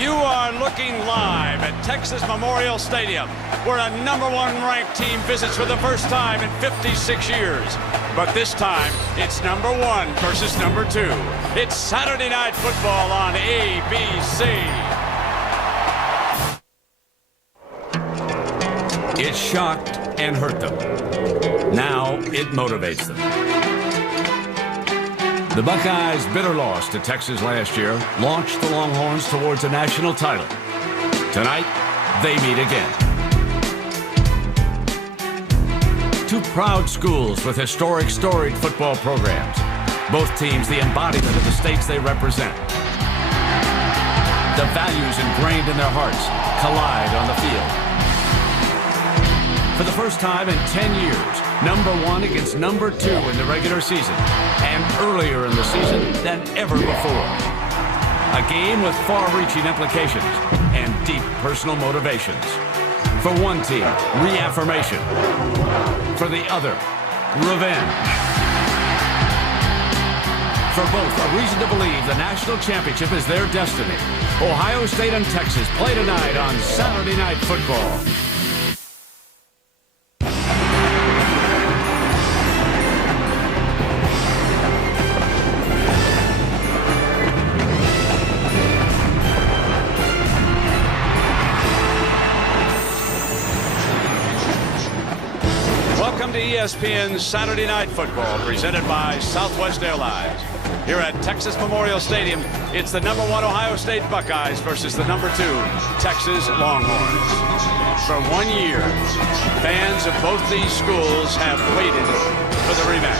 You are looking live at Texas Memorial Stadium, where a #1 ranked team visits for the first time in 56 years. But this time, it's #1 versus #2. It's Saturday Night Football on ABC. It shocked and hurt them. Now it motivates them. The Buckeyes' bitter loss to Texas last year launched the Longhorns towards a national title. Tonight, they meet again. Two proud schools with historic, storied football programs. Both teams the embodiment of the states they represent. The values ingrained in their hearts collide on the field. For the first time in 10 years, #1 against #2 in the regular season, and earlier in the season than ever before. A game with far-reaching implications and deep personal motivations. For one team, reaffirmation. For the other, revenge. For both, a reason to believe the national championship is their destiny. Ohio State and Texas play tonight on Saturday Night Football. Welcome to ESPN's Saturday Night Football, presented by Southwest Airlines. Here at Texas Memorial Stadium, it's the #1 Ohio State Buckeyes versus the #2 Texas Longhorns. For 1 year, fans of both these schools have waited for the rematch.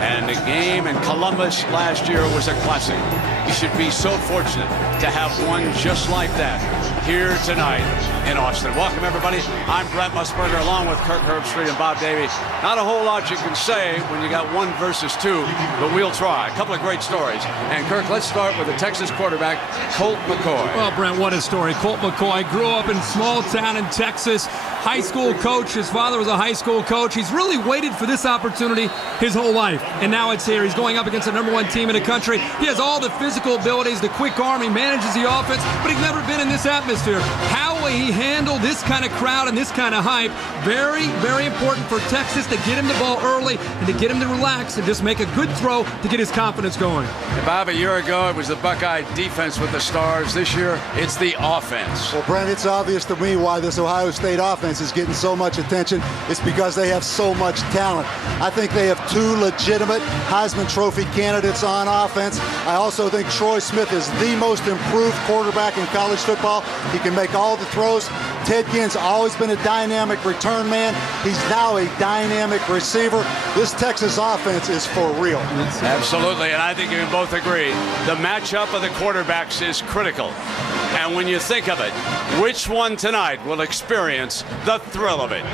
And the game in Columbus last year was a classic. You should be so fortunate to have one just like that here tonight in Austin. Welcome, everybody. I'm Brent Musburger, along with Kirk Herbstreit and Bob Davie. Not a whole lot you can say when you got 1 versus 2, but we'll try. A couple of great stories. And, Kirk, let's start with the Texas quarterback, Colt McCoy. Well, Brent, what a story. Colt McCoy grew up in a small town in Texas, high school coach. His father was a high school coach. He's really waited for this opportunity his whole life, and now it's here. He's going up against the #1 team in the country. He has all the physical abilities, the quick arm. He manages the offense, but he's never been in this atmosphere. How will he handle this kind of crowd and this kind of hype? Very, very important for Texas to get him the ball early and to get him to relax and just make a good throw to get his confidence going. And Bob, a year ago, it was the Buckeye defense with the stars. This year, it's the offense. Well, Brent, it's obvious to me why this Ohio State offense is getting so much attention. It's because they have so much talent. I think they have 2 legitimate Heisman Trophy candidates on offense. I also think Troy Smith is the most improved quarterback in college football. He can make all the throws. Ted Ginn's always been a dynamic return man. He's now a dynamic receiver. This Texas offense is for real. Absolutely, and I think you can both agree the matchup of the quarterbacks is critical. And when you think of it, which one tonight will experience the thrill of it?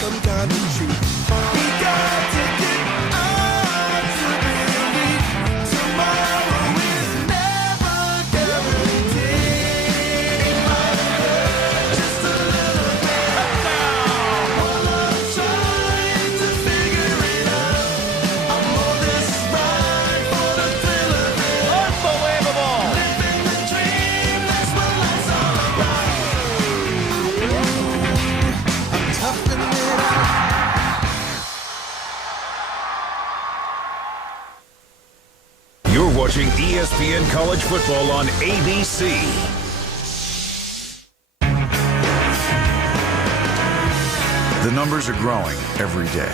Some kind of truth. We got to get on to believe tomorrow is never guaranteed. Just a little bit down while I'm trying to figure it out. I'm on this ride for the thrill of it. Unbelievable! Living the dream, that's what life's all about. I'm toughing it. You're watching ESPN College Football on ABC. The numbers are growing every day.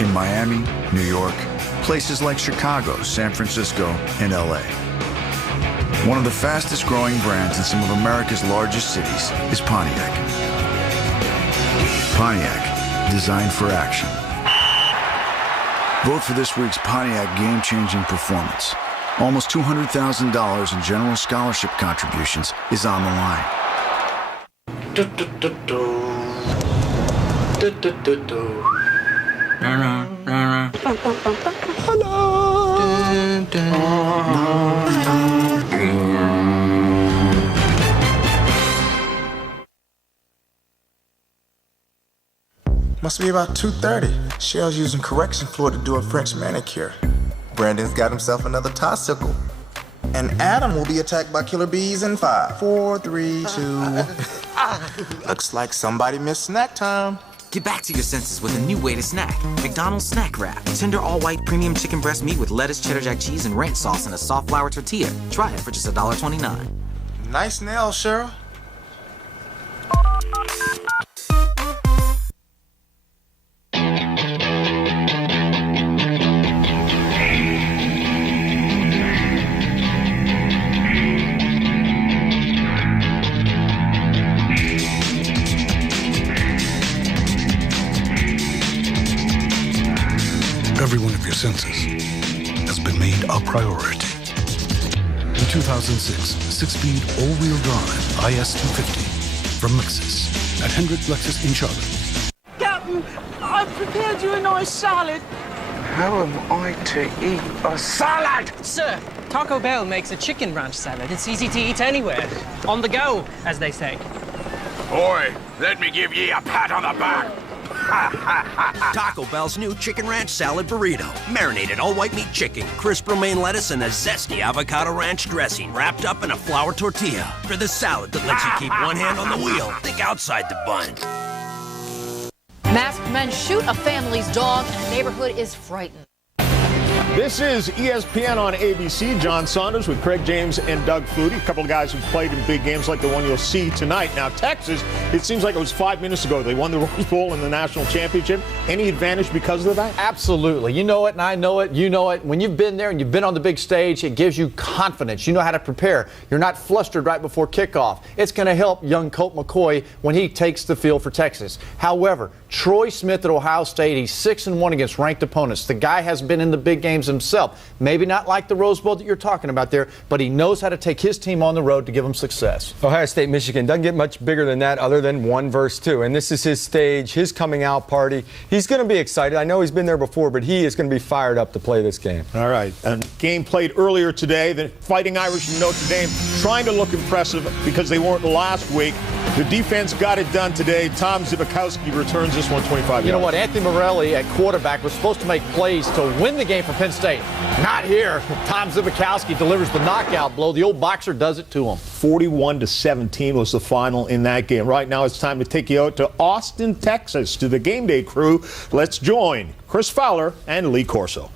In Miami, New York, places like Chicago, San Francisco, and LA. One of the fastest growing brands in some of America's largest cities is Pontiac. Pontiac, designed for action. Vote for this week's Pontiac game-changing performance. Almost $200,000 in general scholarship contributions is on the line. Must be about 2:30. Cheryl's using correction fluid to do a French manicure. Brandon's got himself another tossicle. And Adam will be attacked by killer bees in 5, 4, 3, 2. Looks like somebody missed snack time. Get back to your senses with a new way to snack. McDonald's Snack Wrap. Tender all-white premium chicken breast meat with lettuce, cheddar jack cheese, and ranch sauce in a soft flour tortilla. Try it for just $1.29. Nice nails, Cheryl. Every one of your senses has been made a priority. The 2006 six-speed all-wheel drive IS250 from Lexus at Hendrick Lexus in Charlotte. Captain, I've prepared you a nice salad. How am I to eat a salad? Sir, Taco Bell makes a chicken ranch salad. It's easy to eat anywhere. On the go, as they say. Boy, let me give ye a pat on the back. Taco Bell's new Chicken Ranch Salad Burrito. Marinated all-white meat chicken, crisp romaine lettuce, and a zesty avocado ranch dressing wrapped up in a flour tortilla. For the salad that lets you keep one hand on the wheel, think outside the bun. Masked men shoot a family's dog and the neighborhood is frightened. This is ESPN on ABC. John Saunders with Craig James and Doug Flutie, a couple of guys who played in big games like the one you'll see tonight. Now, Texas, it seems like it was 5 minutes ago. They won the Rose Bowl and the national championship. Any advantage because of that? Absolutely. You know it, and I know it. You know it. When you've been there and you've been on the big stage, it gives you confidence. You know how to prepare. You're not flustered right before kickoff. It's going to help young Colt McCoy when he takes the field for Texas. However, Troy Smith at Ohio State, he's 6-1 against ranked opponents. The guy has been in the big games himself. Maybe not like the Rose Bowl that you're talking about there, but he knows how to take his team on the road to give them success. Ohio State, Michigan doesn't get much bigger than that other than 1 versus 2. And this is his stage, his coming out party. He's going to be excited. I know he's been there before, but he is going to be fired up to play this game. All right. A game played earlier today. The Fighting Irish from Notre Dame trying to look impressive because they weren't last week. The defense got it done today. Tom Zibikowski returns this one 25 yards. You know what? Anthony Morelli at quarterback was supposed to make plays to win the game for Penn State. Not here. Tom Zibikowski delivers the knockout blow. The old boxer does it to him. 41-17 was the final in that game. Right now it's time to take you out to Austin, Texas, to the Game Day crew. Let's join Chris Fowler and Lee Corso.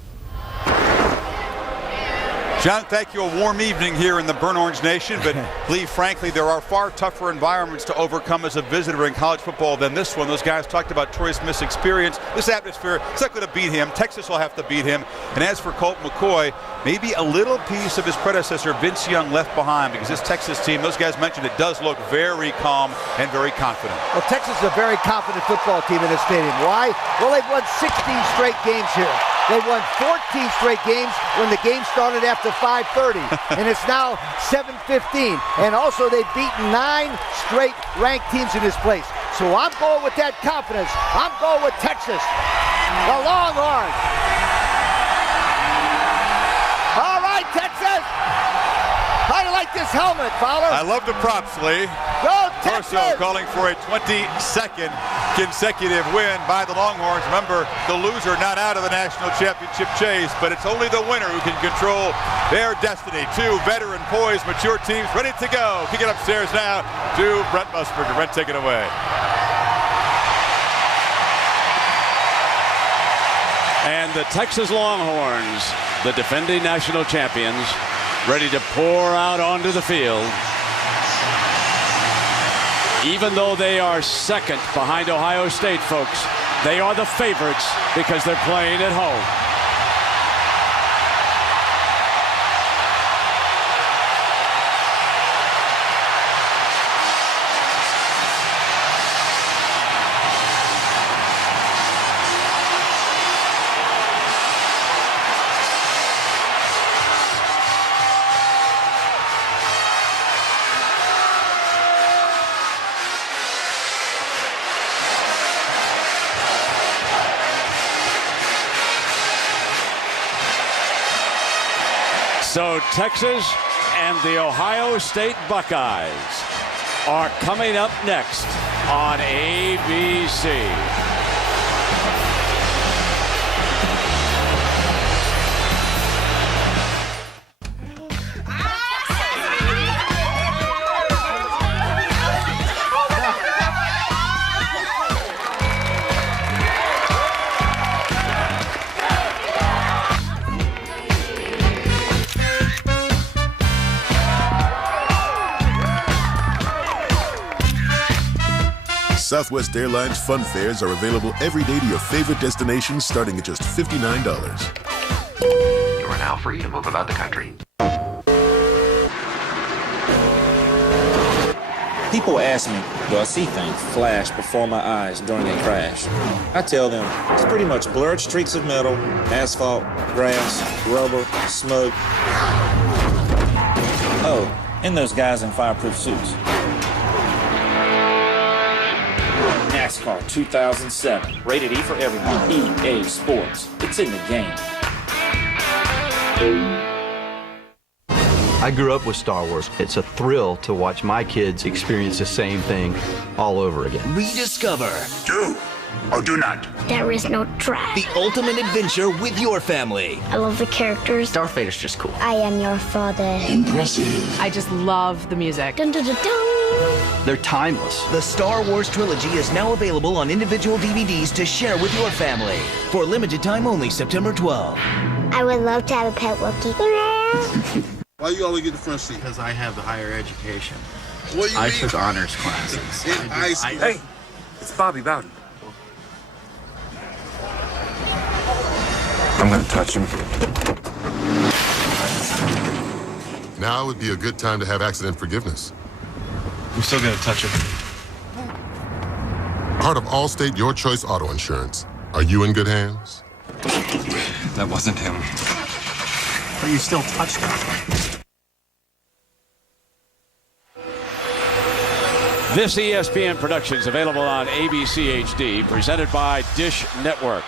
John, thank you. A warm evening here in the Burn Orange Nation, but Lee, frankly, there are far tougher environments to overcome as a visitor in college football than this one. Those guys talked about Troy Smith's experience. This atmosphere, it's not going to beat him. Texas will have to beat him. And as for Colt McCoy, maybe a little piece of his predecessor, Vince Young, left behind, because this Texas team, those guys mentioned, it does look very calm and very confident. Well, Texas is a very confident football team in this stadium. Why? Well, they've won 16 straight games here. They won 14 straight games when the game started after 5:30, and it's now 7:15. And also, they've beaten 9 straight ranked teams in this place. So I'm going with that confidence. I'm going with Texas, the Longhorns. All right, Texas. How do you like this helmet, Fowler? I love the props, Lee. Go Texas! Corso calling for a 22nd consecutive win by the Longhorns. Remember, the loser not out of the national championship chase, but it's only the winner who can control their destiny. 2 veteran, poised, mature teams ready to go. Kick it upstairs now to Brent Musburger. Brent, take it away. And the Texas Longhorns, the defending national champions, ready to pour out onto the field. Even though they are second behind Ohio State, folks, they are the favorites because they're playing at home. So Texas and the Ohio State Buckeyes are coming up next on ABC. Southwest Airlines fun fares are available every day to your favorite destinations starting at just $59. You are now free to move about the country. People ask me, do I see things flash before my eyes during a crash? I tell them, it's pretty much blurred streaks of metal, asphalt, grass, rubber, smoke. Oh, and those guys in fireproof suits. NASCAR 2007, rated E for everyone. EA Sports. It's in the game. I grew up with Star Wars. It's a thrill to watch my kids experience the same thing all over again. Rediscover. Do or do not. There is no try. The ultimate adventure with your family. I love the characters. Darth Vader's just cool. I am your father. Impressive. I just love the music. Dun, dun, dun, dun. They're timeless. The Star Wars trilogy is now available on individual DVDs to share with your family. For limited time only, September 12. I would love to have a pet Wookiee. Why you always get the front seat? Because I have the higher education. What do you I mean? took honors classes. In high school. Hey, it's Bobby Bowden. I'm going to touch him. Now would be a good time to have accident forgiveness. I'm still going to touch him. Part of Allstate Your Choice Auto Insurance. Are you in good hands? That wasn't him. But you still touched him. This ESPN production is available on ABC HD, presented by Dish Network.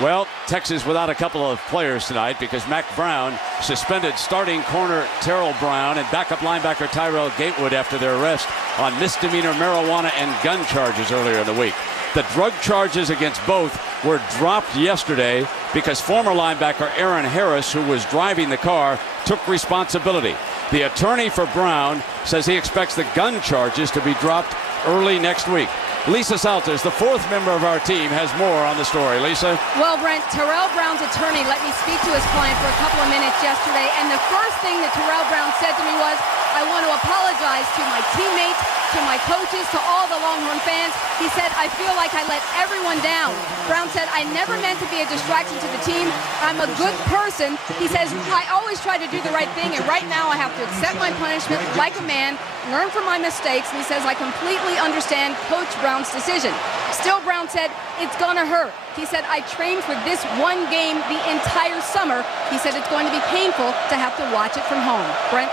Well, Texas without a couple of players tonight because Mac Brown suspended starting corner Terrell Brown and backup linebacker Tyrell Gatewood after their arrest on misdemeanor marijuana and gun charges earlier in the week. The drug charges against both were dropped yesterday because former linebacker Aaron Harris, who was driving the car, took responsibility. The attorney for Brown says he expects the gun charges to be dropped early next week. Lisa Salters, the fourth member of our team, has more on the story. Lisa? Well, Brent, Terrell Brown's attorney let me speak to his client for a couple of minutes yesterday, and the first thing that Terrell Brown said to me was, I want to apologize to my teammates, to my coaches, to all the Longhorn fans. He said, I feel like I let everyone down. Brown said, I never meant to be a distraction to the team. I'm a good person. He says, I always try to do the right thing, and right now I have to accept my punishment like a man, learn from my mistakes, and he says, I completely understand Coach Brown's decision. Still, Brown said, it's gonna hurt. He said, I trained for this one game the entire summer. He said, it's going to be painful to have to watch it from home. Brent?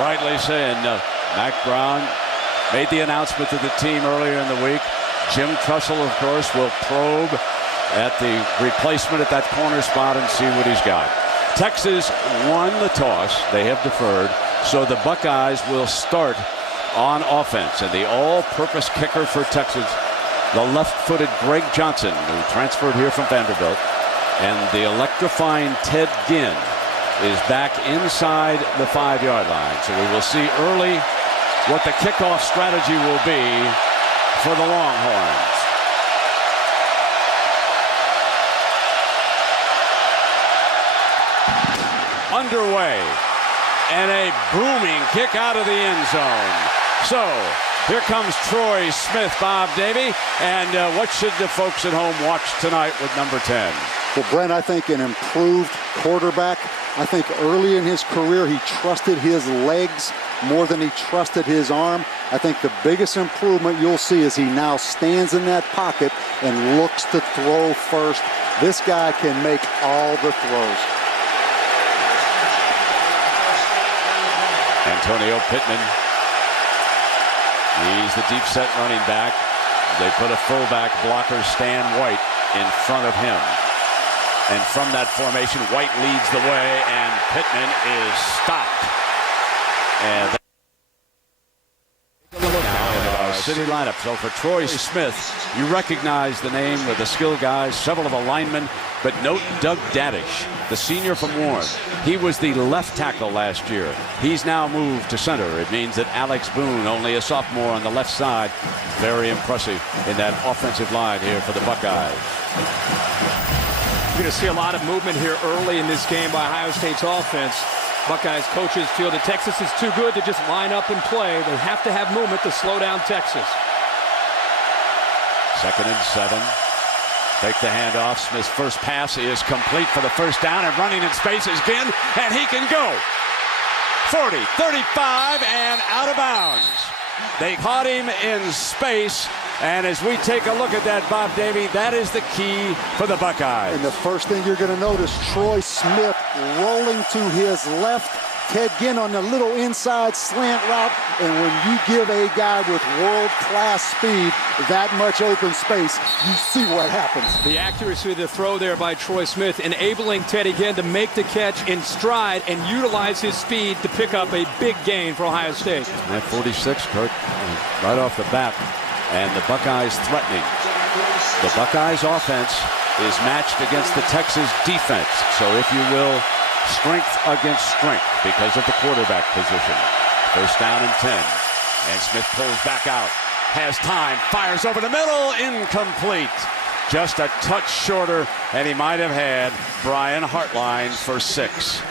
Right, Lisa, and Mac Brown made the announcement to the team earlier in the week. Jim Trussell, of course, will probe at the replacement at that corner spot and see what he's got. Texas won the toss. They have deferred. So the Buckeyes will start on offense. And the all-purpose kicker for Texas, the left-footed Greg Johnson, who transferred here from Vanderbilt, and the electrifying Ted Ginn is back inside the 5-yard line. So we will see early what the kickoff strategy will be for the Longhorns. Underway, and a booming kick out of the end zone. So here comes Troy Smith, Bob Davie, and what should the folks at home watch tonight with number 10? Well, Brent, I think an improved quarterback. I think early in his career he trusted his legs more than he trusted his arm. I think the biggest improvement you'll see is he now stands in that pocket and looks to throw first. This guy can make all the throws. Antonio Pittman. He's the deep set running back. They put a fullback blocker, Stan White, in front of him. And from that formation, White leads the way, and Pittman is stopped. And city lineup. So for Troy Smith, you recognize the name of the skill guys, several of the linemen, but note Doug Daddish, the senior from Warren. He was the left tackle last year. He's now moved to center. It means that Alex Boone, only a sophomore on the left side, very impressive in that offensive line here for the Buckeyes. You're going to see a lot of movement here early in this game by Ohio State's offense. Buckeyes coaches feel that Texas is too good to just line up and play. They have to have movement to slow down Texas. 2nd and 7. Take the handoff. Smith's first pass is complete for the first down, and running in space is Ginn, and he can go. 40, 35, and out of bounds. They caught him in space, and as we take a look at that, Bob Davie, that is the key for the Buckeyes. And the first thing you're going to notice, Troy Smith rolling to his left, Ted Ginn on the little inside slant route, and when you give a guy with world-class speed that much open space, you see what happens. The accuracy of the throw there by Troy Smith, enabling Teddy Ginn to make the catch in stride and utilize his speed to pick up a big gain for Ohio State. At 46, Kirk, right off the bat, and the Buckeyes threatening. The Buckeyes offense is matched against the Texas defense, so if you will, strength against strength because of the quarterback position. First down and 10. And Smith pulls back out. Has time. Fires over the middle. Incomplete. Just a touch shorter, and he might have had Brian Hartline for 6.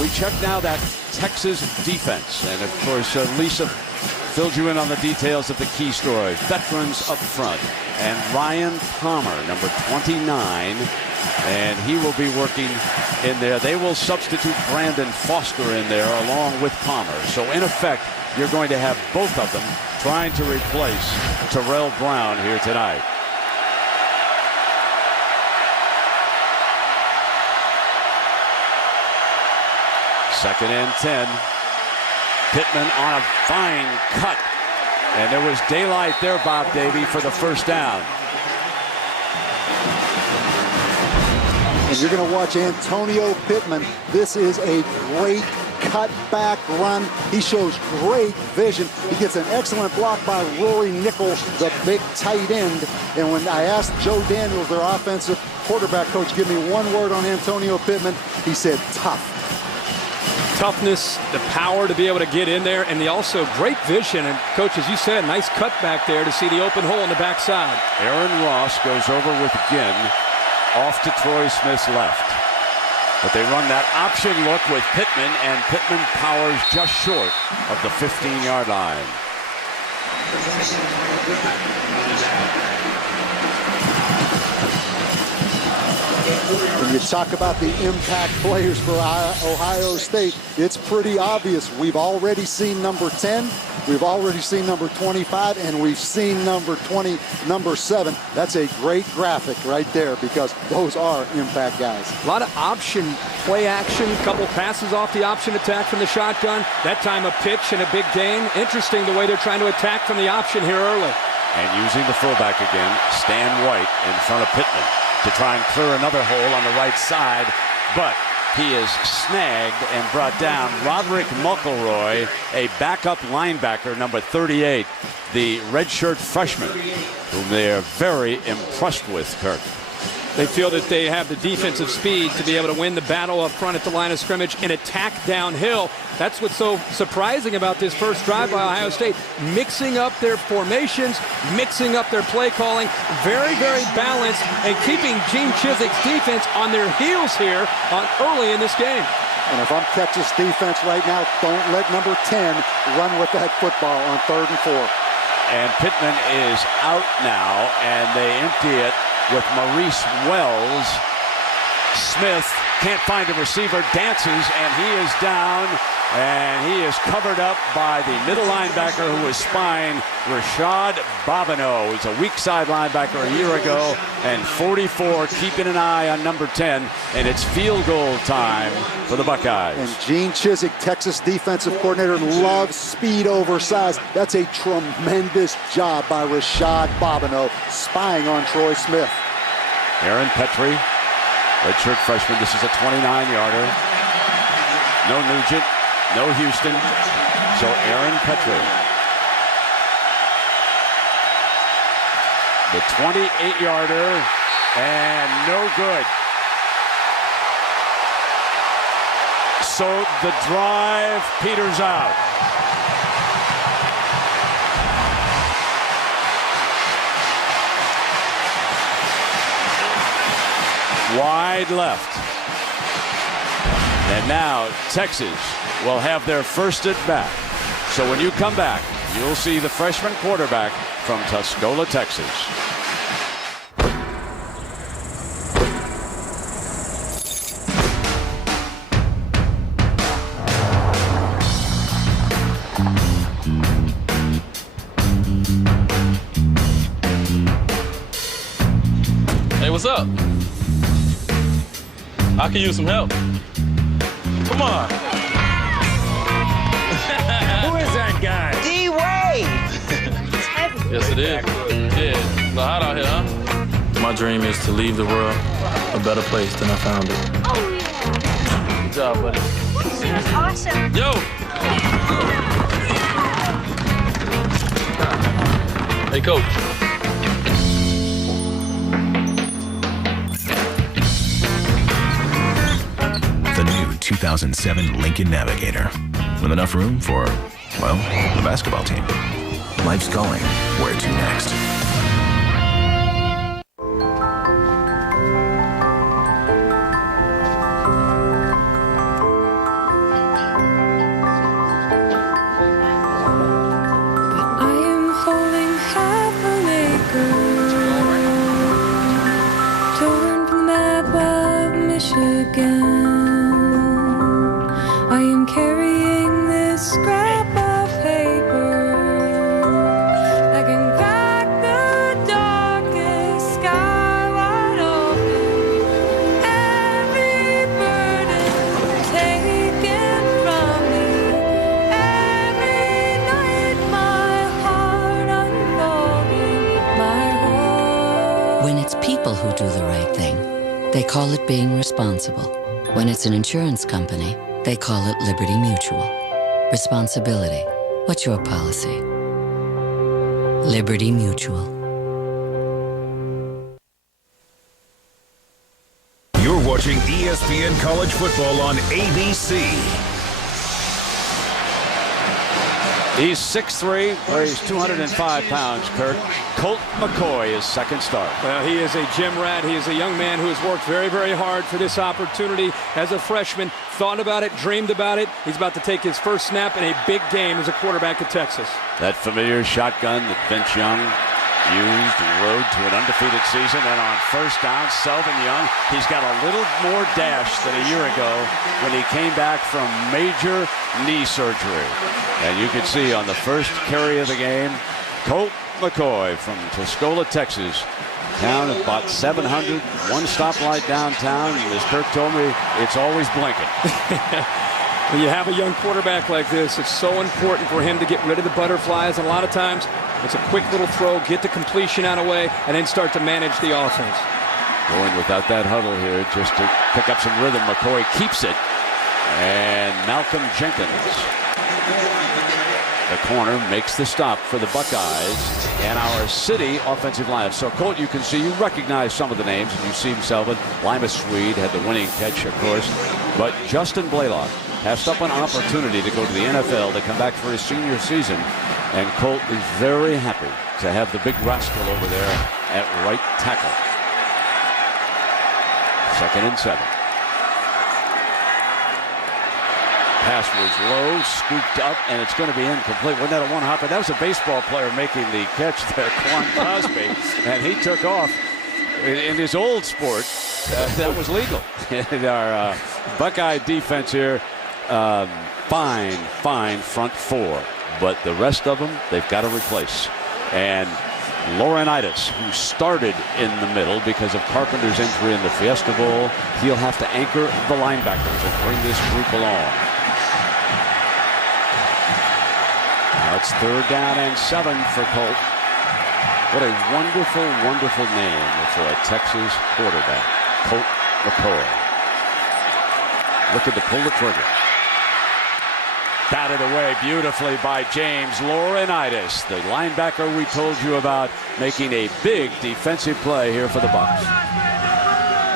We check now that Texas defense. And, of course, Lisa filled you in on the details of the key story. Veterans up front. And Ryan Palmer, number 29, and he will be working in there. They will substitute Brandon Foster in there along with Palmer. So in effect, you're going to have both of them trying to replace Terrell Brown here tonight. Second and 10. Pittman on a fine cut. And there was daylight there, Bob Davie, for the first down. And you're going to watch Antonio Pittman. This is a great cutback run. He shows great vision. He gets an excellent block by Rory Nichols, the big tight end. And when I asked Joe Daniels, their offensive quarterback coach, give me one word on Antonio Pittman, he said tough. Toughness, the power to be able to get in there, and the also great vision. And, Coach, as you said, nice cut back there to see the open hole in the backside. Aaron Ross goes over with Ginn off to Troy Smith's left. But they run that option look with Pittman, and Pittman powers just short of the 15-yard line. When you talk about the impact players for Ohio State, it's pretty obvious. We've already seen number 10, we've already seen number 25, and we've seen number 7. That's a great graphic right there because those are impact guys. A lot of option play action, couple passes off the option attack from the shotgun. That time a pitch and a big gain. Interesting the way they're trying to attack from the option here early. And using the fullback again, Stan White in front of Pittman to try and clear another hole on the right side, but he is snagged and brought down. Roderick McElroy, a backup linebacker, number 38, the redshirt freshman, whom they are very impressed with, Kirk. They feel that they have the defensive speed to be able to win the battle up front at the line of scrimmage and attack downhill. That's what's so surprising about this first drive by Ohio State. Mixing up their formations, mixing up their play calling, very, very balanced, and keeping Gene Chiswick's defense on their heels here early in this game. And if I'm Texas defense right now, don't let number 10 run with that football on 3rd and 4. And Pittman is out now, and they empty it with Maurice Wells. Smith can't find a receiver, dances, and he is down, and he is covered up by the middle linebacker who was spying Rashad Bobineau. He's a weak side linebacker a year ago, and 44 keeping an eye on number 10, and it's field goal time for the Buckeyes. And Gene Chiswick, Texas defensive coordinator, loves speed over size. That's a tremendous job by Rashad Bobineau spying on Troy Smith. Aaron Petrie, redshirt freshman. This is a 29-yarder. No Nugent, no Houston. So Aaron Petrie. The 28-yarder, and no good. So the drive peters out. Wide left. And now Texas will have their first at bat. So when you come back, you'll see the freshman quarterback from Tuscola, Texas. Hey, what's up? I can use some help. Come on. Who is that guy? D-Wade! Yes, it is. Yeah, it's hot out here, huh? My dream is to leave the world a better place than I found it. Oh, yeah. Good job, buddy. That's awesome. Yo! Hey, Coach. The new 2007 Lincoln Navigator. With enough room for, well, the basketball team. Life's going. Where to next? They call it being responsible. When it's an insurance company, they call it Liberty Mutual. Responsibility. What's your policy? Liberty Mutual. You're watching ESPN College Football on ABC. He's 6'3", weighs 205 pounds, Kirk. Colt McCoy is second start. Well, he is a gym rat. He is a young man who has worked very, very hard for this opportunity as a freshman. Thought about it, dreamed about it. He's about to take his first snap in a big game as a quarterback at Texas. That familiar shotgun that Vince Young used and rode to an undefeated season. And on first down, Selvin Young, he's got a little more dash than a year ago when he came back from major knee surgery. And you can see on the first carry of the game, Colt McCoy from Tuscola, Texas. Town of about 700, one stoplight downtown. And as Kirk told me, it's always blinking. When you have a young quarterback like this, it's so important for him to get rid of the butterflies. And a lot of times, it's a quick little throw, get the completion out of the way, and then start to manage the offense. Going without that huddle here just to pick up some rhythm. McCoy keeps it. And Malcolm Jenkins, the corner, makes the stop for the Buckeyes and our city offensive line. So, Colt, you can see, you recognize some of the names, and you see Selvin. Lima Swede had the winning catch, of course. But Justin Blaylock passed up an opportunity to go to the NFL to come back for his senior season. And Colt is very happy to have the big rascal over there at right tackle. 2nd and 7. Pass was low, scooped up, and it's going to be incomplete. Wasn't that a one-hopper? That was a baseball player making the catch there, Quan Cosby, and he took off. In his old sport, that was legal. And our Buckeye defense here, fine front four. But the rest of them, they've got to replace. And Laurinaitis, who started in the middle because of Carpenter's injury in the Fiesta Bowl, he'll have to anchor the linebackers and bring this group along. Now it's 3rd down and 7 for Colt. What a wonderful, wonderful name for a Texas quarterback, Colt McCoy. Looking to pull the trigger. Batted away beautifully by James Laurinaitis, the linebacker we told you about, making a big defensive play here for the Bucs.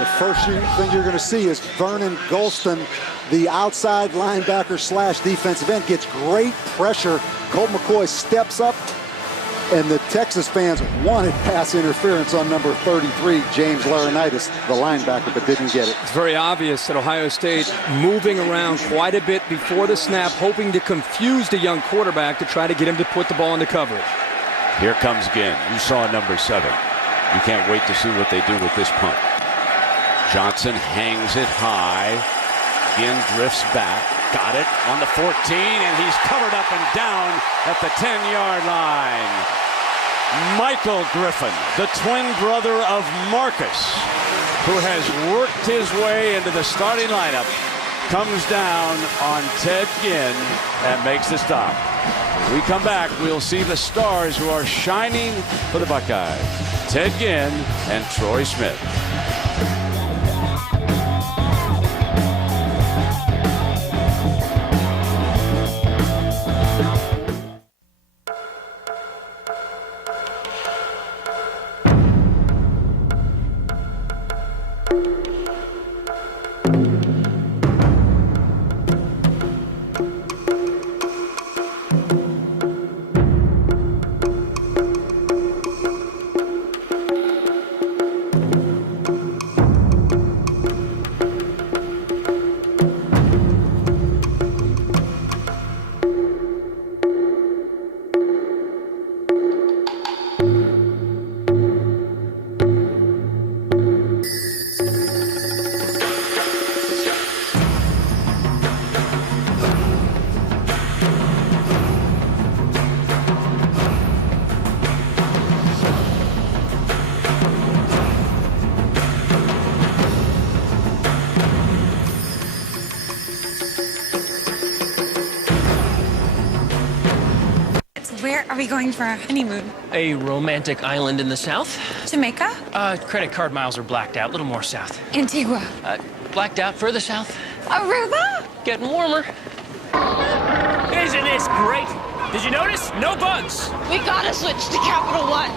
The first thing you're going to see is Vernon Golston, the outside linebacker / defensive end, gets great pressure. Colt McCoy steps up, and the Texas fans wanted pass interference on number 33, James Laurinaitis, the linebacker, but didn't get it. It's very obvious that Ohio State moving around quite a bit before the snap, hoping to confuse the young quarterback to try to get him to put the ball into coverage. Here comes Ginn. You saw number 7. You can't wait to see what they do with this punt. Johnson hangs it high. Ginn drifts back. Got it on the 14, and he's covered up and down at the 10-yard line. Michael Griffin, the twin brother of Marcus, who has worked his way into the starting lineup, comes down on Ted Ginn and makes the stop. When we come back, we'll see the stars who are shining for the Buckeyes. Ted Ginn and Troy Smith. Where are we going for our honeymoon? A romantic island in the south. Jamaica? Credit card miles are blacked out. A little more south. Antigua? Blacked out further south. Aruba? Getting warmer. Isn't this great? Did you notice? No bugs. We gotta switch to Capital One.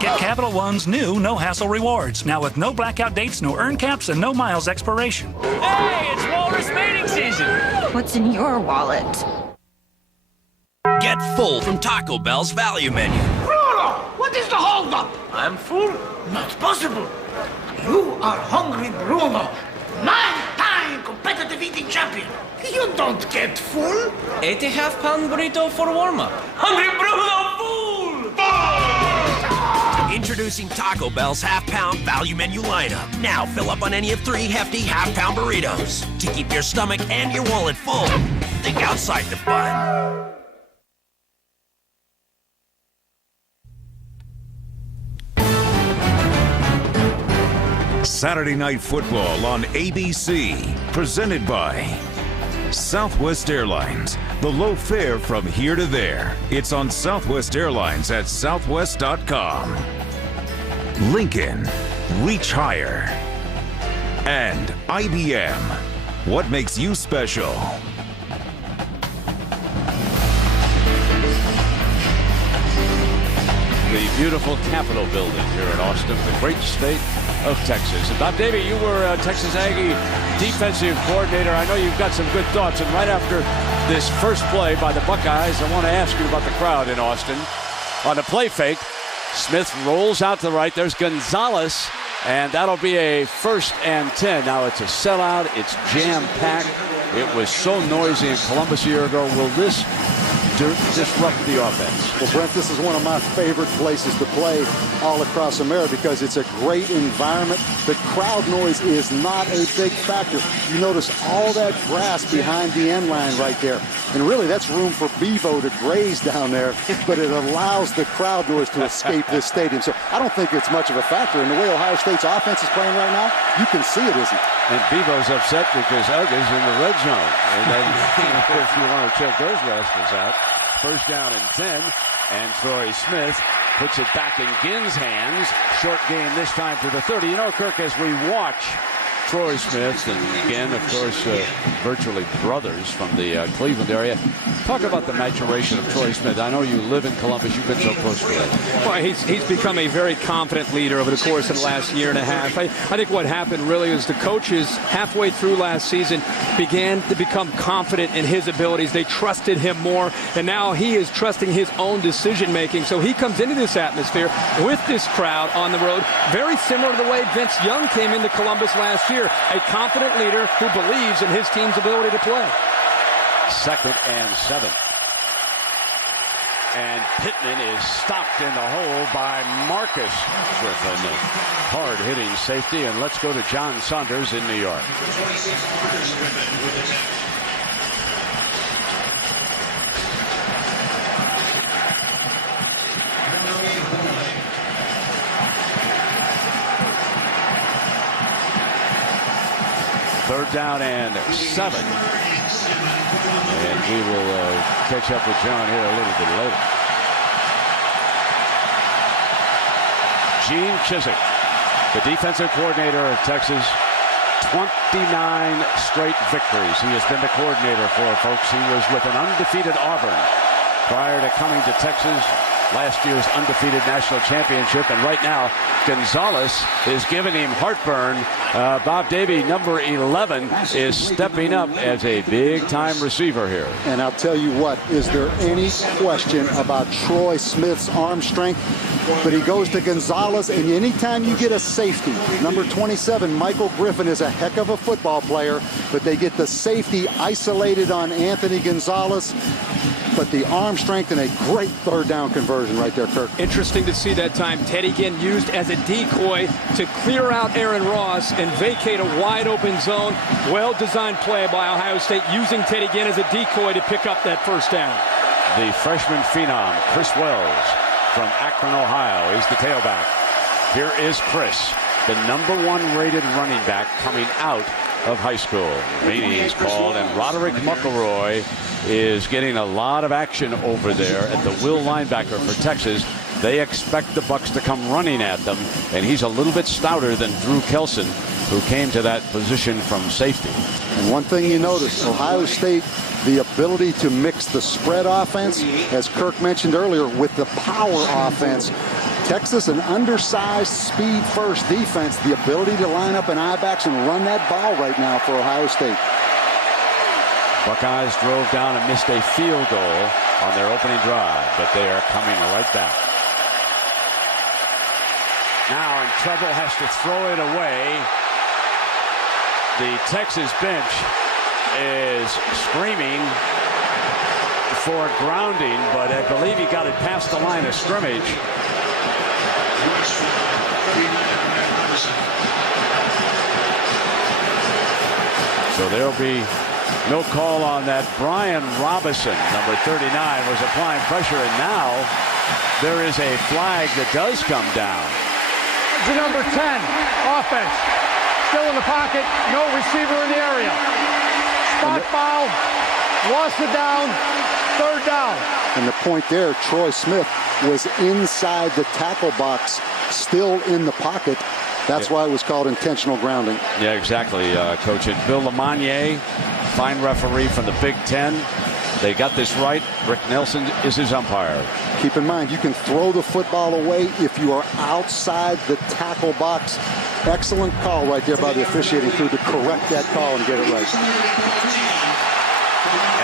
Get Capital One's new no-hassle rewards. Now with no blackout dates, no earn caps, and no miles expiration. Hey, it's walrus mating season. What's in your wallet? Get full from Taco Bell's value menu. Bruno, what is the holdup? I'm full. Not possible. You are hungry, Bruno. 9-time competitive eating champion. You don't get full. 8 half-pound burrito for warm-up. Hungry Bruno, full! Introducing Taco Bell's half-pound value menu lineup. Now fill up on any of 3 hefty half-pound burritos to keep your stomach and your wallet full. Think outside the bun. Saturday Night Football on ABC, presented by Southwest Airlines. The low fare from here to there. It's on Southwest Airlines at southwest.com. Lincoln, reach higher. And IBM, what makes you special? The beautiful Capitol building here in Austin, the great state of Texas. And Bob Davie, you were Texas Aggie defensive coordinator. I know you've got some good thoughts. And right after this first play by the Buckeyes, I want to ask you about the crowd in Austin. On a play fake, Smith rolls out to the right. There's Gonzalez, and that'll be a 1st and 10. Now it's a sellout. It's jam-packed. It was so noisy in Columbus a year ago. Will this disrupt the offense? Well, Brent, this is one of my favorite places to play all across America because it's a great environment. The crowd noise is not a big factor. You notice all that grass behind the end line right there. And really, that's room for Bevo to graze down there, but it allows the crowd noise to escape this stadium. So I don't think it's much of a factor. And the way Ohio State's offense is playing right now, you can see it isn't. And Bevo's upset because Uga's in the red zone. And then, if you want to check those rascals out, 1st down and 10. And Troy Smith puts it back in Ginn's hands. Short game this time to the 30. You know, Kirk, as we watch Troy Smith and Ginn, of course, virtually brothers from the Cleveland area. Talk about the maturation of Troy Smith. I know you live in Columbus. You've been so close to it. Well, he's become a very confident leader over the course of the last year and a half. I think what happened really is the coaches halfway through last season began to become confident in his abilities. They trusted him more, and now he is trusting his own decision-making. So he comes into this atmosphere with this crowd on the road, very similar to the way Vince Young came into Columbus last year. A confident leader who believes in his team's ability to play. 2nd and 7. And Pittman is stopped in the hole by Marcus Griffin. Hard-hitting safety, and let's go to John Saunders in New York. Third down and 7. And we will catch up with John here a little bit later. Gene Chizik, the defensive coordinator of Texas, 29 straight victories. He has been the coordinator for folks. He was with an undefeated Auburn prior to coming to Texas. Last year's undefeated national championship, and right now Gonzalez is giving him heartburn. Bob Davie, number 11, is stepping up as a big-time receiver here. And I'll tell you what, is there any question about Troy Smith's arm strength? But he goes to Gonzalez, and anytime you get a safety, number 27, Michael Griffin is a heck of a football player, but they get the safety isolated on Anthony Gonzalez. But the arm strength and a great third down conversion right there, Kirk. Interesting to see that time. Teddy Ginn used as a decoy to clear out Aaron Ross and vacate a wide open zone. Well-designed play by Ohio State, using Teddy Ginn as a decoy to pick up that first down. The freshman phenom, Chris Wells, from Akron, Ohio, is the tailback. Here is Chris, the number 1 rated running back coming out of high school. Rainey is called, and Roderick McElroy is getting a lot of action over there at the will linebacker for Texas. They expect the Bucks to come running at them, and he's a little bit stouter than Drew Kelson, who came to that position from safety. And one thing you notice, Ohio State, the ability to mix the spread offense, as Kirk mentioned earlier, with the power offense. Texas, an undersized speed-first defense, the ability to line up an I-backs and run that ball right now for Ohio State. Buckeyes drove down and missed a field goal on their opening drive, but they are coming right back. Now in trouble, has to throw it away. The Texas bench is screaming for grounding, but I believe he got it past the line of scrimmage. So there'll be no call on that. Brian Robinson, number 39, was applying pressure, and now there is a flag that does come down. The number 10, offense. Still in the pocket, no receiver in the area. Spot foul, lost it down, third down. And the point there, Troy Smith was inside the tackle box, still in the pocket. That's why it was called intentional grounding. Yeah, exactly, Coach. And Bill Lamagnier, fine referee from the Big Ten. They got this right. Rick Nelson is his umpire. Keep in mind, you can throw the football away if you are outside the tackle box. Excellent call right there by the officiating crew to correct that call and get it right.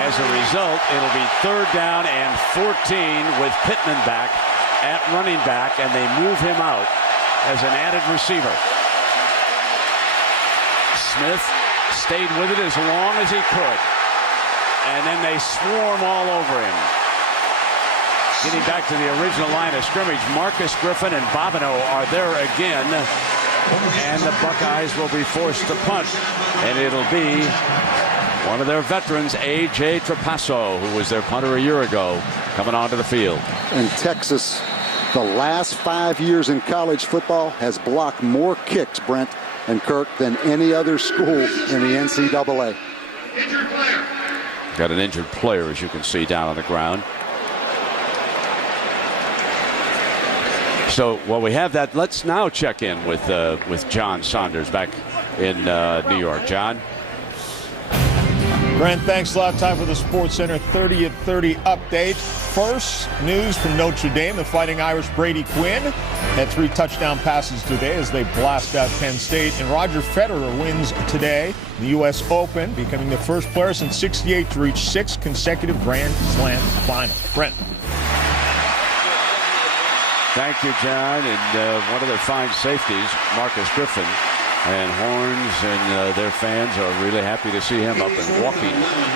As a result, it'll be third down and 14 with Pittman back at running back, and they move him out as an added receiver. Smith stayed with it as long as he could, and then they swarm all over him. Getting back to the original line of scrimmage, Marcus Griffin and Bobineau are there again, and the Buckeyes will be forced to punt, and it'll be one of their veterans, A.J. Trapasso, who was their punter a year ago, coming onto the field. And Texas, the last 5 years in college football, has blocked more kicks, Brent and Kirk, than any other school in the NCAA. Got an injured player, as you can see, down on the ground. So, while we have that, let's now check in with John Saunders back in New York. John? Brent, thanks a lot. Time for the Sports Center 30 at 30 update. First, news from Notre Dame. The Fighting Irish Brady Quinn had 3 touchdown passes today as they blast out Penn State. And Roger Federer wins today the U.S. Open, becoming the first player since '68 to reach 6 consecutive Grand Slam finals. Brent. Thank you, John. And one of their fine safeties, Marcus Griffin, and Horns and their fans are really happy to see him up and walking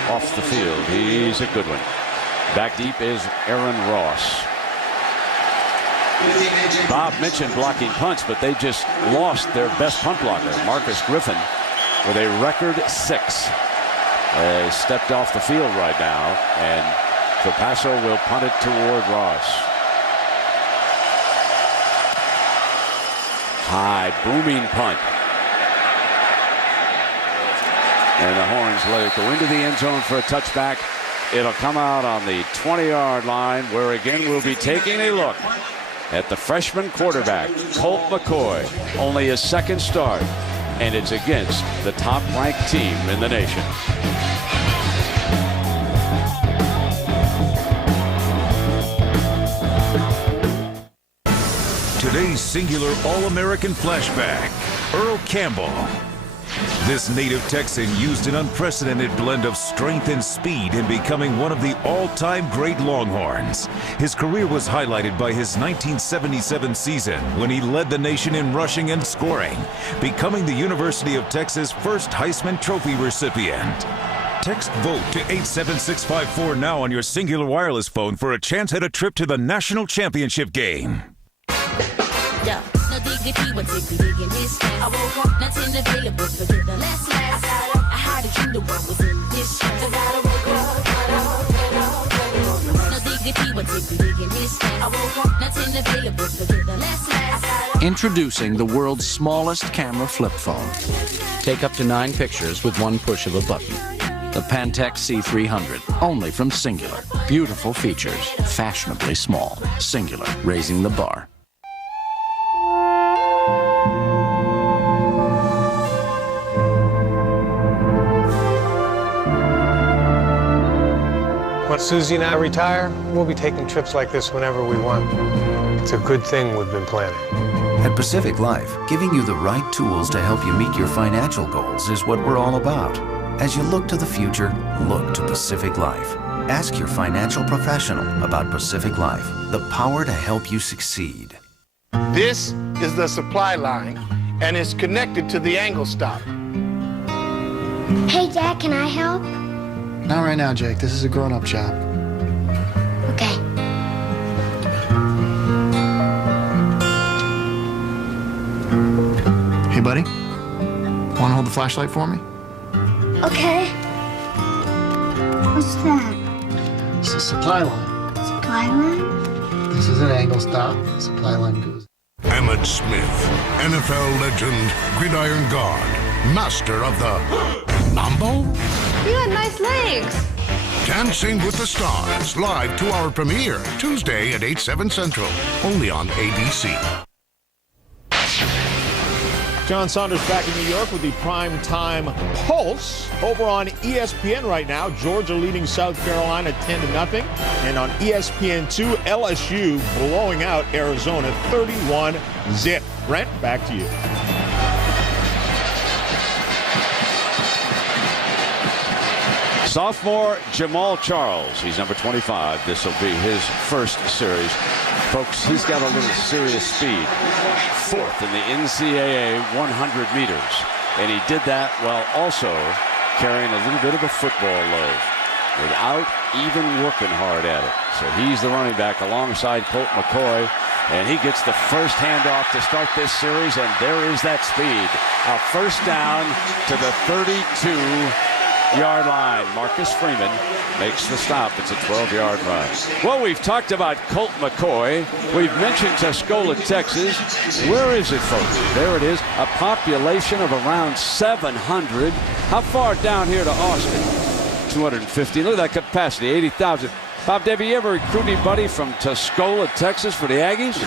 off the field. He's a good one. Back deep is Aaron Ross. Bob mentioned blocking punts, but they just lost their best punt blocker, Marcus Griffin, with a record 6. They stepped off the field right now, and El Paso will punt it toward Ross. High, booming punt. And the Horns let it go into the end zone for a touchback. It'll come out on the 20-yard line, where again we'll be taking a look at the freshman quarterback, Colt McCoy. Only his second start, and it's against the top-ranked team in the nation. Today's singular All-American flashback, Earl Campbell. This native Texan used an unprecedented blend of strength and speed in becoming one of the all-time great Longhorns. His career was highlighted by his 1977 season when he led the nation in rushing and scoring, becoming the University of Texas' first Heisman Trophy recipient. Text VOTE to 87654 now on your Singular Wireless phone for a chance at a trip to the national championship game. Yeah. No diggity, but digging this fast. I woke up, nothing available for the last. I had a dream the world was in this fast. I gotta wake up. No diggity, but digging this fast. I woke up, nothing available for the last. Introducing the world's smallest camera flip phone. Take up to 9 pictures with one push of a button. The Pantech C300, only from Singular. Beautiful features, fashionably small. Singular, raising the bar. When Susie and I retire, we'll be taking trips like this whenever we want. It's a good thing we've been planning. At Pacific Life, giving you the right tools to help you meet your financial goals is what we're all about. As you look to the future, look to Pacific Life. Ask your financial professional about Pacific Life, the power to help you succeed. This is the supply line, and it's connected to the angle stop. Hey, Dad, can I help? Not right now, Jake. This is a grown-up job. Okay. Hey, buddy. Want to hold the flashlight for me? Okay. What's that? It's a supply line. Supply line? This is an angle stop. Supply line goes. Emmitt Smith, NFL legend, gridiron guard, master of the Mambo? You got nice legs. Dancing with the Stars, live 2-hour premiere, Tuesday at 8/7 Central, only on ABC. John Saunders back in New York with the primetime Pulse. Over on ESPN right now, Georgia leading South Carolina 10-0. And on ESPN2, LSU blowing out Arizona 31-0. Brent, back to you. Sophomore Jamal Charles. He's number 25. This will be his first series. Folks, he's got a little serious speed. 4th in the NCAA 100 meters. And he did that while also carrying a little bit of a football load without even working hard at it. So he's the running back alongside Colt McCoy. And he gets the first handoff to start this series. And there is that speed. A first down to the 32-yard line. Marcus Freeman makes the stop. It's a 12-yard run. Well, we've talked about Colt McCoy. We've mentioned Tuscola, Texas. Where is it, folks? There it is. A population of around 700. How far down here to Austin? 250. Look at that capacity, 80,000. Bob, have you ever recruited anybody from Tuscola, Texas for the Aggies?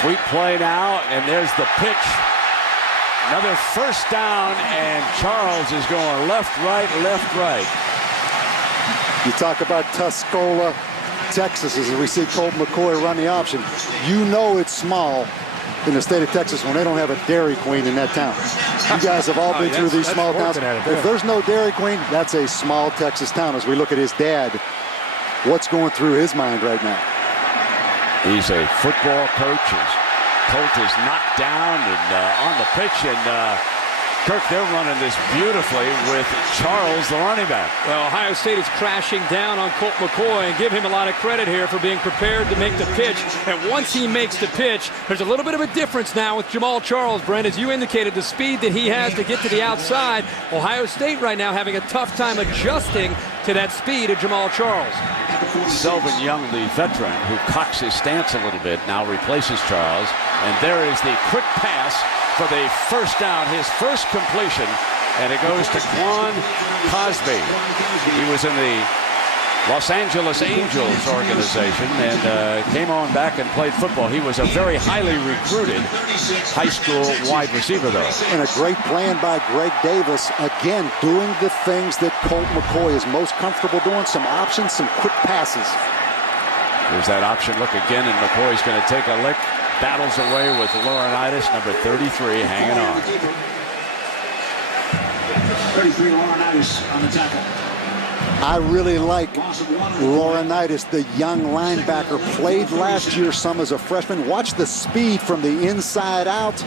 Sweet play now, and there's the pitch. Another first down, and Charles is going left, right. You talk about Tuscola, Texas, as we see Colt McCoy run the option. You know it's small in the state of Texas when they don't have a Dairy Queen in that town. You guys have all been through these small towns. If there's no Dairy Queen, that's a small Texas town. As we look at his dad, what's going through his mind right now? He's a football coach. Colt is knocked down and on the pitch, and Kirk, they're running this beautifully with Charles, the running back. Well, Ohio State is crashing down on Colt McCoy, and give him a lot of credit here for being prepared to make the pitch. And once he makes the pitch, there's a little bit of a difference now with Jamal Charles, Brent. As you indicated, the speed that he has to get to the outside. Ohio State right now having a tough time adjusting to that speed of Jamal Charles. Selvin Young, the veteran, who cocks his stance a little bit, now replaces Charles. And there is the quick pass for the first down, his first completion, and it goes to Quan Cosby. He was in the Los Angeles Angels organization and came on back and played football. He was a very highly recruited high school wide receiver, though. And a great plan by Greg Davis, again, doing the things that Colt McCoy is most comfortable doing, some options, some quick passes. There's that option look again, and McCoy's going to take a lick. Battles away with Laurinaitis, number 33, hanging on. 33, Laurinaitis on the tackle. I really like Laurinaitis, the young linebacker. Played last year some as a freshman. Watch the speed from the inside out.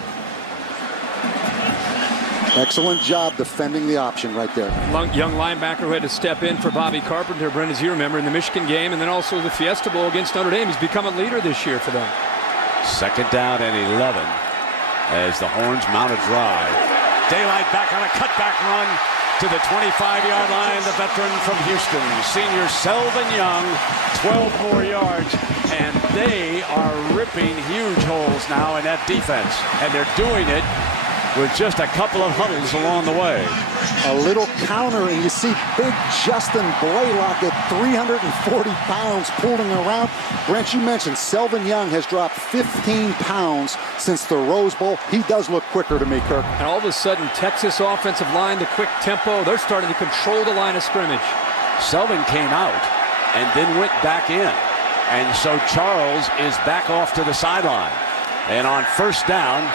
Excellent job defending the option right there. Young linebacker who had to step in for Bobby Carpenter, Brent, as you remember, in the Michigan game, and then also the Fiesta Bowl against Notre Dame. He's become a leader this year for them. Second down and 11 as the Horns mount a drive. Daylight back on a cutback run to the 25-yard line. The veteran from Houston, senior Selvin Young, 12 more yards, and they are ripping huge holes now in that defense, and they're doing it with just a couple of huddles along the way. A little counter, and you see big Justin Blaylock at 340 pounds pulling around. Brent, you mentioned Selvin Young has dropped 15 pounds since the Rose Bowl. He does look quicker to me, Kirk. And all of a sudden, Texas offensive line, the quick tempo, they're starting to control the line of scrimmage. Selvin came out and then went back in. And so Charles is back off to the sideline. And on first down,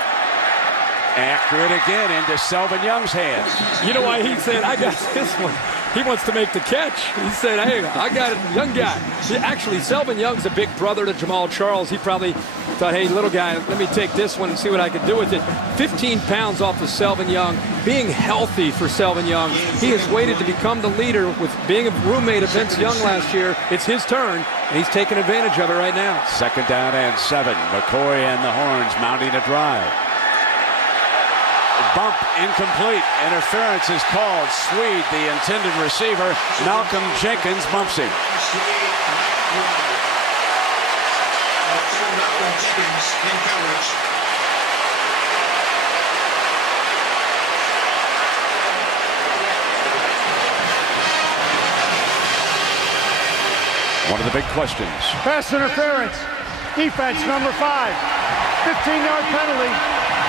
after it again into Selvin Young's hands. You know why he said, I got this one? He wants to make the catch. He said, hey, I got it, young guy. Actually, Selvin Young's a big brother to Jamal Charles. He probably thought, hey, little guy, let me take this one and see what I can do with it. 15 pounds off of Selvin Young. Being healthy for Selvin Young. He has waited to become the leader with being a roommate of Vince Young last year. It's his turn, and he's taking advantage of it right now. Second down and 7. McCoy and the Horns mounting a drive. Bump incomplete. Interference is called. Swede, the intended receiver. Malcolm Jenkins bumps him. One of the big questions. Pass interference. Defense number 5. 15-yard penalty.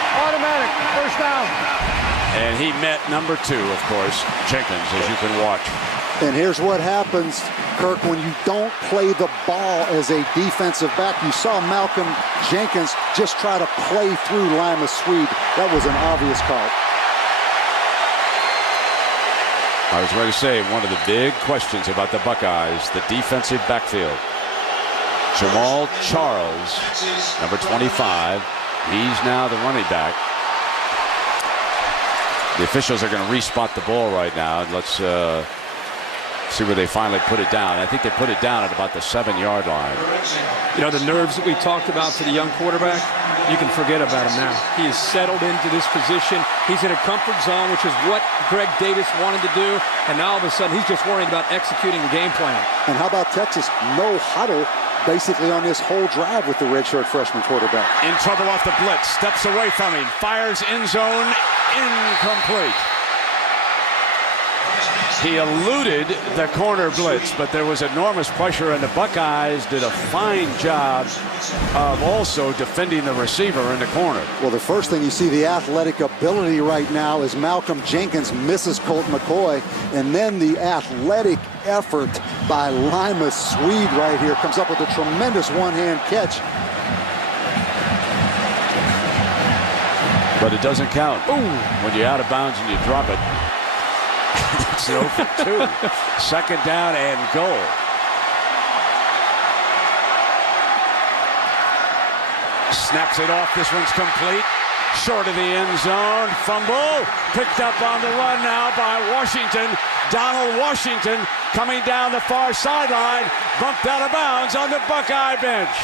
Automatic, first down. And he met number 2, of course, Jenkins, as you can watch. And here's what happens, Kirk, when you don't play the ball as a defensive back. You saw Malcolm Jenkins just try to play through Lima Swede. That was an obvious call. I was ready to say one of the big questions about the Buckeyes, the defensive backfield. Jamal Charles, number 25. He's now the running back. The officials are going to respot the ball right now. Let's see where they finally put it down. I think they put it down at about the 7-yard line. You know, the nerves that we talked about for the young quarterback, you can forget about him now. He is settled into this position. He's in a comfort zone, which is what Greg Davis wanted to do. And now all of a sudden, he's just worried about executing the game plan. And how about Texas? No huddle basically on this whole drive with the redshirt freshman quarterback. In trouble off the blitz, steps away from him, fires end zone, incomplete. He eluded the corner blitz, but there was enormous pressure, and the Buckeyes did a fine job of also defending the receiver in the corner. Well, the first thing you see, the athletic ability right now, is Malcolm Jenkins misses Colt McCoy, and then the athletic effort by Lima Swede right here comes up with a tremendous one-hand catch. But it doesn't count. Ooh. When you're out of bounds and you drop it. It's 0 for 2. Second down and goal. Snaps it off. This one's complete. Short of the end zone. Fumble. Picked up on the run now by Washington. Donald Washington coming down the far sideline. Bumped out of bounds on the Buckeye bench.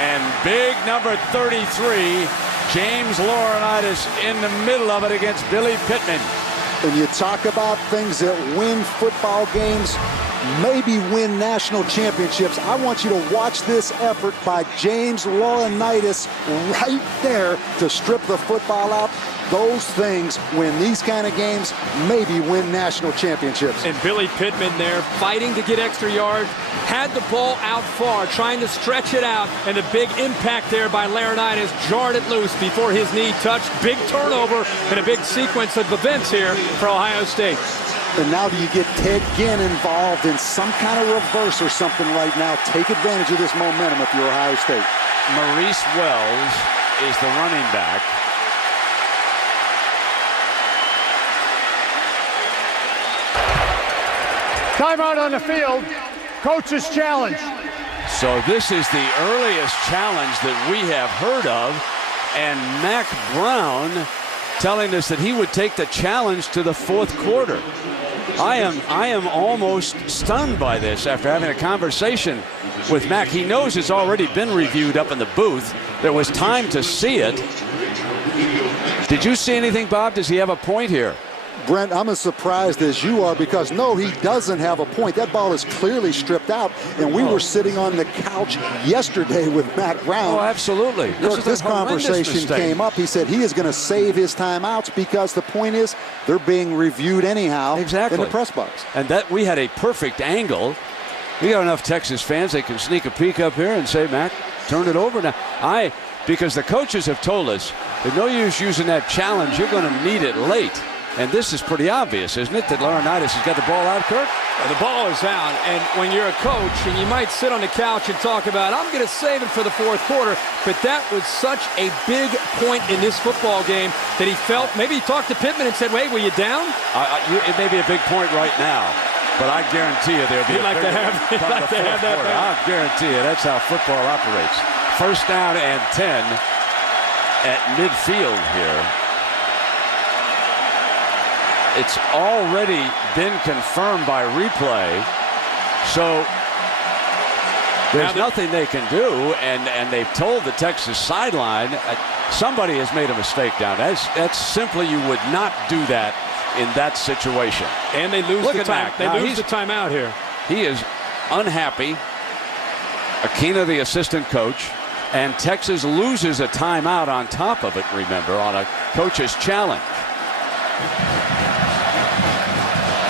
And big number 33, James Laurinaitis in the middle of it against Billy Pittman. When you talk about things that win football games, maybe win national championships, I want you to watch this effort by James Laurinaitis right there to strip the football out. Those things win these kind of games, maybe win national championships. And Billy Pittman there fighting to get extra yards, had the ball out far, trying to stretch it out, and a big impact there by Laurinaitis, jarred it loose before his knee touched. Big turnover and a big sequence of events here for Ohio State. And now do you get Ted Ginn involved in some kind of reverse or something right now? Take advantage of this momentum if you're Ohio State. Maurice Wells is the running back. Timeout on the field. Coach's challenge. So this is the earliest challenge that we have heard of. And Mack Brown telling us that he would take the challenge to the fourth quarter. I am almost stunned by this after having a conversation with Mack. He knows it's already been reviewed up in the booth. There was time to see it. Did you see anything, Bob? Does he have a point here? Brent, I'm as surprised as you are because, no, he doesn't have a point. That ball is clearly stripped out, and we were sitting on the couch yesterday with Mack Brown. Oh, absolutely. This conversation came up. He said he is going to save his timeouts because the point is they're being reviewed anyhow in the press box. And that we had a perfect angle. We got enough Texas fans they can sneak a peek up here and say, Mack, turn it over now. Because the coaches have told us there's no use using that challenge. You're going to need it late. And this is pretty obvious, isn't it, that Laurinaitis has got the ball out, Kirk? The ball is out, and when you're a coach and you might sit on the couch and talk about, I'm going to save it for the fourth quarter, but that was such a big point in this football game that he felt, maybe he talked to Pittman and said, wait, were you down? It may be a big point right now, but I guarantee you there'll be He'd like to have that. I guarantee you that's how football operates. First down and 10 at midfield here. It's already been confirmed by replay, so there's nothing they can do, and they've told the Texas sideline somebody has made a mistake down. That's simply, you would not do that in that situation. And they lose the time. They lose the timeout here. He is unhappy. Akina, the assistant coach, and Texas loses a timeout on top of it, remember, on a coach's challenge.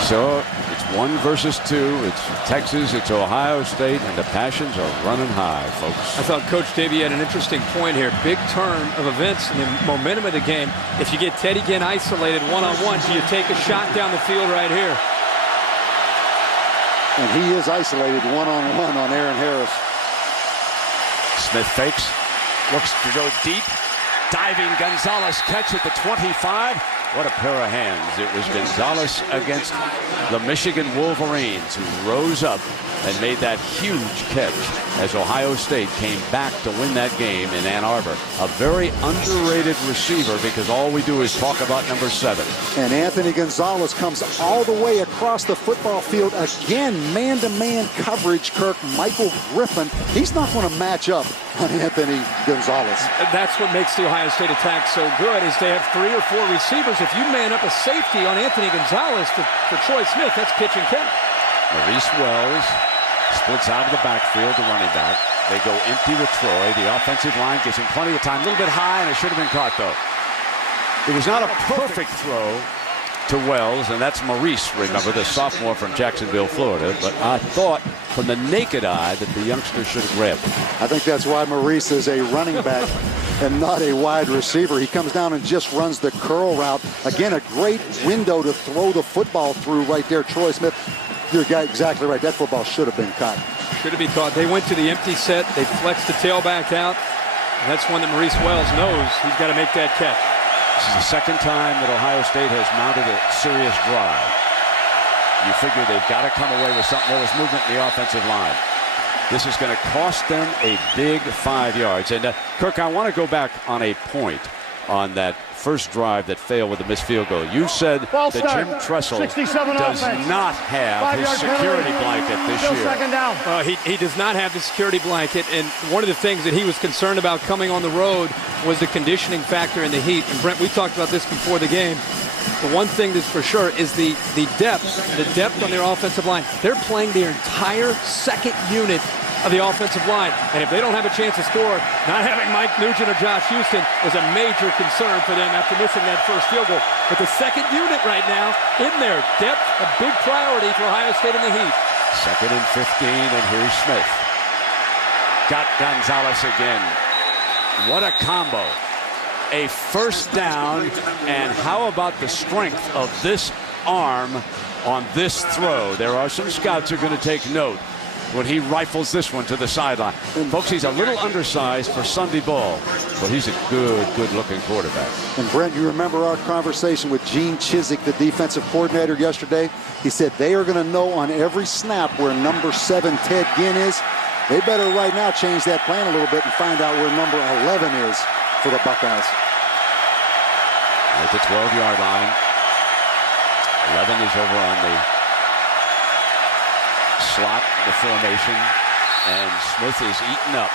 So it's 1 versus 2. It's Texas, it's Ohio State, and the passions are running high, folks. I thought Coach Davey had an interesting point here. Big turn of events in the momentum of the game. If you get Teddy Ginn isolated one-on-one, do you take a shot down the field right here? And he is isolated one-on-one on Aaron Harris. Smith fakes, looks to go deep. Diving Gonzalez catch at the 25. What a pair of hands. It was Gonzalez against the Michigan Wolverines, who rose up and made that huge catch as Ohio State came back to win that game in Ann Arbor. A very underrated receiver because all we do is talk about number 7. And Anthony Gonzalez comes all the way across the football field. Again, man-to-man coverage, Kirk. Michael Griffin, he's not going to match up on Anthony Gonzalez. That's what makes the Ohio State attack so good, is they have 3 or 4 receivers. If you man up a safety on Anthony Gonzalez for Troy Smith, that's pitch and catch. Maurice Wells splits out of the backfield, the running back. They go empty with Troy. The offensive line gives him plenty of time. A little bit high, and it should have been caught, though. It was not a perfect throw to Wells, and that's Maurice, remember, the sophomore from Jacksonville, Florida. But I thought from the naked eye that the youngster should have grabbed him. I think that's why Maurice is a running back and not a wide receiver. He comes down and just runs the curl route. Again, a great window to throw the football through right there. Troy Smith, you're exactly right. That football should have been caught. Should have been caught. They went to the empty set. They flexed the tailback out. And that's one that Maurice Wells knows he's got to make that catch. This is the second time that Ohio State has mounted a serious drive. You figure they've got to come away with something. There was movement in the offensive line. This is going to cost them a big 5 yards. And, Kirk, I want to go back on a point on that first drive that failed with a missed field goal. You said that Jim Tressel does not have his security blanket this year. Second down. He does not have the security blanket, and one of the things that he was concerned about coming on the road was the conditioning factor in the heat. And Brent, we talked about this before the game. The one thing that's for sure is the depth on their offensive line. They're playing their entire second unit of the offensive line. And if they don't have a chance to score, not having Mike Nugent or Josh Houston was a major concern for them after missing that first field goal. But the second unit right now, in there, depth, a big priority for Ohio State in the heat. 2nd and 15, and here's Smith. Got Gonzalez again. What a combo. A first down, and how about the strength of this arm on this throw? There are some scouts who are going to take note when he rifles this one to the sideline. Folks, he's a little undersized for Sunday ball, but he's a good-looking quarterback. And Brent, you remember our conversation with Gene Chizik, the defensive coordinator, yesterday? He said they are going to know on every snap where number 7 Ted Ginn is. They better right now change that plan a little bit and find out where number 11 is for the Buckeyes. At the 12-yard line, 11 is over on the slot, the formation, and Smith is eaten up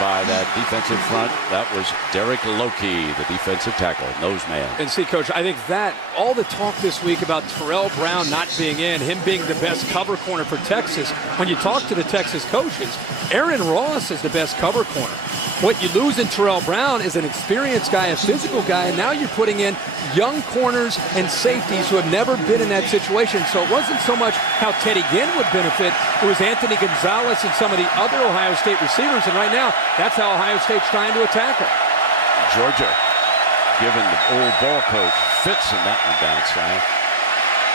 by that defensive front. That was Derek Lokey, the defensive tackle, nose man. And see, Coach, I think that all the talk this week about Terrell Brown not being in, him being the best cover corner for Texas, when you talk to the Texas coaches, Aaron Ross is the best cover corner. What you lose in Terrell Brown is an experienced guy, a physical guy, and now you're putting in young corners and safeties who have never been in that situation. So it wasn't so much how Teddy Ginn would benefit. It was Anthony Gonzalez and some of the other Ohio State receivers, and right now, that's how Ohio State's trying to attack him. Georgia, given the old ball coach, fits in that one down south.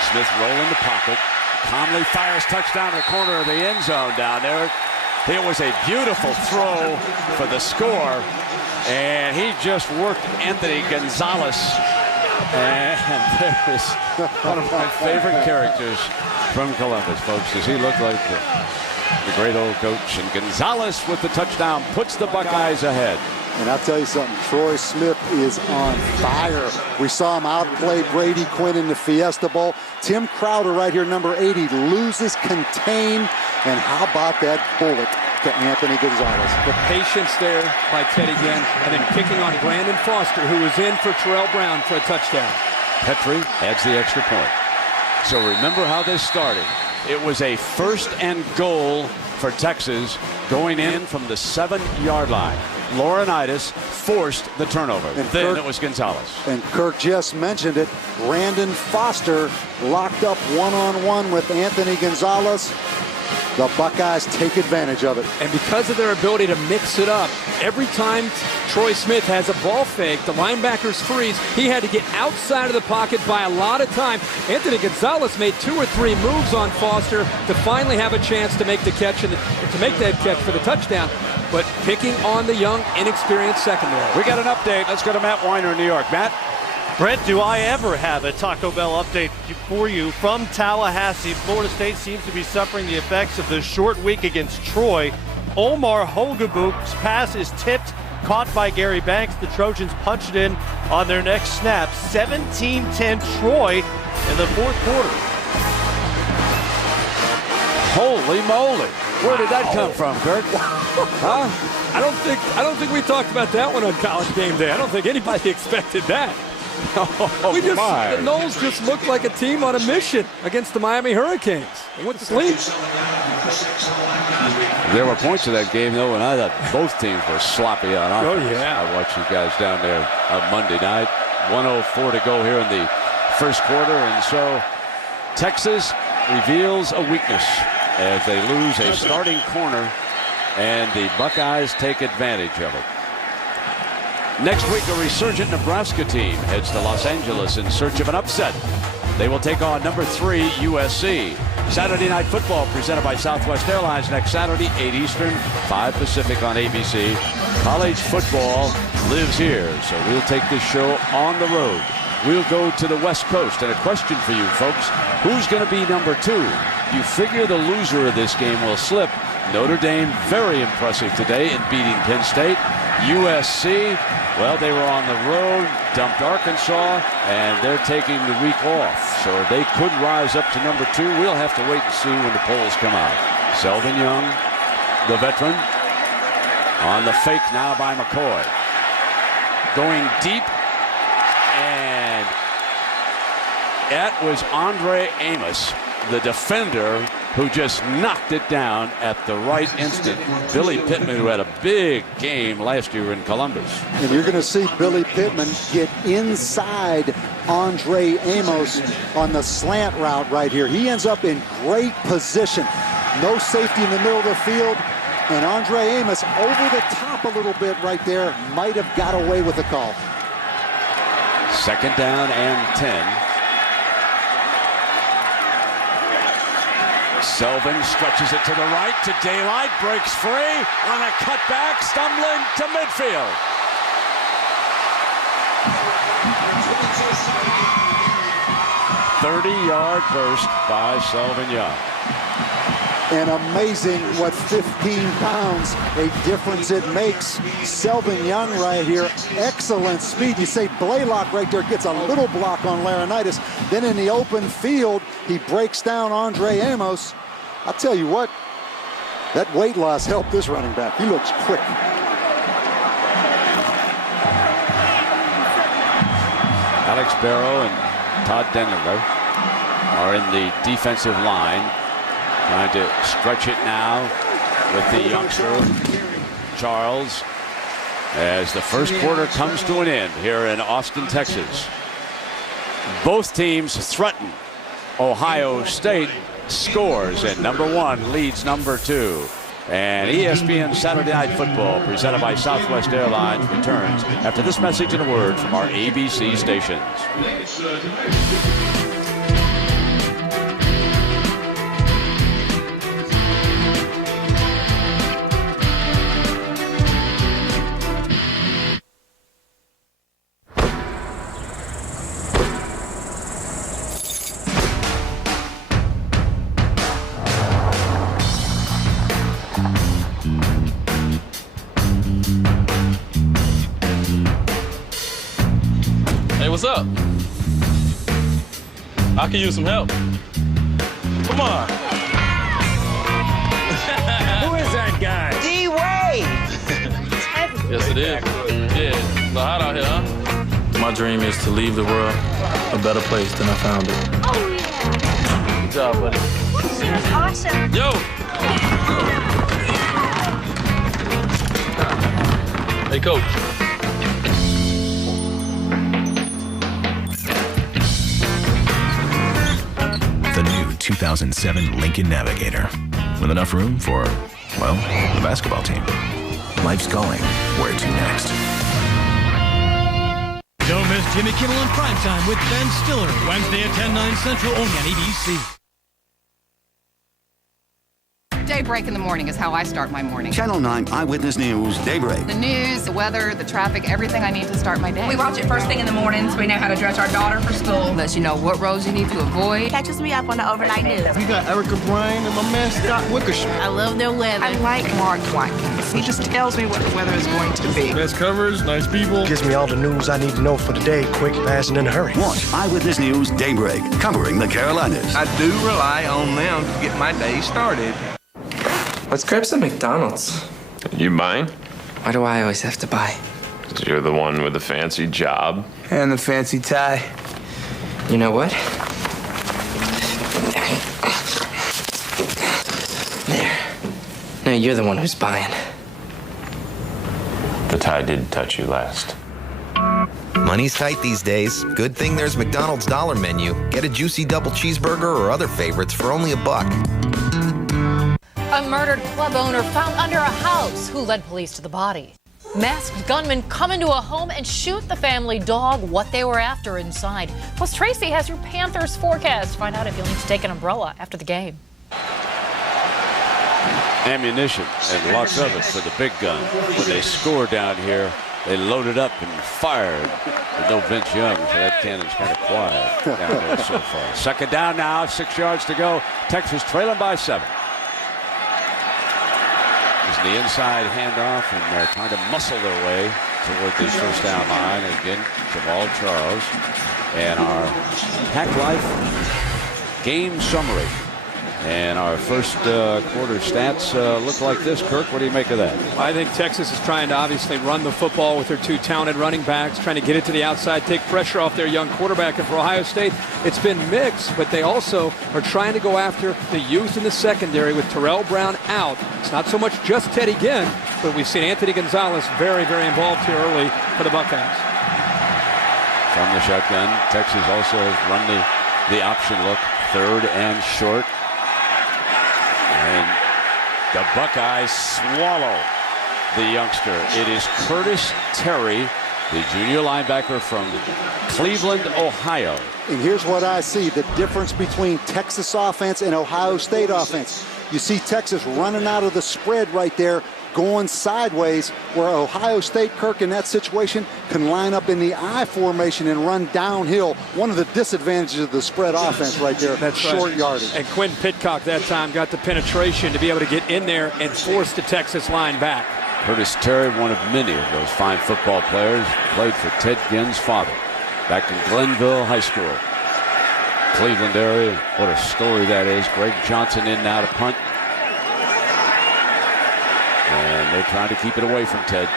Smith rolling the pocket. Calmly fires touchdown to the corner of the end zone down there. It was a beautiful throw for the score, and he just worked Anthony Gonzalez. And there is one of my favorite characters from Columbus, folks. Does he look like the great old coach? And Gonzalez with the touchdown puts the Buckeyes ahead. And I'll tell you something, Troy Smith is on fire. We saw him outplay Brady Quinn in the Fiesta Bowl. Tim Crowder right here, number 80, loses contain. And how about that bullet to Anthony Gonzalez? The patience there by Teddy Ginn, and then picking on Brandon Foster, who was in for Terrell Brown for a touchdown. Petrie adds the extra point. So remember how this started. It was a 1st and goal for Texas going in from the 7-yard line. Laurinaitis forced the turnover. And then it was Gonzalez. And Kirk just mentioned it. Brandon Foster locked up one-on-one with Anthony Gonzalez. The Buckeyes take advantage of it. And because of their ability to mix it up, every time Troy Smith has a ball fake, the linebackers freeze. He had to get outside of the pocket by a lot of time. Anthony Gonzalez made 2 or 3 moves on Foster to finally have a chance to make the catch and to make that catch for the touchdown. But picking on the young, inexperienced secondary. We got an update. Let's go to Matt Weiner in New York. Matt? Brent, do I ever have a Taco Bell update for you from Tallahassee? Florida State seems to be suffering the effects of the short week against Troy. Omar Hogabook's pass is tipped, caught by Gary Banks. The Trojans punch it in on their next snap. 17-10 Troy in the 4th quarter. Holy moly. Where did that come from, Kirk? Huh? I don't think we talked about that one on College Game Day. I don't think anybody expected that. The Noles just looked like a team on a mission against the Miami Hurricanes. They went to sleep. There were points of that game, though, when I thought both teams were sloppy on offense. Oh, yeah. I watched you guys down there on Monday night. 1:04 to go here in the first quarter, and so Texas reveals a weakness as they lose a starting corner, and the Buckeyes take advantage of it. Next week, a resurgent Nebraska team heads to Los Angeles in search of an upset. They will take on number 3 USC. Saturday Night Football presented by Southwest Airlines next Saturday, 8 Eastern, 5 Pacific on ABC. College football lives here, so we'll take this show on the road. We'll go to the West Coast, and a question for you folks. Who's going to be number 2? You figure the loser of this game will slip Notre Dame, very impressive today in beating Penn State. USC, well, they were on the road, dumped Arkansas, and they're taking the week off. So they could rise up to number 2. We'll have to wait and see when the polls come out. Selvin Young, the veteran, on the fake now by McCoy. Going deep, and that was Andre Amos, the defender, who just knocked it down at the right instant. Billy Pittman, who had a big game last year in Columbus. And you're going to see Billy Pittman get inside Andre Amos on the slant route right here. He ends up in great position. No safety in the middle of the field. And Andre Amos over the top a little bit right there. Might have got away with the call. 2nd down and 10. Selvin stretches it to the right to daylight, breaks free on a cutback, stumbling to midfield. "30-yard burst by Selvin Young." And amazing what 15 pounds a difference it makes. Selvin Young right here, excellent speed. You say Blaylock right there gets a little block on Laurinaitis. Then in the open field, he breaks down Andre Amos. I'll tell you what, that weight loss helped this running back. He looks quick. Alex Barrow and Todd Denlinger are in the defensive line, trying to stretch it now with the youngster Charles as the first quarter comes to an end here in Austin, Texas. Both teams threaten. Ohio State scores, and number 1 leads number 2. And ESPN Saturday Night Football, presented by Southwest Airlines, returns after this message and a word from our ABC stations. What's up? I can use some help. Come on. Who is that guy? D-Wade. Yes, it is. Yeah, it's hot out here, huh? My dream is to leave the world a better place than I found it. Oh, yeah. Good job, buddy. That's awesome. Yo! Hey, Coach. The new 2007 Lincoln Navigator. With enough room for, well, the basketball team. Life's going. Where to next? Don't miss Jimmy Kimmel in Primetime with Ben Stiller. Wednesday at 10, 9 Central, only on ABC. Daybreak in the morning is how I start my morning. Channel 9 Eyewitness News, Daybreak. The news, the weather, the traffic, everything I need to start my day. We watch it first thing in the morning so we know how to dress our daughter for school. Lets you know what roads you need to avoid. Catches me up on the overnight news. We got Erica Bryan and my man Scott Wickersham. I love their weather. I like Mark Watkins. He just tells me what the weather is going to be. Best covers, nice people. Gives me all the news I need to know for the day, quick, fast, and in a hurry. Watch Eyewitness News, Daybreak, covering the Carolinas. I do rely on them to get my day started. Let's grab some McDonald's. You buying? Why do I always have to buy? 'Cause you're the one with the fancy job. And the fancy tie. You know what? There. No, you're the one who's buying. The tie did touch you last. Money's tight these days. Good thing there's McDonald's Dollar Menu. Get a juicy double cheeseburger or other favorites for only $1. A murdered club owner found under a house. Who led police to the body? Masked gunmen come into a home and shoot the family dog. What they were after inside. Plus, Tracy has your Panthers forecast. Find out if you'll need to take an umbrella after the game. Ammunition, and lots of it for the big gun. When they score down here, they loaded up and fired. With no Vince Young, so that cannon's kind of quiet down there so far. 2nd down now, 6 yards to go. Texas trailing by 7. on the inside handoff, and they're trying to muscle their way toward the first down line. Again, Jamal Charles. And our Pack Life game summary. And our first quarter stats look like this. Kirk, what do you make of that? I think Texas is trying to obviously run the football with their two talented running backs, trying to get it to the outside, take pressure off their young quarterback. And for Ohio State, it's been mixed, but they also are trying to go after the youth in the secondary with Terrell Brown out. It's not so much just Teddy Ginn, but we've seen Anthony Gonzalez very, very involved here early for the Buckeyes. From the shotgun, Texas also has run the option look, 3rd and short. And the Buckeyes swallow the youngster. It is Curtis Terry, the junior linebacker from Cleveland, Ohio. And here's what I see, the difference between Texas offense and Ohio State offense. You see Texas running out of the spread right there, going sideways, where Ohio State, Kirk, in that situation, can line up in the I formation and run downhill. One of the disadvantages of the spread offense right there. That's short yardage. And Quinn Pitcock that time got the penetration to be able to get in there and force the Texas line back. Curtis Terry, one of many of those fine football players, played for Ted Ginn's father back in Glenville High School. Cleveland area, what a story that is. Greg Johnson in now to punt. And they're trying to keep it away from Ted.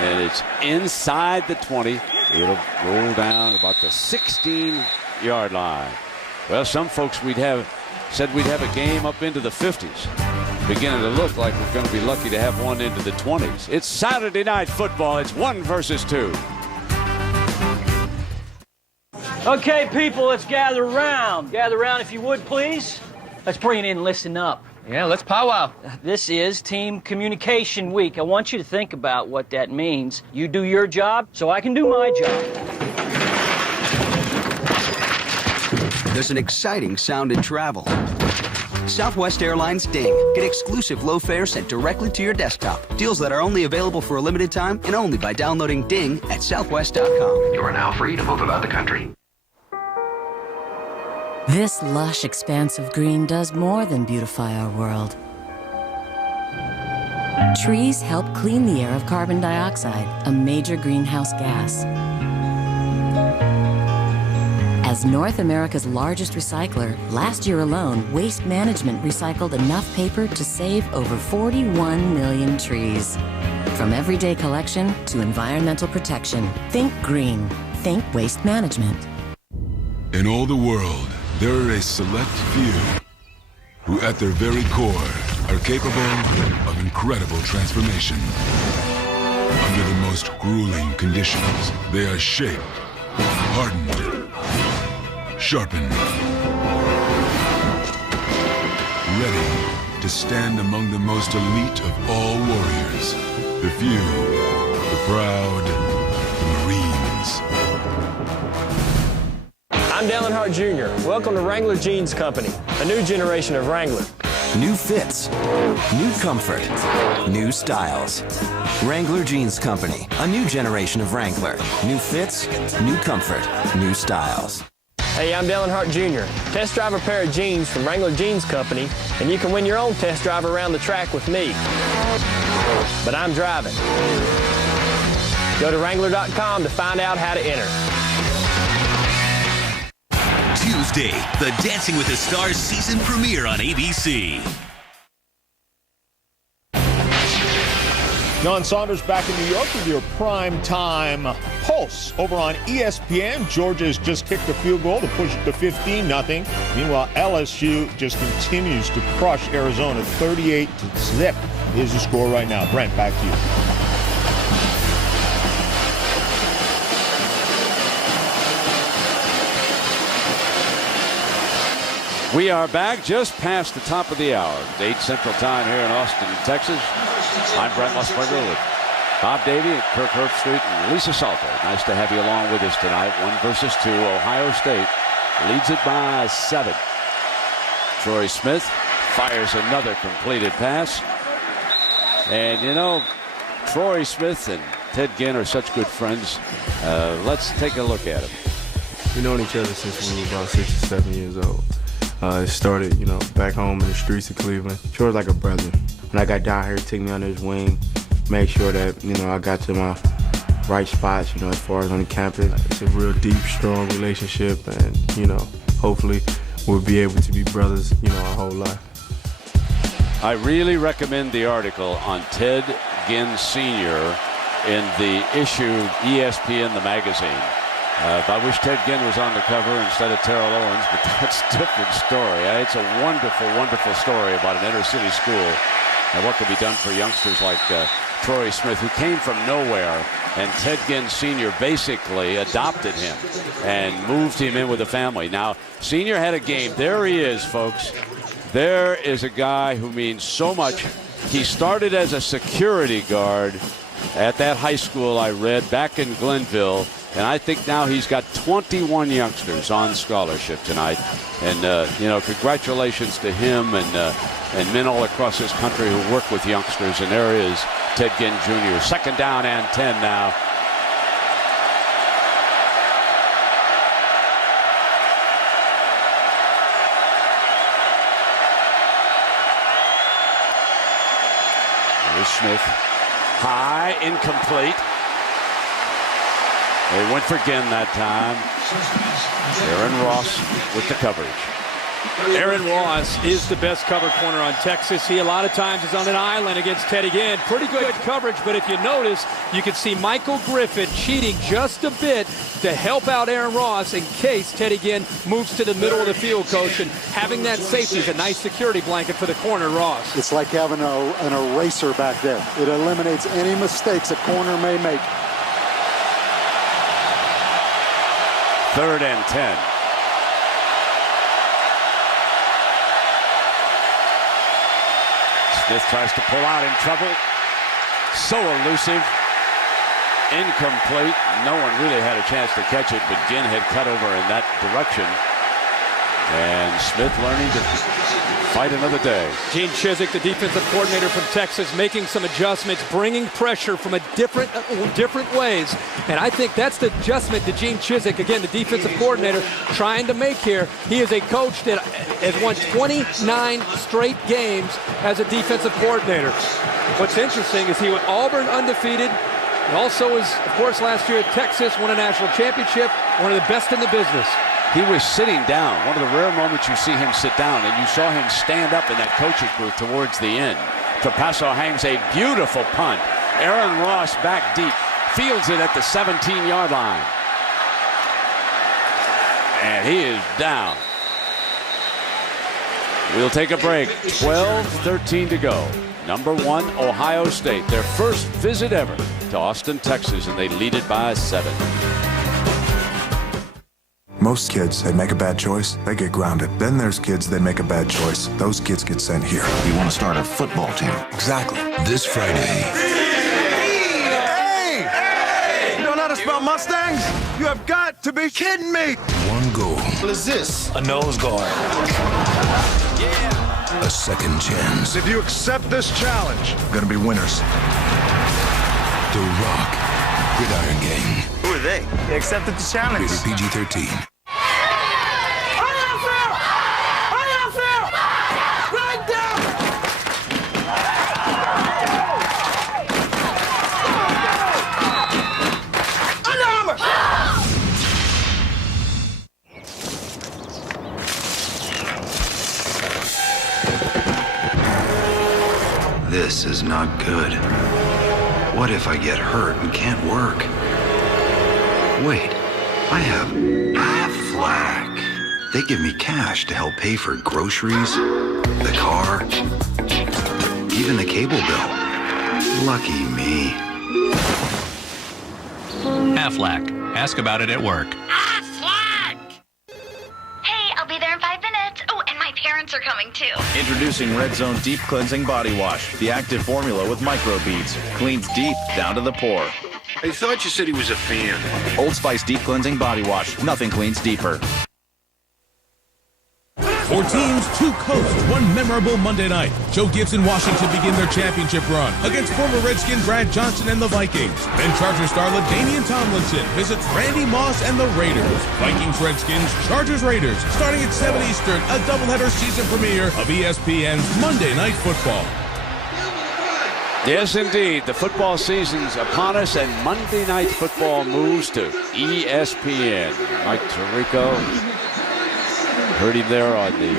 And it's inside the 20. It'll roll down about the 16-yard line. Well, some folks said we'd have a game up into the 50s. Beginning to look like we're going to be lucky to have one into the 20s. It's Saturday Night Football. It's 1 versus 2. Okay, people, let's gather around. Gather around if you would, please. Let's bring it in and listen up. Yeah, let's powwow. This is Team Communication Week. I want you to think about what that means. You do your job, so I can do my job. There's an exciting sound in travel. Southwest Airlines Ding. Get exclusive low fares sent directly to your desktop. Deals that are only available for a limited time and only by downloading Ding at southwest.com. You are now free to move about the country. This lush expanse of green does more than beautify our world. Trees help clean the air of carbon dioxide, a major greenhouse gas. As North America's largest recycler, last year alone, Waste Management recycled enough paper to save over 41 million trees. From everyday collection to environmental protection, think green. Think Waste Management. In all the world, there are a select few who at their very core are capable of incredible transformation. Under the most grueling conditions, they are shaped, hardened, sharpened, ready to stand among the most elite of all warriors. The few, the proud, the Marines. I'm Dallin Hart Jr. Welcome to Wrangler Jeans Company, a new generation of Wrangler. New fits, new comfort, new styles. Wrangler Jeans Company, a new generation of Wrangler. New fits, new comfort, new styles. Hey, I'm Dallin Hart Jr. Test drive a pair of jeans from Wrangler Jeans Company, and you can win your own test drive around the track with me. But I'm driving. Go to Wrangler.com to find out how to enter. Tuesday, the Dancing with the Stars season premiere on ABC. John Saunders back in New York with your prime time pulse over on ESPN. Georgia's just kicked a field goal to push it to 15-0. Meanwhile, LSU just continues to crush Arizona 38-0. Here's the score right now. Brent, back to you. We are back just past the top of the hour. 8 Central Time here in Austin, Texas. I'm Brent Musburger with Bob Davie and Kirk Herbstreit and Lisa Salter. Nice to have you along with us tonight. 1 versus 2. Ohio State leads it by 7. Troy Smith fires another completed pass. And you know, Troy Smith and Ted Ginn are such good friends. Let's take a look at them. We've known each other since we were about 6 or 7 years old. It started, back home in the streets of Cleveland. Troy's like a brother. when I got down here, he took me under his wing, made sure that, I got to my right spots, as far as on the campus. It's a real deep, strong relationship, and, hopefully we'll be able to be brothers, our whole life. I really recommend the article on Ted Ginn Sr. in the issue ESPN, the magazine. I wish Ted Ginn was on the cover instead of Terrell Owens, but that's a different story. It's a wonderful, wonderful story about an inner-city school and what can be done for youngsters like Troy Smith, who came from nowhere, and Ted Ginn Sr. basically adopted him and moved him in with the family. Now, Sr. had a game. There he is, folks. There is a guy who means so much. He started as a security guard at that high school I read back in Glenville, and I think now he's got 21 youngsters on scholarship tonight. And, congratulations to him and men all across this country who work with youngsters. And there is Ted Ginn Jr. Second down and 10 now. Here's Smith. High, incomplete. They went for Ginn that time. Aaron Ross with the coverage. Aaron Ross is the best cover corner on Texas. He a lot of times is on an island against Teddy Ginn. Pretty good coverage, but if you notice, you can see Michael Griffin cheating just a bit to help out Aaron Ross in case Teddy Ginn moves to the middle of the field, Coach, and having that safety is a nice security blanket for the corner, Ross. It's like having an eraser back there. It eliminates any mistakes a corner may make. 3rd and 10. Smith tries to pull out in trouble. So elusive. Incomplete. No one really had a chance to catch it, but Ginn had cut over in that direction. And Smith learning to fight another day. Gene Chizik, the defensive coordinator from Texas, making some adjustments, bringing pressure from a different ways. And I think that's the adjustment that Gene Chizik, again, the defensive coordinator, trying to make here. He is a coach that has won 29 straight games as a defensive coordinator. What's interesting is he went Auburn undefeated. And also was, of course, last year at Texas, won a national championship, one of the best in the business. He was sitting down. One of the rare moments you see him sit down, and you saw him stand up in that coaching booth towards the end. Trapasso hangs a beautiful punt. Aaron Ross back deep, fields it at the 17-yard line. And he is down. We'll take a break. 12:13 to go. Number 1, Ohio State. Their first visit ever to Austin, Texas, and they lead it by 7. Most kids, they make a bad choice, they get grounded. Then there's kids, they make a bad choice. Those kids get sent here. You want to start a football team? Exactly. This Friday. Hey! You don't know how to spell Mustangs? You have got to be kidding me! One goal. What is this? A nose guard. Yeah. A second chance. If you accept this challenge, we're gonna be winners. The Rock. Gridiron Gang. Who are they? They accepted the challenge. Rated PG-13. This is not good. What if I get hurt and can't work? Wait, I have Aflac. They give me cash to help pay for groceries, the car, even the cable bill. Lucky me. Aflac. Ask about it at work. Hey, I'll be there in 5 minutes. Oh, and my parents are coming too. Introducing Red Zone Deep Cleansing Body Wash. The active formula with microbeads. Cleans deep down to the pore. I thought you said he was a fan. Old Spice Deep Cleansing Body Wash. Nothing cleans deeper. 4 teams, 2 coasts, 1 memorable Monday night. Joe Gibbs and Washington begin their championship run against former Redskin Brad Johnson and the Vikings. Then Charger star LaDainian Tomlinson visits Randy Moss and the Raiders. Vikings, Redskins, Chargers, Raiders. Starting at 7 Eastern, a doubleheader season premiere of ESPN's Monday Night Football. Yes, indeed. The football season's upon us, and Monday Night Football moves to ESPN. Mike Tirico, heard him there on the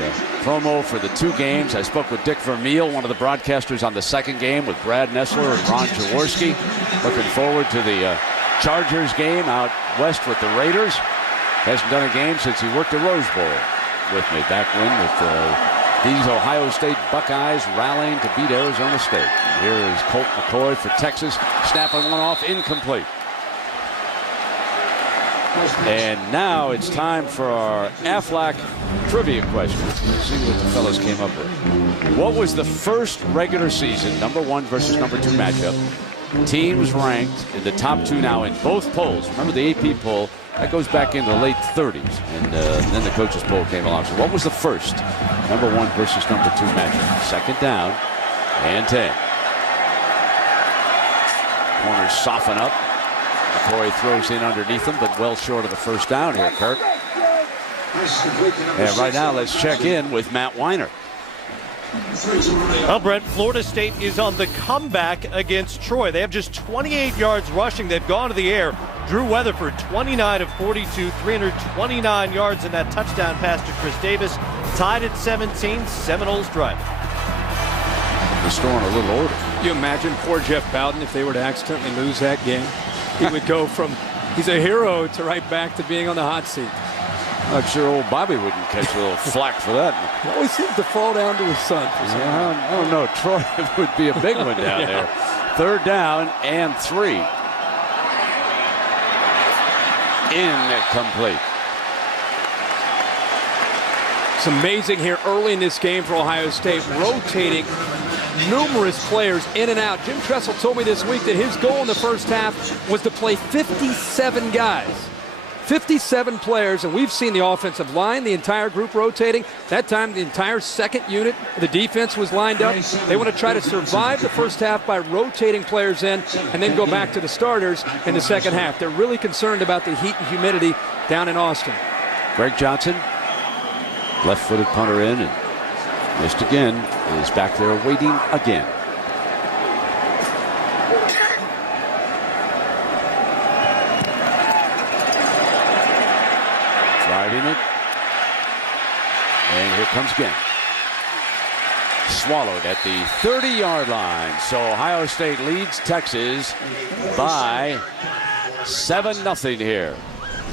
promo for the 2 games. I spoke with Dick Vermeil, one of the broadcasters on the 2nd game, with Brad Nessler and Ron Jaworski. Looking forward to the Chargers game out west with the Raiders. Hasn't done a game since he worked the Rose Bowl with me back when with these Ohio State Buckeyes rallying to beat Arizona State. Here is Colt McCoy for Texas, snapping one off, incomplete. And now it's time for our Aflac trivia question. Let's see what the fellas came up with. What was the first regular season #1 versus #2 matchup? Teams ranked in the top 2 now in both polls. Remember the AP poll? That goes back into the late 30s, and then the coaches poll came along. So what was the first #1 versus #2 matchup? 2nd down and 10. Corners soften up. McCoy throws in underneath them, but well short of the first down here, Kirk. And right now, let's check in with Matt Weiner. Well, Brent, Florida State is on the comeback against Troy. They have just 28 yards rushing. They've gone to the air. Drew Weatherford, 29 of 42, 329 yards in that touchdown pass to Chris Davis. Tied at 17, Seminoles driving. Restoring a little order. You imagine poor Jeff Bowden if they were to accidentally lose that game. He would go from he's a hero to right back to being on the hot seat. I'm sure old Bobby wouldn't catch a little flack for that. He always seems to fall down to his son. I don't know. Troy would be a big one down there. 3rd down and 3. Incomplete. It's amazing here early in this game for Ohio State, rotating numerous players in and out. Jim Tressel told me this week that his goal in the first half was to play 57 guys. 57 players, and we've seen the offensive line, the entire group rotating. That time, the entire second unit, the defense was lined up. They want to try to survive the first half by rotating players in and then go back to the starters in the second half. They're really concerned about the heat and humidity down in Austin. Greg Johnson, left-footed punter in and missed again, is back there waiting again. Driving it. And here comes Ginn. Swallowed at the 30-yard line. So Ohio State leads Texas by 7-0 here.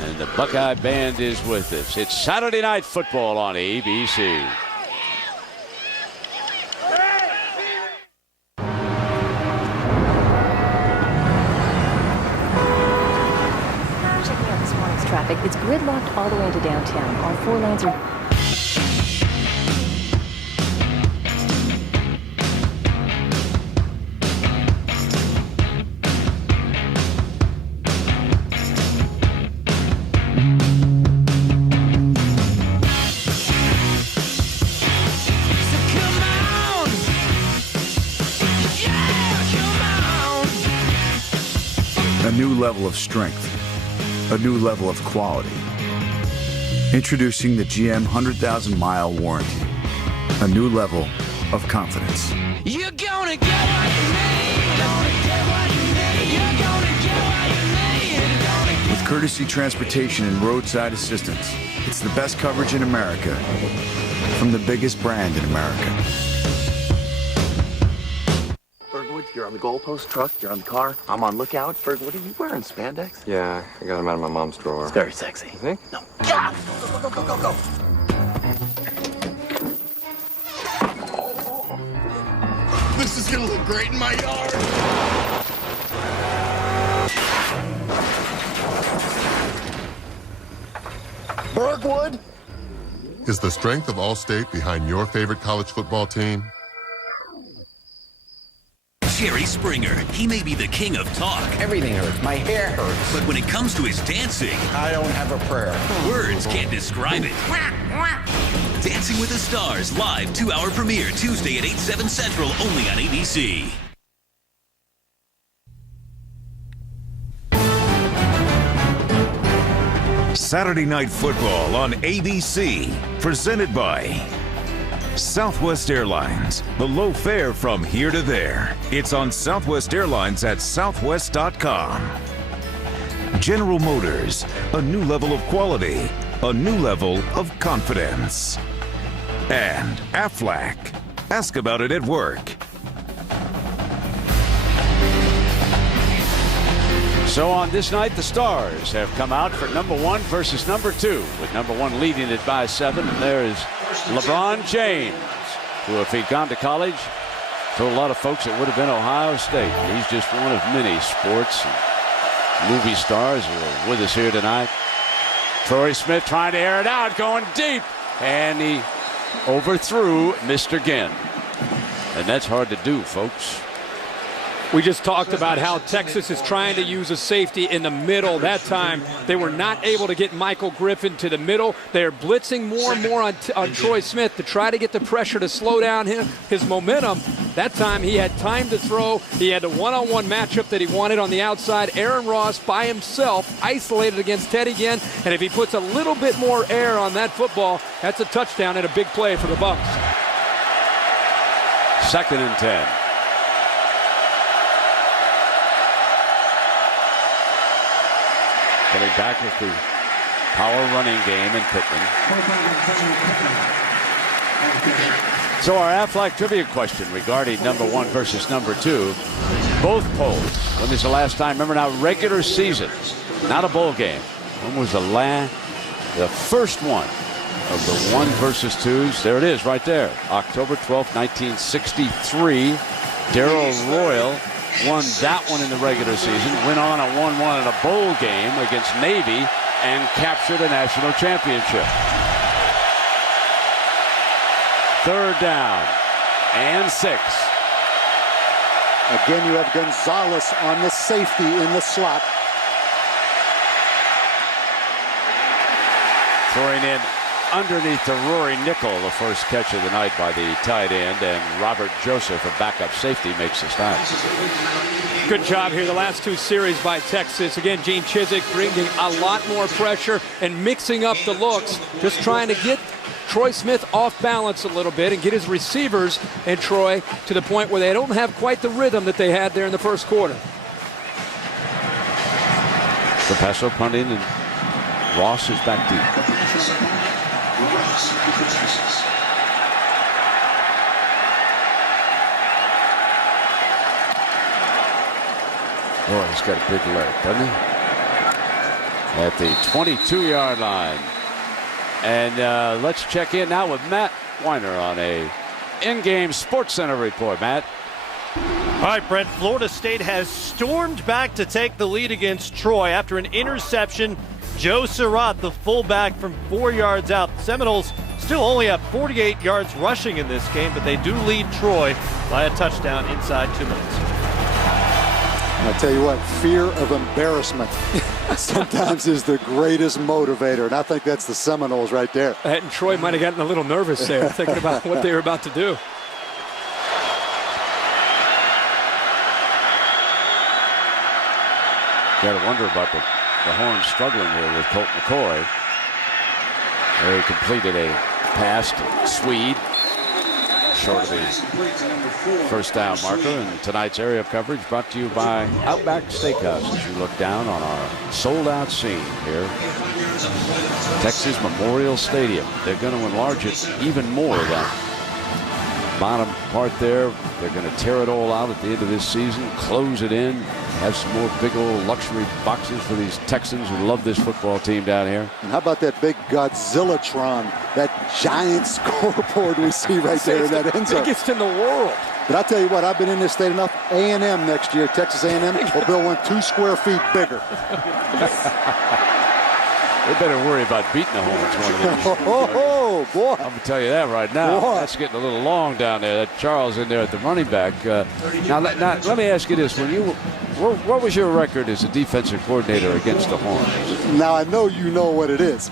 And the Buckeye Band is with us. It's Saturday Night Football on ABC. Checking out this morning's traffic. It's gridlocked all the way into downtown. All 4 lanes are... A new level of strength, a new level of quality. Introducing the GM 100,000-mile warranty, a new level of confidence. You're gonna get what you need. Gonna get what you need. You're gonna get what you need. With courtesy transportation and roadside assistance, it's the best coverage in America from the biggest brand in America. You're on the goalpost truck, you're on the car, I'm on lookout. Berg, what are you wearing, spandex? Yeah, I got them out of my mom's drawer. It's very sexy. You think? No. Ah! Go, go, go, go, go. This is gonna look great in my yard. Bergwood? Is the strength of Allstate behind your favorite college football team? Jerry Springer. He may be the king of talk. Everything hurts. My hair hurts. But when it comes to his dancing, I don't have a prayer. Words can't describe it. Dancing with the Stars, live 2-hour premiere Tuesday at 8/7 Central, only on ABC. Saturday Night Football on ABC, presented by Southwest Airlines, the low fare from here to there. It's on Southwest Airlines at southwest.com. General Motors, a new level of quality, a new level of confidence. And Aflac, ask about it at work. So on this night, the Stars have come out for number 1 versus number 2, with number 1 leading it by 7. And there is LeBron James, who, if he'd gone to college, to a lot of folks, it would have been Ohio State. He's just one of many sports and movie stars who are with us here tonight. Troy Smith trying to air it out, going deep, and he overthrew Mr. Ginn. And that's hard to do, folks. We just talked about how Texas is trying to use a safety in the middle. That time, they were not able to get Michael Griffin to the middle. They're blitzing more and more on Troy Smith to try to get the pressure to slow down his momentum. That time, he had time to throw. He had the one-on-one matchup that he wanted on the outside. Aaron Ross by himself, isolated against Teddy Ginn. And if he puts a little bit more air on that football, that's a touchdown and a big play for the Bucs. 2nd and 10. Getting back with the power running game in Pittman. So our Aflac trivia question regarding number 1 versus number 2. Both polls. When is the last time? Remember now, regular season, not a bowl game. When was the first one of the 1 versus 2s? There it is right there. October 12th, 1963. Darrell Royal won that one in the regular season, went on a 1-1 in a bowl game against Navy, and captured a national championship. 3rd down and 6. Again, you have Gonzalez on the safety in the slot. Throwing in underneath the Rory Nickel, the first catch of the night by the tight end, and Robert Joseph, a backup safety, makes the stop. Good job here the last 2 series by Texas. Again, Gene Chizik bringing a lot more pressure and mixing up the looks, just trying to get Troy Smith off balance a little bit and get his receivers and Troy to the point where they don't have quite the rhythm that they had there in the first quarter. The Paso punting, and Ross is back deep. Boy, he's got a big leg, doesn't he? At the 22-yard line. And let's check in now with Matt Weiner on a in-game Sports Center report. Matt. All right, Brent, Florida State has stormed back to take the lead against Troy after an interception. Joe Surratt, the fullback, from 4 yards out. The Seminoles still only have 48 yards rushing in this game, but they do lead Troy by a touchdown inside 2 minutes. I'll tell you what, fear of embarrassment sometimes is the greatest motivator, and I think that's the Seminoles right there. And Troy might have gotten a little nervous there, thinking about what they were about to do. Got to wonder about the Horns struggling here with Colt McCoy. There he completed a pass to Swede, short of his first down marker. And tonight's area of coverage brought to you by Outback Steakhouse as you look down on our sold-out scene here. Texas Memorial Stadium. They're going to enlarge it even more. That bottom part there, they're going to tear it all out at the end of this season, close it in, have some more big old luxury boxes for these Texans who love this football team down here. And how about that big Godzillatron, that giant scoreboard we see right there in that end zone? Biggest in the world. But I'll tell you what, I've been in this state enough. A&M next year, Texas A&M, will build one 2 square feet bigger. They better worry about beating the Horns one of these. Oh, boy. I'm going to tell you that right now. Boy. That's getting a little long down there. That Charles in there at the running back. Now, let me ask you this. When you what was your record as a defensive coordinator against the Horns? Now, I know you know what it is,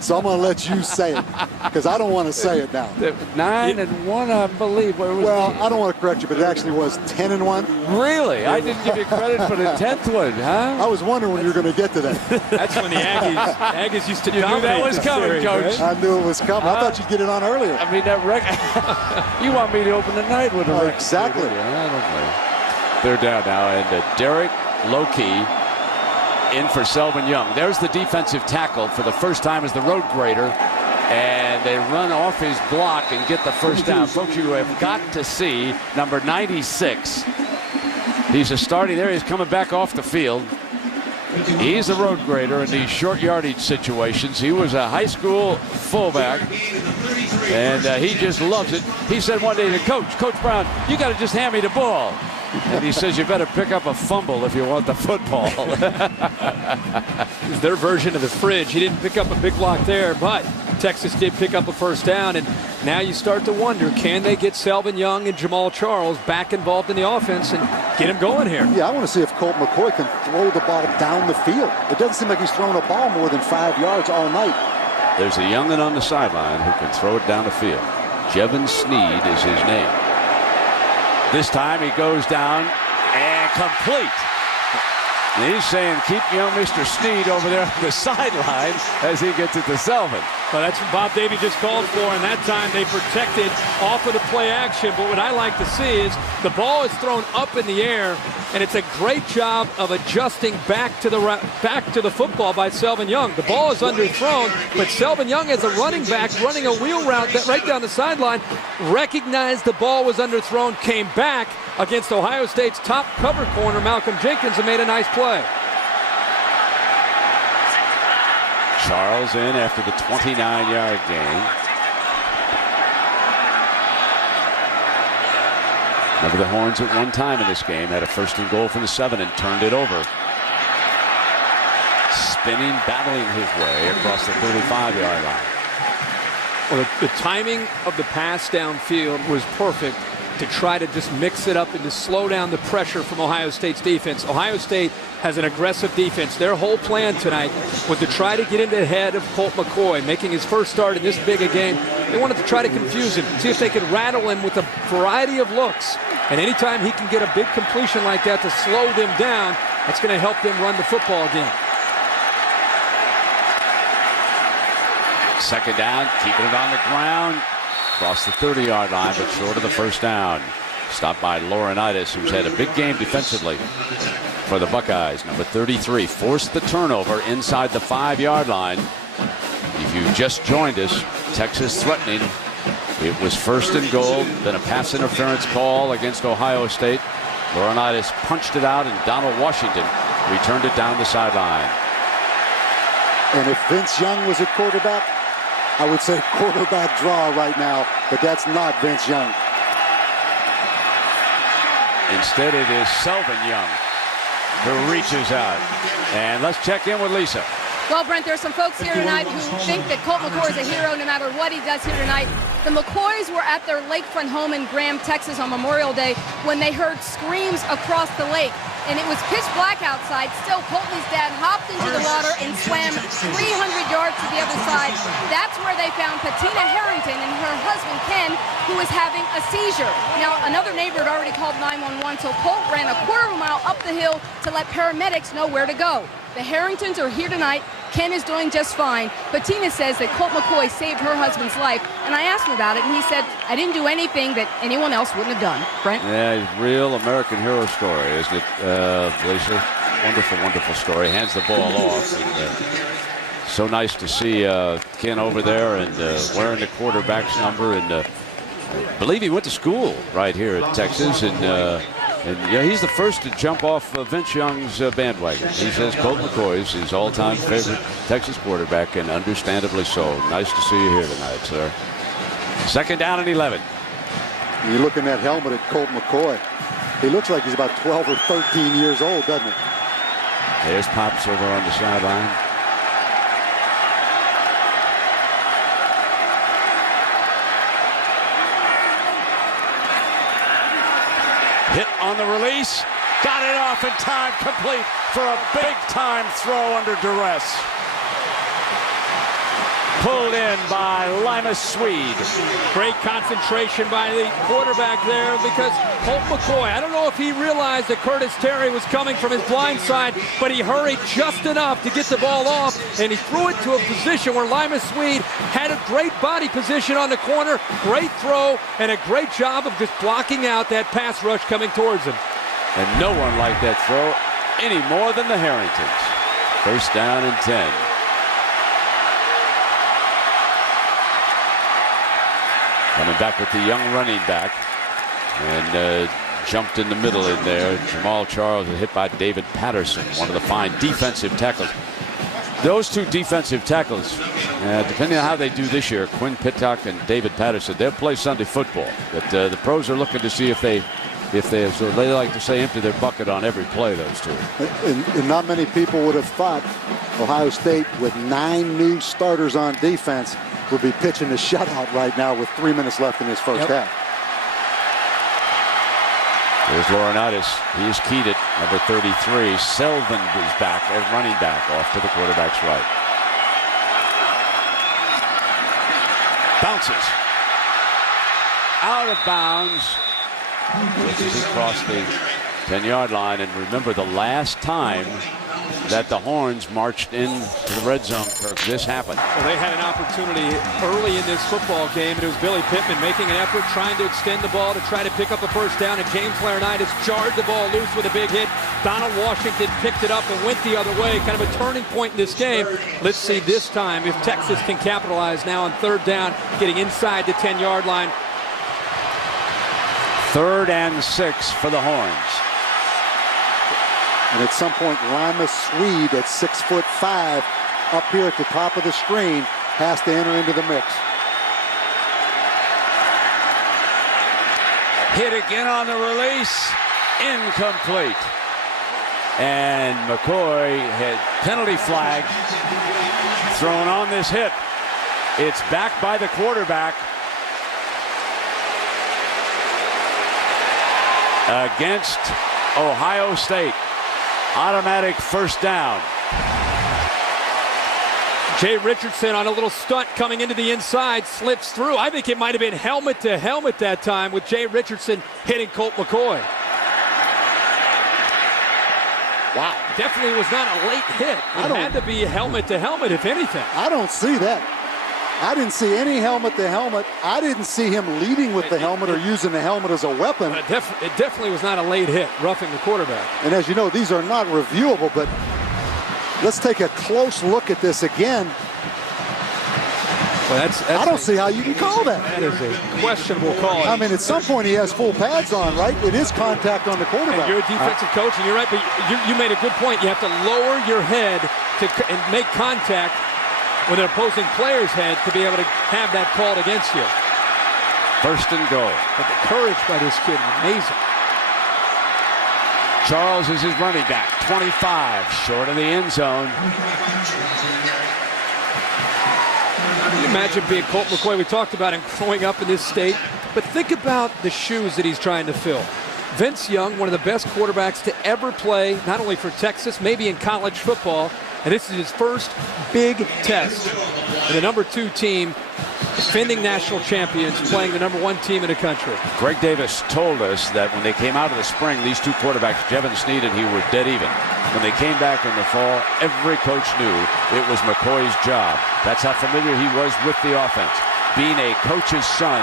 so I'm going to let you say it, because I don't want to say it now. 9-1, I believe. Well, I don't want to correct you, but it actually was 10-1. Really? I didn't give you credit for the 10th one, huh? I was wondering when you were going to get to that. That's when the Aggies used to You knew that was coming, series, Coach. right? I knew it was coming. I thought you'd get it on earlier. I mean, that record. You want me to open the night with a record? Exactly. I don't know. They're down now, and Derek Lokey in for Selvin Young. There's the defensive tackle for the first time as the road grader, and they run off his block and get the first down. Folks, you have got to see number 96. He's a starting there. He's coming back off the field. He's a road grader in these short yardage situations. He was a high school fullback, and he just loves it. He said one day to Coach Brown, you got to just hand me the ball. And he says, you better pick up a fumble if you want the football. Their version of the fridge. He didn't pick up a big block there, but Texas did pick up a first down. And now you start to wonder, can they get Selvin Young and Jamal Charles back involved in the offense and get him going here? Yeah, I want to see if Colt McCoy can throw the ball down the field. It doesn't seem like he's thrown a ball more than 5 yards all night. There's a young'un on the sideline who can throw it down the field. Jevin Sneed is his name. This time he goes down and complete. And he's saying, keep young Mr. Sneed over there on the sideline as he gets it to Selvin. Well, that's what Bob Davie just called for, and that time they protected off of the play action. But what I like to see is the ball is thrown up in the air, and it's a great job of adjusting back to the football by Selvin Young. The ball is underthrown, but Selvin Young, as a running back, running a wheel route that right down the sideline, recognized the ball was underthrown, came back against Ohio State's top cover corner, Malcolm Jenkins, and made a nice play. Charles in after the 29-yard gain. Remember, the Horns at one time in this game had a 1st and goal from the 7 and turned it over. Spinning, battling his way across the 35-yard line. Well, the timing of the pass downfield was perfect to try to just mix it up and to slow down the pressure from Ohio State's defense. Ohio State has an aggressive defense. Their whole plan tonight was to try to get into the head of Colt McCoy, making his first start in this big a game. They wanted to try to confuse him, see if they could rattle him with a variety of looks. And anytime he can get a big completion like that to slow them down, that's going to help them run the football again. Second down, keeping it on the ground. Across the 30-yard line, but short of the first down. Stopped by Laurinaitis, who's had a big game defensively for the Buckeyes. Number 33 forced the turnover inside the 5-yard line. If you just joined us, Texas threatening. It was 1st and goal, then a pass interference call against Ohio State. Laurinaitis punched it out, and Donald Washington returned it down the sideline. And if Vince Young was at quarterback, I would say quarterback draw right now, but that's not Vince Young. Instead, it is Selvin Young who reaches out. And let's check in with Lisa. Well, Brent, there's some folks here tonight who think that Colt McCoy is a hero no matter what he does here tonight. The McCoys were at their lakefront home in Graham, Texas on Memorial Day when they heard screams across the lake. And it was pitch black outside. Still, Colton's dad hopped into the water and swam 300 yards to the other side. That's where they found Patina Harrington and her husband, Ken, who was having a seizure. Now, another neighbor had already called 911, so Colt ran a quarter of a mile up the hill to let paramedics know where to go. The Harringtons are here tonight. Ken is doing just fine. Patina says that Colt McCoy saved her husband's life, and I asked him about it, and he said, I didn't do anything that anyone else wouldn't have done. Brent? Yeah, real American hero story, isn't it, Lisa? Wonderful, wonderful story. Hands the ball off. And, so nice to see Ken over there and wearing the quarterback's number. And I believe he went to school right here at Texas. And yeah, he's the first to jump off Vince Young's bandwagon. He says Colt McCoy is his all-time favorite Texas quarterback, and understandably so. Nice to see you here tonight, sir. Second down and 11. You look in that helmet at Colt McCoy. He looks like he's about 12 or 13 years old, doesn't he? There's Pops over on the sideline. Hit on the release, Got it off in time, complete for a big-time throw under duress. Pulled in by Limas Swede. Great concentration by the quarterback there because Colt McCoy, I don't know if he realized that Curtis Terry was coming from his blind side, but he hurried just enough to get the ball off, and he threw it to a position where Limas Swede had a great body position on the corner, great throw, and a great job of just blocking out that pass rush coming towards him. And no one liked that throw any more than the Harringtons. First down and 10. Coming back with the young running back. And jumped in the middle in there. Jamal Charles was hit by David Patterson, one of the fine defensive tackles. Those two defensive tackles, depending on how they do this year, Quinn Pittock and David Patterson, they'll play Sunday football. But the pros are looking to see if they, so they like to say, empty their bucket on every play, those two. And not many people would have thought Ohio State, with 9 new starters on defense, would be pitching a shutout right now with 3 minutes left in his first half. There's Laurinaitis. He's keyed it, number 33. Selvin is back as running back off to the quarterback's right. Bounces. Out of bounds. He crossed the 10-yard line. And remember, the last time that the Horns marched into the red zone, Kirk, this happened. Well, they had an opportunity early in this football game, and it was Billy Pittman making an effort, trying to extend the ball to try to pick up a first down, and James Laurinaitis jarred the ball loose with a big hit. Donald Washington picked it up and went the other way, kind of a turning point in this game. Let's see this time if Texas can capitalize now on third down, getting inside the 10-yard line. 3rd and 6 for the Horns. And at some point, Limas Swede at 6'5", up here at the top of the screen, has to enter into the mix. Hit again on the release. Incomplete. And McCoy had penalty flag thrown on this hit. It's back by the quarterback against Ohio State. Automatic first down. Jay Richardson on a little stunt coming into the inside, slips through. I think it might have been helmet to helmet that time with Jay Richardson hitting Colt McCoy. Wow. Definitely was not a late hit. It had to be helmet to helmet, if anything. I don't see that. I didn't see any helmet to helmet. I didn't see him leading with the helmet or using the helmet as a weapon. It definitely was not a late hit, roughing the quarterback. And as you know, these are not reviewable, but let's take a close look at this again. Well, that's I don't see how you can call that. That is a questionable call. I mean, at some point he has full pads on, right? It is contact on the quarterback. And you're a defensive coach, and you're right, but you made a good point. You have to lower your head and make contact with an opposing player's head to be able to have that called against you. 1st and goal. But the courage by this kid, amazing. Charles is his running back. 25, short of the end zone. Can you imagine being Colt McCoy? We talked about him growing up in this state, but think about the shoes that he's trying to fill. Vince Young, one of the best quarterbacks to ever play, not only for Texas, maybe in college football, and this is his first big test. And the number 2 team, defending national champions, playing the number 1 team in the country. Greg Davis told us that when they came out of the spring, these two quarterbacks, Jevin Sneed and he, were dead even. When they came back in the fall, every coach knew it was McCoy's job. That's how familiar he was with the offense. Being a coach's son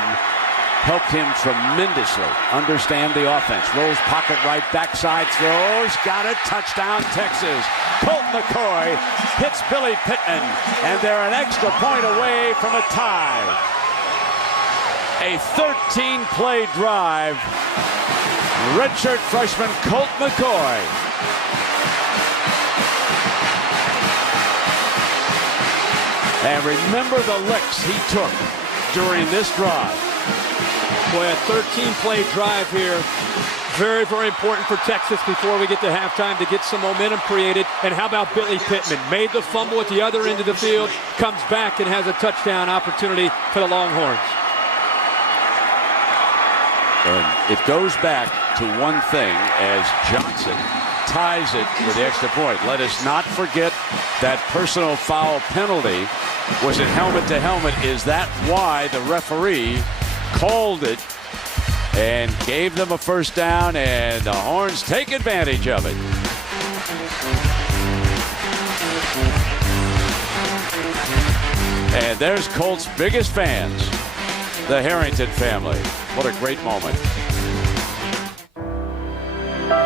helped him tremendously understand the offense. Rolls pocket right, backside throws, got it, touchdown Texas. Colt McCoy hits Billy Pittman, and they're an extra point away from a tie. A 13-play drive. Redshirt freshman Colt McCoy. And remember the licks he took during this drive. Boy, a 13-play drive here. Very, very important for Texas before we get to halftime to get some momentum created. And how about Billy Pittman? Made the fumble at the other end of the field, comes back and has a touchdown opportunity for the Longhorns. And it goes back to one thing as Johnson ties it with the extra point. Let us not forget that personal foul penalty was it helmet to helmet. Is that why the referee called it and gave them a first down, and the Horns take advantage of it? And there's Colt's biggest fans, the Harrington family. What a great moment.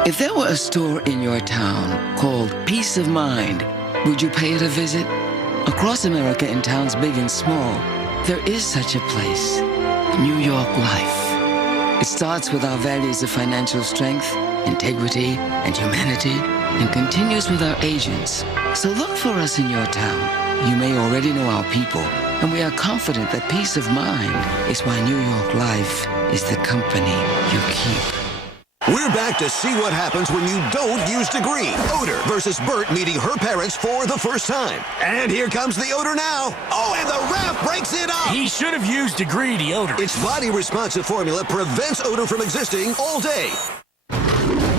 If there were a store in your town called Peace of Mind, would you pay it a visit? Across America, in towns big and small, there is such a place. New York Life. It starts with our values of financial strength, integrity, and humanity, and continues with our agents. So look for us in your town. You may already know our people, and we are confident that peace of mind is why New York Life is the company you keep. We're back to see what happens when you don't use degree. Oder versus Bert meeting her parents for the first time. And here comes the Oder now. Oh, and the ref breaks it up. He should have used degree, the Oder. Its body-responsive formula prevents Oder from existing all day.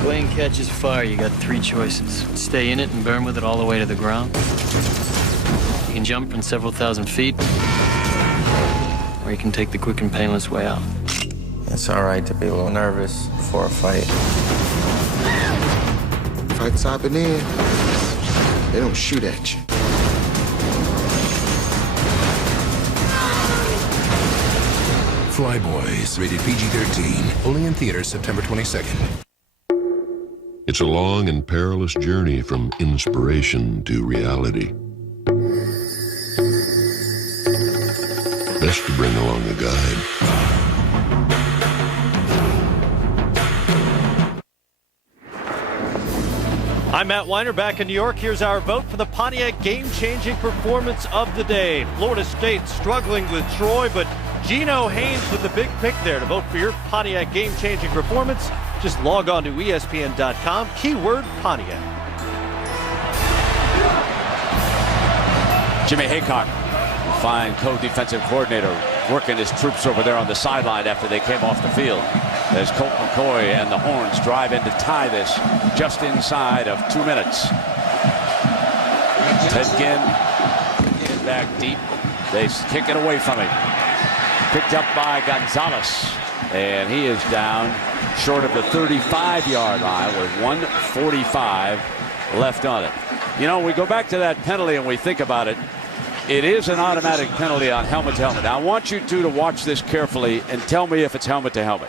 Plane catches fire, you got three choices. Stay in it and burn with it all the way to the ground. You can jump from several thousand feet. Or you can take the quick and painless way out. It's all right to be a little nervous before a fight. Fights happen in, they don't shoot at you. Flyboys, rated PG-13. Only in theaters September 22nd. It's a long and perilous journey from inspiration to reality. Best to bring along a guide. I'm Matt Weiner back in New York. Here's our vote for the Pontiac game-changing performance of the day. Florida State struggling with Troy, but Geno Haynes with the big pick there. To vote for your Pontiac game-changing performance, just log on to ESPN.com, keyword Pontiac. Jimmy Haycock, fine co-defensive coordinator, working his troops over there on the sideline after they came off the field. As Colt McCoy and the Horns drive in to tie this just inside of 2 minutes. Ted Ginn back deep. They kick it away from him. Picked up by Gonzalez. And he is down short of the 35-yard line with 1:45 left on it. You know, we go back to that penalty and we think about it. It is an automatic penalty on helmet to helmet. I want you two to watch this carefully and tell me if it's helmet to helmet.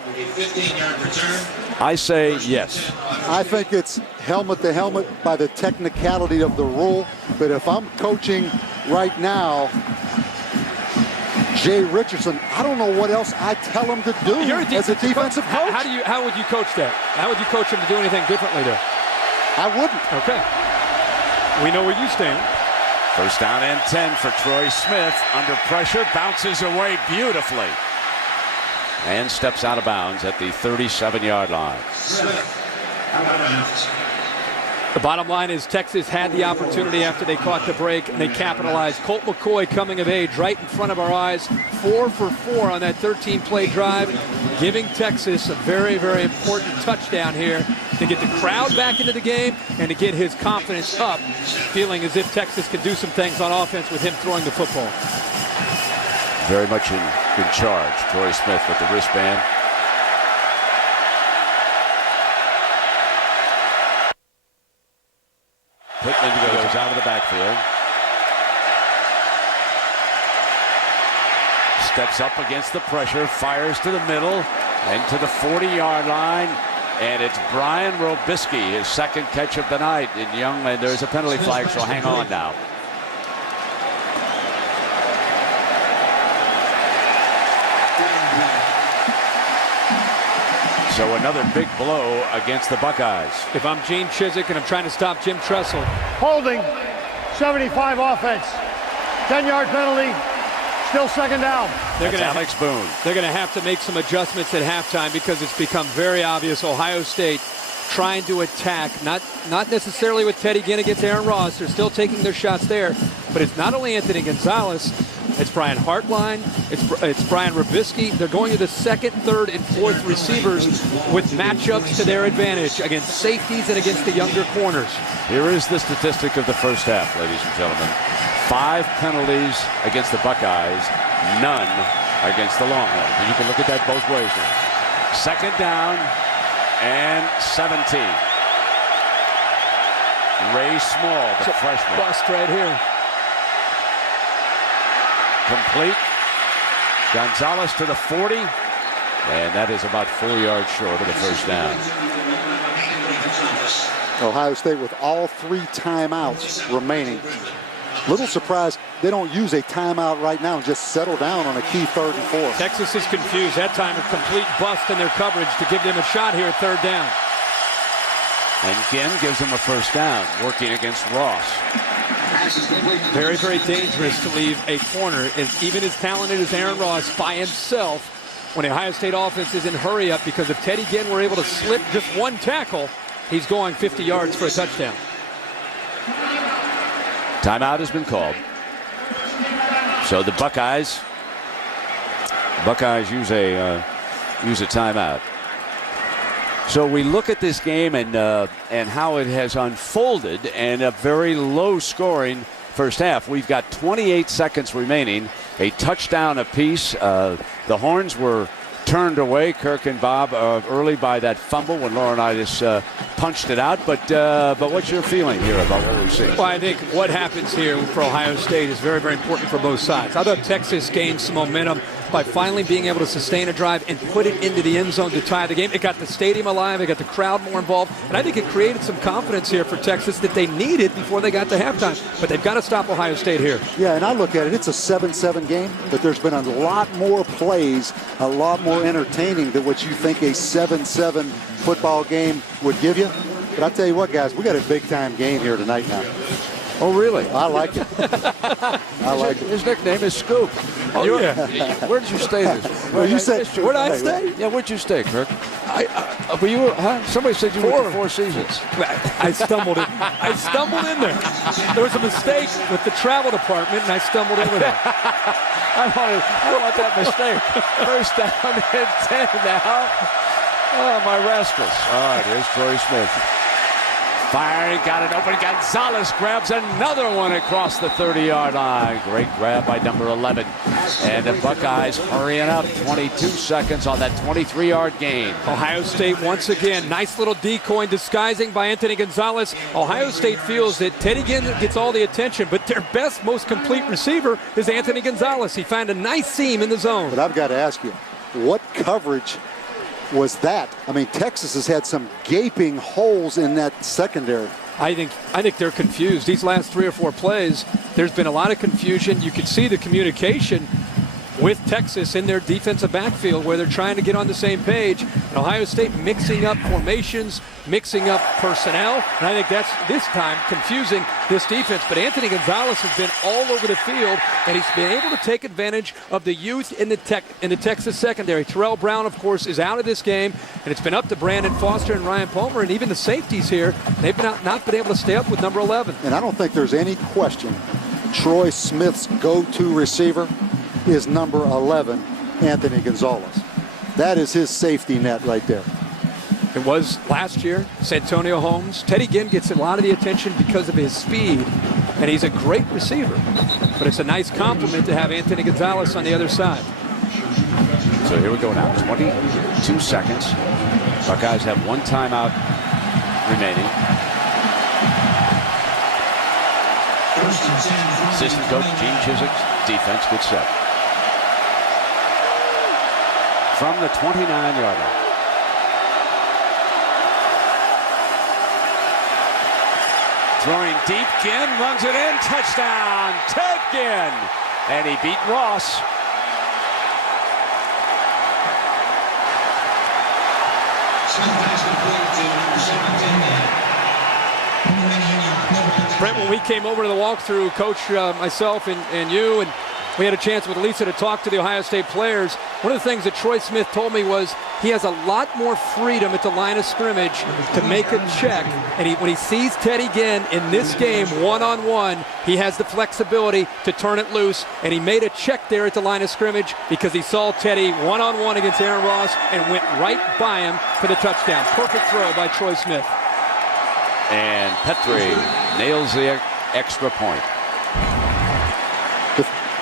I say yes. I think it's helmet to helmet by the technicality of the rule. But if I'm coaching right now, Jay Richardson, I don't know what else I tell him to do as a defensive coach. How would you coach that? How would you coach him to do anything differently there? I wouldn't. Okay. We know where you stand. First down and 10 for Troy Smith. Under pressure, bounces away beautifully. And steps out of bounds at the 37-yard line. The bottom line is Texas had the opportunity after they caught the break, and they capitalized. Colt McCoy coming of age right in front of our eyes. 4 for 4 on that 13-play drive, giving Texas a very, very important touchdown here to get the crowd back into the game and to get his confidence up, feeling as if Texas can do some things on offense with him throwing the football. Very much in charge. Troy Smith with the wristband. Pittman goes out of the backfield. Steps up against the pressure, fires to the middle and to the 40-yard line. And it's Brian Robisky, his second catch of the night. And there's a penalty flag, so hang on now. So another big blow against the Buckeyes. If I'm Gene Chizik and I'm trying to stop Jim Tressel. Holding, 75 offense, 10-yard penalty, still second down. That's Alex Boone. They're going to have to make some adjustments at halftime because it's become very obvious Ohio State trying to attack, not necessarily with Teddy Ginn against Aaron Ross. They're still taking their shots there, but it's not only Anthony Gonzalez, It's Brian Hartline. It's Brian Robisky. They're going to the second, third, and fourth receivers with matchups to their advantage against safeties and against the younger corners. Here is the statistic of the first half, ladies and gentlemen. 5 penalties against the Buckeyes, none against the Longhorns. And you can look at that both ways here. Second down and 17. Ray Small, the freshman. Bust right here. Complete. Gonzalez to the 40. And that is about 4 yards short of the first down. Ohio State with all 3 timeouts remaining. Little surprised they don't use a timeout right now and just settle down on a key 3rd and 4. Texas is confused. That time a complete bust in their coverage to give them a shot here at 3rd down. And Ginn gives them a first down, working against Ross. Very, very dangerous to leave a corner, even as talented as Aaron Ross, by himself when the Ohio State offense is in hurry up, because if Teddy Ginn were able to slip just one tackle, he's going 50 yards for a touchdown. Timeout has been called. So the Buckeyes use a timeout. So we look at this game and how it has unfolded, and a very low-scoring first half. We've got 28 seconds remaining, a touchdown apiece. The Horns were turned away, Kirk and Bob, early by that fumble when Laurinaitis punched it out. But what's your feeling here about what we've seen? Well, I think what happens here for Ohio State is very, very important for both sides. I thought Texas gained some momentum by finally being able to sustain a drive and put it into the end zone to tie the game. It got the stadium alive. It got the crowd more involved. And I think it created some confidence here for Texas that they needed before they got to halftime. But they've got to stop Ohio State here. Yeah, and I look at it, it's a 7-7 game, but there's been a lot more plays, a lot more entertaining than what you think a 7-7 football game would give you. But I'll tell you what, guys, we got a big-time game here tonight now. Oh, really? I like it. I like it. His nickname is Scoop. Oh, yeah. Where did you stay this? Well, you said, where did I stay? Yeah, where'd you stay, Kirk? Were you? Huh? Somebody said you were 4 seasons. I stumbled in there. There was a mistake with the travel department, and I stumbled in with it. I want that mistake. First down and 10 now. Oh, my rascals. All right, here's Troy Smith. Firing, got it open. Gonzalez grabs another one across the 30-yard line. Great grab by number 11. And the Buckeyes hurrying up. 22 seconds on that 23-yard gain. Ohio State once again. Nice little decoy disguising by Anthony Gonzalez. Ohio State feels that Teddy Ginn gets all the attention, but their best, most complete receiver is Anthony Gonzalez. He found a nice seam in the zone. But I've got to ask you, what coverage was that? I mean, Texas has had some gaping holes in that secondary. I think they're confused. These last 3 or 4 plays, there's been a lot of confusion. You could see the communication with Texas in their defensive backfield where they're trying to get on the same page. And Ohio State mixing up formations, mixing up personnel. And I think that's, this time, confusing this defense. But Anthony Gonzalez has been all over the field, and he's been able to take advantage of the youth in the Texas secondary. Terrell Brown, of course, is out of this game, and it's been up to Brandon Foster and Ryan Palmer, and even the safeties here. They've not been able to stay up with number 11. And I don't think there's any question Troy Smith's go-to receiver is number 11, Anthony Gonzalez. That is his safety net right there. It was last year, Santonio Holmes. Teddy Ginn gets a lot of the attention because of his speed, and he's a great receiver. But it's a nice compliment to have Anthony Gonzalez on the other side. So here we go now, 22 seconds. Buckeyes have 1 timeout remaining. Assistant coach Gene Chiswick's defense gets set. From the 29-yard line. Throwing deep, Ginn runs it in, touchdown, Ted Ginn. And he beat Ross. Brent, when we came over to the walkthrough, Coach, myself and you, and we had a chance with Lisa to talk to the Ohio State players. One of the things that Troy Smith told me was he has a lot more freedom at the line of scrimmage to make a check. And when he sees Teddy Ginn in this game one-on-one, he has the flexibility to turn it loose. And he made a check there at the line of scrimmage because he saw Teddy one-on-one against Aaron Ross and went right by him for the touchdown. Perfect throw by Troy Smith. And Petrie nails the extra point.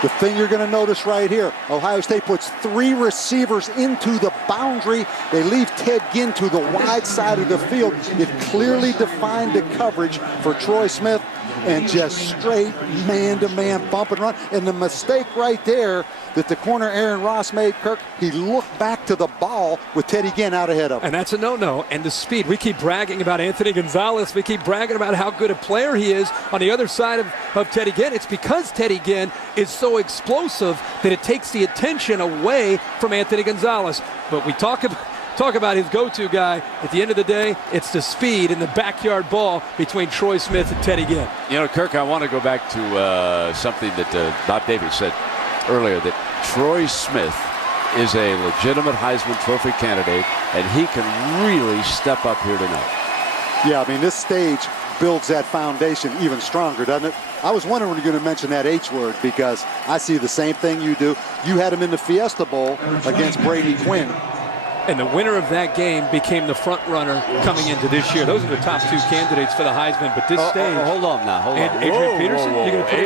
The thing you're going to notice right here, Ohio State puts 3 receivers into the boundary. They leave Ted Ginn to the wide side of the field. It clearly defined the coverage for Troy Smith and just straight man-to-man bump and run. And the mistake right there that the corner Aaron Ross made, Kirk, he looked back to the ball with Teddy Ginn out ahead of him. And that's a no-no. And the speed. We keep bragging about Anthony Gonzalez. We keep bragging about how good a player he is on the other side of Teddy Ginn. It's because Teddy Ginn is so explosive that it takes the attention away from Anthony Gonzalez. But we talk about his go-to guy. At the end of the day, it's the speed and the backyard ball between Troy Smith and Teddy Ginn. You know, Kirk, I want to go back to something that Bob Davis said earlier, that Troy Smith is a legitimate Heisman Trophy candidate, and he can really step up here tonight. Yeah, I mean, this stage builds that foundation even stronger, doesn't it? I was wondering when you're going to mention that H word because I see the same thing you do. You had him in the Fiesta Bowl against Brady Quinn. And the winner of that game became the front runner coming into this year. Those are the top 2 candidates for the Heisman. But this stage, hold on now, hold on. Adrian Peterson, you're going to put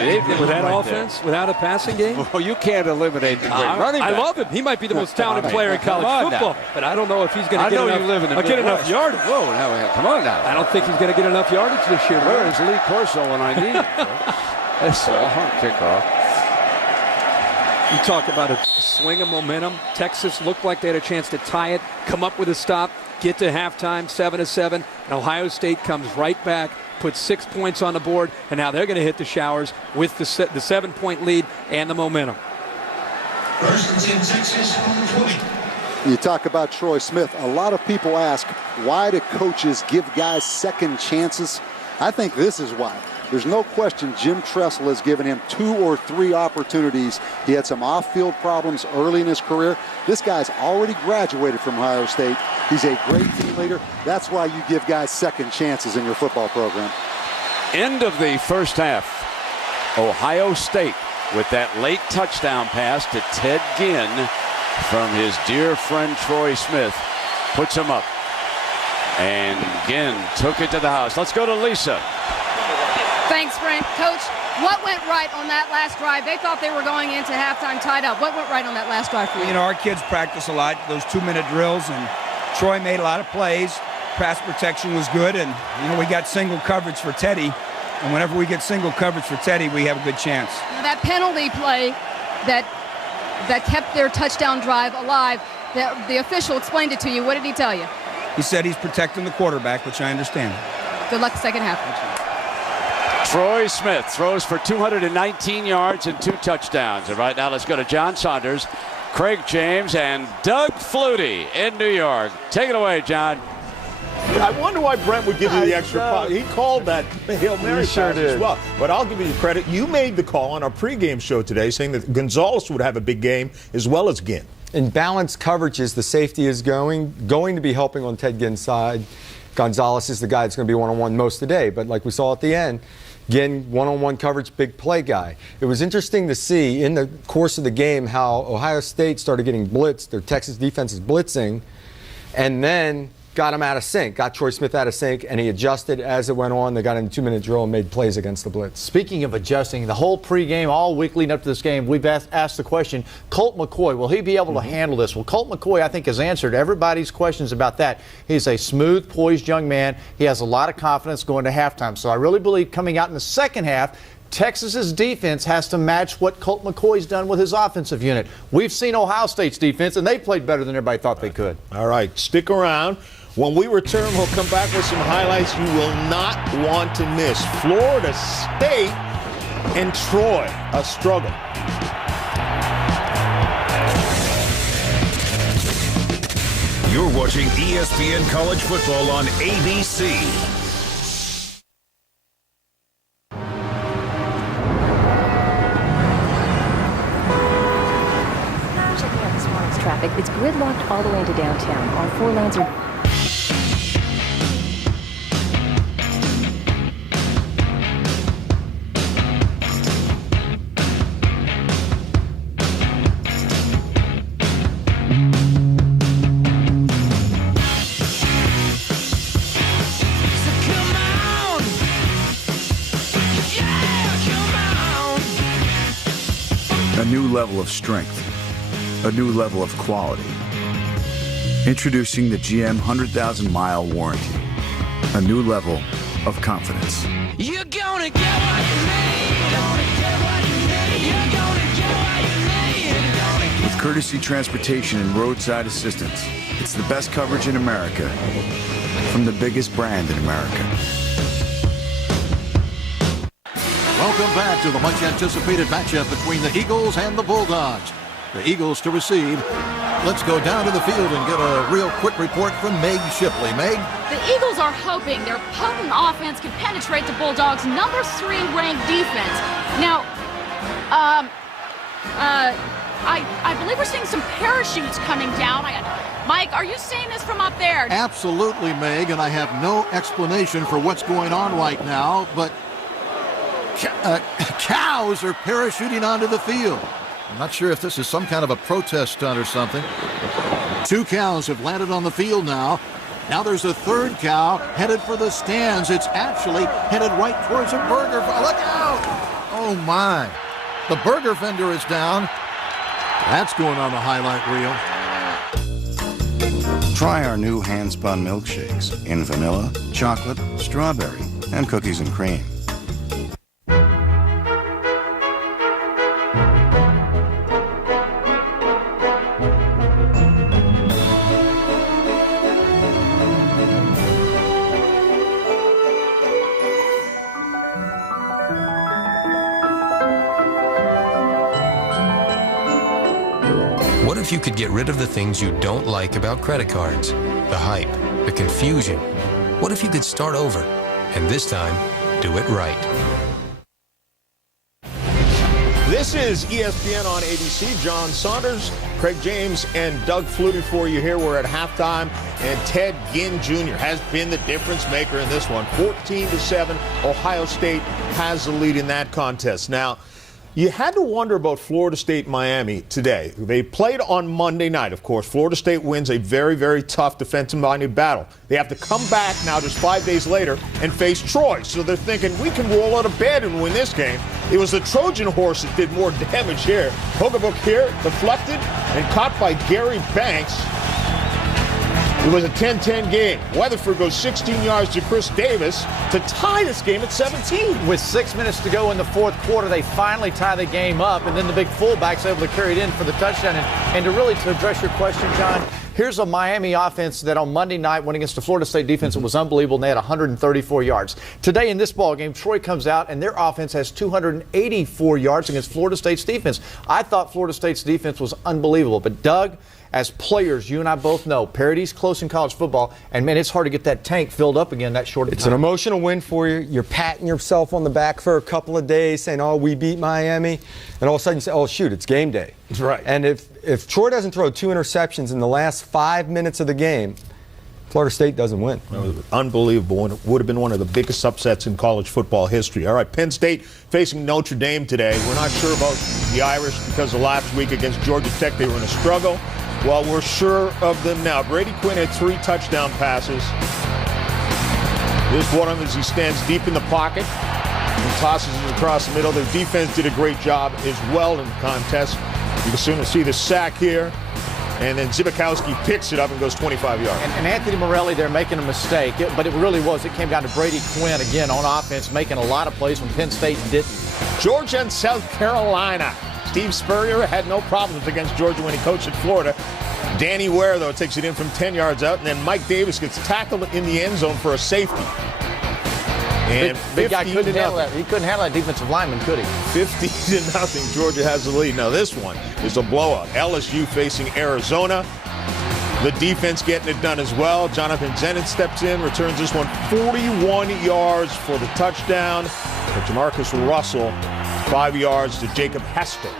Adrian with that right offense, without a passing game. Well, you can't eliminate the great running back. I love him. He might be the most talented player in college football. But I but I don't know if he's going to get enough yardage. Whoa, now, come on now. I don't think he's going to get enough yardage this year. Where is Lee Corso when I need him? That's a long kickoff. You talk about a swing of momentum. Texas looked like they had a chance to tie it, come up with a stop, get to halftime, 7-7. And Ohio State comes right back, puts 6 points on the board, and now they're going to hit the showers with the 7-point lead and the momentum. First and 10, Texas, number 20. You talk about Troy Smith. A lot of people ask, why do coaches give guys second chances? I think this is why. There's no question Jim Tressel has given him 2 or 3 opportunities. He had some off-field problems early in his career. This guy's already graduated from Ohio State. He's a great team leader. That's why you give guys second chances in your football program. End of the first half. Ohio State with that late touchdown pass to Ted Ginn from his dear friend Troy Smith. Puts him up. And Ginn took it to the house. Let's go to Lisa. Thanks, Brent. Coach, what went right on that last drive? They thought they were going into halftime tied up. What went right on that last drive for you? You know, our kids practice a lot, those 2-minute drills, and Troy made a lot of plays. Pass protection was good, and, you know, we got single coverage for Teddy. And whenever we get single coverage for Teddy, we have a good chance. Now, that penalty play that kept their touchdown drive alive, the official explained it to you. What did he tell you? He said he's protecting the quarterback, which I understand. Good luck second half. Troy Smith throws for 219 yards and 2 touchdowns. And right now, let's go to John Saunders, Craig James, and Doug Flutie in New York. Take it away, John. I wonder why Brent would give you the extra point. He called that Hail Mary pass as well. But I'll give you credit. You made the call on our pregame show today saying that Gonzalez would have a big game as well as Ginn. In balanced coverages, the safety is going to be helping on Ted Ginn's side. Gonzalez is the guy that's going to be one-on-one most of the day. But like we saw at the end, Ginn, one-on-one coverage, big play guy. It was interesting to see in the course of the game how Ohio State started getting blitzed. Their Texas defense is blitzing, and then got him out of sync, got Troy Smith out of sync, and he adjusted as it went on. They got in a 2-minute drill and made plays against the blitz. Speaking of adjusting, the whole pregame, all week leading up to this game, we've asked the question, Colt McCoy, will he be able to handle this? Well, Colt McCoy, I think, has answered everybody's questions about that. He's a smooth, poised young man. He has a lot of confidence going to halftime. So I really believe coming out in the second half, Texas's defense has to match what Colt McCoy's done with his offensive unit. We've seen Ohio State's defense, and they played better than everybody thought they could. All right, stick around. When we return, we'll come back with some highlights you will not want to miss. Florida State and Troy, a struggle. You're watching ESPN College Football on ABC. blocks traffic. It's gridlocked all the way into downtown. All 4 lanes are... A new level of strength, a new level of quality. Introducing the GM 100,000-mile warranty, a new level of confidence. You're gonna get what you need. You're gonna get what you need. With courtesy transportation and roadside assistance, it's the best coverage in America from the biggest brand in America. Welcome back to the much-anticipated matchup between the Eagles and the Bulldogs. The Eagles to receive. Let's go down to the field and get a real quick report from Meg Shipley. Meg? The Eagles are hoping their potent offense can penetrate the Bulldogs' number 3 ranked defense. Now, I believe we're seeing some parachutes coming down. Mike, are you seeing this from up there? Absolutely, Meg, and I have no explanation for what's going on right now, but cows are parachuting onto the field. I'm not sure if this is some kind of a protest stunt or something. 2 cows have landed on the field now. Now there's a 3rd cow headed for the stands. It's actually headed right towards a burger. Look out! Oh, my. The burger vendor is down. That's going on the highlight reel. Try our new hand-spun milkshakes in vanilla, chocolate, strawberry, and cookies and cream. What if you could get rid of the things you don't like about credit cards? The hype, the confusion. What if you could start over, and this time, do it right? This is ESPN on ABC. John Saunders, Craig James, and Doug Flutie for you here. We're at halftime, and Ted Ginn Jr. has been the difference maker in this one. 14-7, Ohio State has the lead in that contest. Now, you had to wonder about Florida State-Miami today. They played on Monday night, of course. Florida State wins a very, very tough defensive-minded battle. They have to come back now just 5 days later and face Troy. So they're thinking, we can roll out of bed and win this game. It was the Trojan horse that did more damage here. Hogabook here, deflected and caught by Gary Banks. It was a 10-10 game. Weatherford goes 16 yards to Chris Davis to tie this game at 17. With 6 minutes to go in the 4th quarter, they finally tie the game up, and then the big fullback's able to carry it in for the touchdown. And to address your question, John, here's a Miami offense that on Monday night went against the Florida State defense. It was unbelievable, and they had 134 yards. Today in this ball game, Troy comes out, and their offense has 284 yards against Florida State's defense. I thought Florida State's defense was unbelievable, but Doug, as players, you and I both know, parity's close in college football, and, man, it's hard to get that tank filled up again that short of time. It's an emotional win for you. You're patting yourself on the back for a couple of days, saying, oh, we beat Miami, and all of a sudden you say, oh, shoot, it's game day. That's right. And if Troy doesn't throw 2 interceptions in the last 5 minutes of the game, Florida State doesn't win. It was unbelievable, and it would have been one of the biggest upsets in college football history. All right, Penn State facing Notre Dame today. We're not sure about the Irish because of last week against Georgia Tech. They were in a struggle. Well, we're sure of them now. Brady Quinn had 3 touchdown passes. This one of them as he stands deep in the pocket and tosses it across the middle. Their defense did a great job as well in the contest. You can soon see the sack here. And then Zibikowski picks it up and goes 25 yards. And Anthony Morelli there making a mistake, but it really was. It came down to Brady Quinn again on offense, making a lot of plays when Penn State didn't. Georgia and South Carolina. Steve Spurrier had no problems against Georgia when he coached at Florida. Danny Ware, though, takes it in from 10 yards out, and then Mike Davis gets tackled in the end zone for a safety. And big guy couldn't handle that. He couldn't handle that defensive lineman, could he? 50-0. Georgia has the lead. Now this one is a blowout. LSU facing Arizona. The defense getting it done as well. Jonathan Zenit steps in, returns this one 41 yards for the touchdown. But Jamarcus Russell, 5 yards to Jacob Hester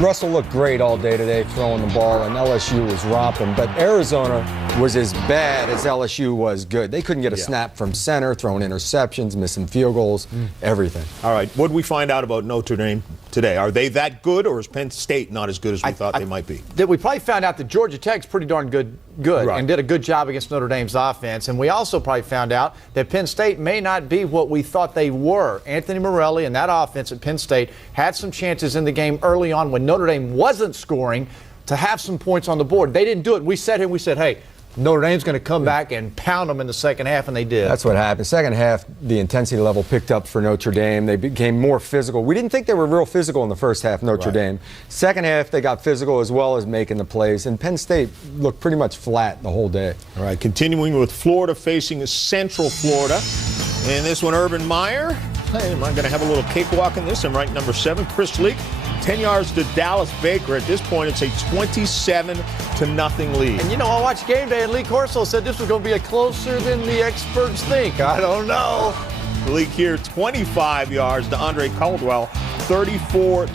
Russell looked great all day today throwing the ball, and LSU was romping. But Arizona was as bad as LSU was good. They couldn't get a snap from center, throwing interceptions, missing field goals, everything. All right, what did we find out about Notre Dame today? Are they that good, or is Penn State not as good as we thought they might be? We probably found out that Georgia Tech's pretty darn good Right. and did a good job against Notre Dame's offense. And we also probably found out that Penn State may not be what we thought they were. Anthony Morelli and that offense at Penn State had some chances in the game early on when Notre Dame wasn't scoring to have some points on the board. They didn't do it. We sat here and we said, hey, Notre Dame's going to come back and pound them in the second half, and they did. That's what happened. Second half, the intensity level picked up for Notre Dame. They became more physical. We didn't think they were real physical in the first half, Notre Dame. Second half, they got physical as well as making the plays, and Penn State looked pretty much flat the whole day. All right, continuing with Florida facing Central Florida. And this one, Urban Meyer. Hey, am I going to have a little cakewalk in this? I'm right, number 7, Chris Leak. 10 yards to Dallas Baker. At this point, it's a 27-0 lead. And you know, I watched Game Day, and Lee Corso said this was going to be a closer than the experts think. I don't know. Leak here, 25 yards to Andre Caldwell. 34-0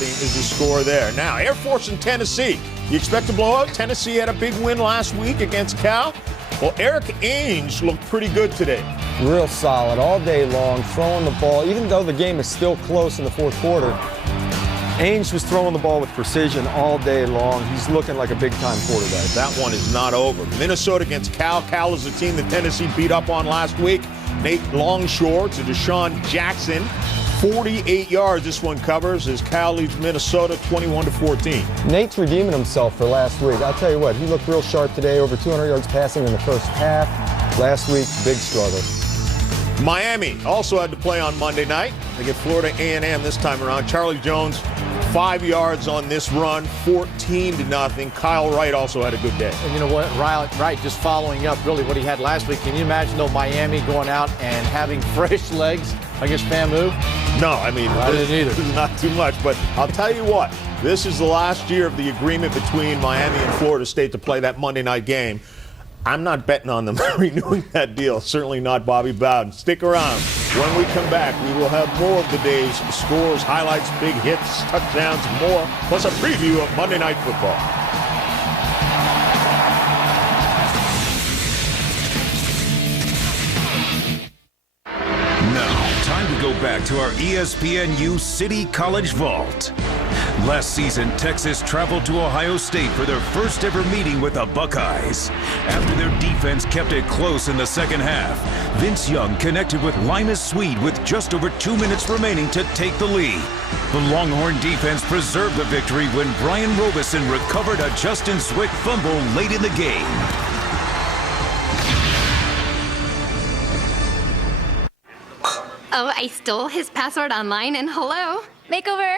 is the score there. Now, Air Force and Tennessee. You expect a blowout? Tennessee had a big win last week against Cal. Well, Eric Ainge looked pretty good today. Real solid all day long, throwing the ball. Even though the game is still close in the fourth quarter, Ainge was throwing the ball with precision all day long. He's looking like a big-time quarterback. That one is not over. Minnesota against Cal. Cal is the team that Tennessee beat up on last week. Nate Longshore to Deshaun Jackson. 48 yards this one covers as Cal leads Minnesota 21-14. Nate's redeeming himself for last week. I'll tell you what, he looked real sharp today, over 200 yards passing in the first half. Last week, big struggle. Miami also had to play on Monday night. They get Florida A&M this time around. Charlie Jones, 5 yards on this run, 14-0. Kyle Wright also had a good day. And you know what, Wright just following up really what he had last week. Can you imagine though Miami going out and having fresh legs against FAMU? No, I mean, I didn't either. Not too much, but I'll tell you what, this is the last year of the agreement between Miami and Florida State to play that Monday night game. I'm not betting on them renewing that deal. Certainly not Bobby Bowden. Stick around. When we come back, we will have more of the day's scores, highlights, big hits, touchdowns, and more, plus a preview of Monday Night Football. Now, time to go back to our ESPNU City College Vault. Last season, Texas traveled to Ohio State for their first ever meeting with the Buckeyes. After their defense kept it close in the second half, Vince Young connected with Limas Swede with just over 2 minutes remaining to take the lead. The Longhorn defense preserved the victory when Brian Robeson recovered a Justin Swick fumble late in the game. Oh, I stole his password online and hello. Makeover.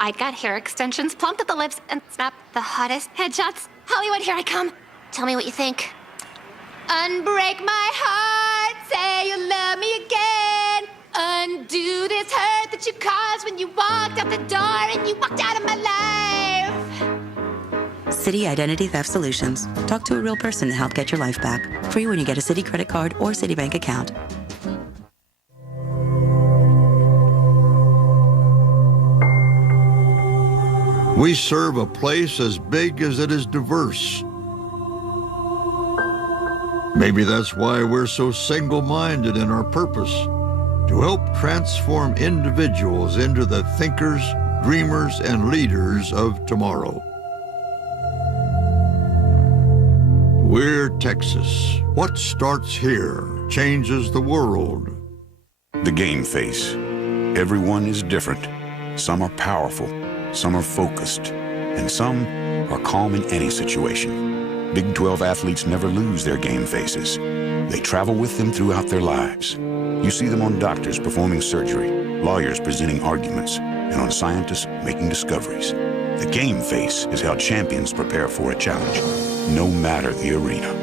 I got hair extensions, plumped at the lips, and snapped the hottest headshots. Hollywood, here I come. Tell me what you think. Unbreak my heart, say you love me again. Undo this hurt that you caused when you walked out the door and you walked out of my life. Citi Identity Theft Solutions. Talk to a real person to help get your life back. Free when you get a Citi credit card or Citibank account. We serve a place as big as it is diverse. Maybe that's why we're so single-minded in our purpose, to help transform individuals into the thinkers, dreamers, and leaders of tomorrow. We're Texas. What starts here changes the world. The game face. Everyone is different. Some are powerful, some are focused, and some are calm in any situation. Big 12 athletes never lose their game faces. They travel with them throughout their lives. You see them on doctors performing surgery, lawyers presenting arguments, and on scientists making discoveries. The game face is how champions prepare for a challenge, no matter the arena.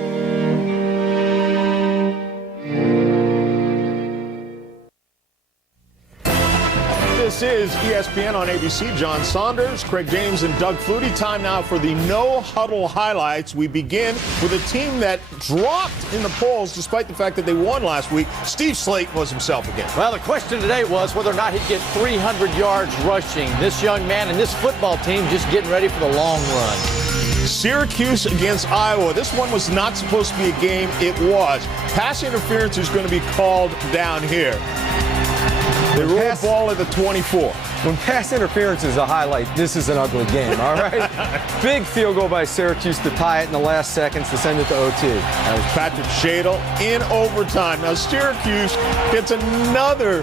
This This is ESPN on ABC. John Saunders, Craig James, and Doug Flutie. Time now for the No Huddle highlights. We begin with a team that dropped in the polls despite the fact that they won last week. Steve Slayton was himself again. Well, the question today was whether or not he'd get 300 yards rushing. This young man and this football team just getting ready for the long run. Syracuse against Iowa. This one was not supposed to be a game. It was. Pass interference is going to be called down here. They ruled a ball at the 24. When pass interference is a highlight, this is an ugly game, all right? Big field goal by Syracuse to tie it in the last seconds to send it to OT. That was Patrick Shadle in overtime. Now Syracuse gets another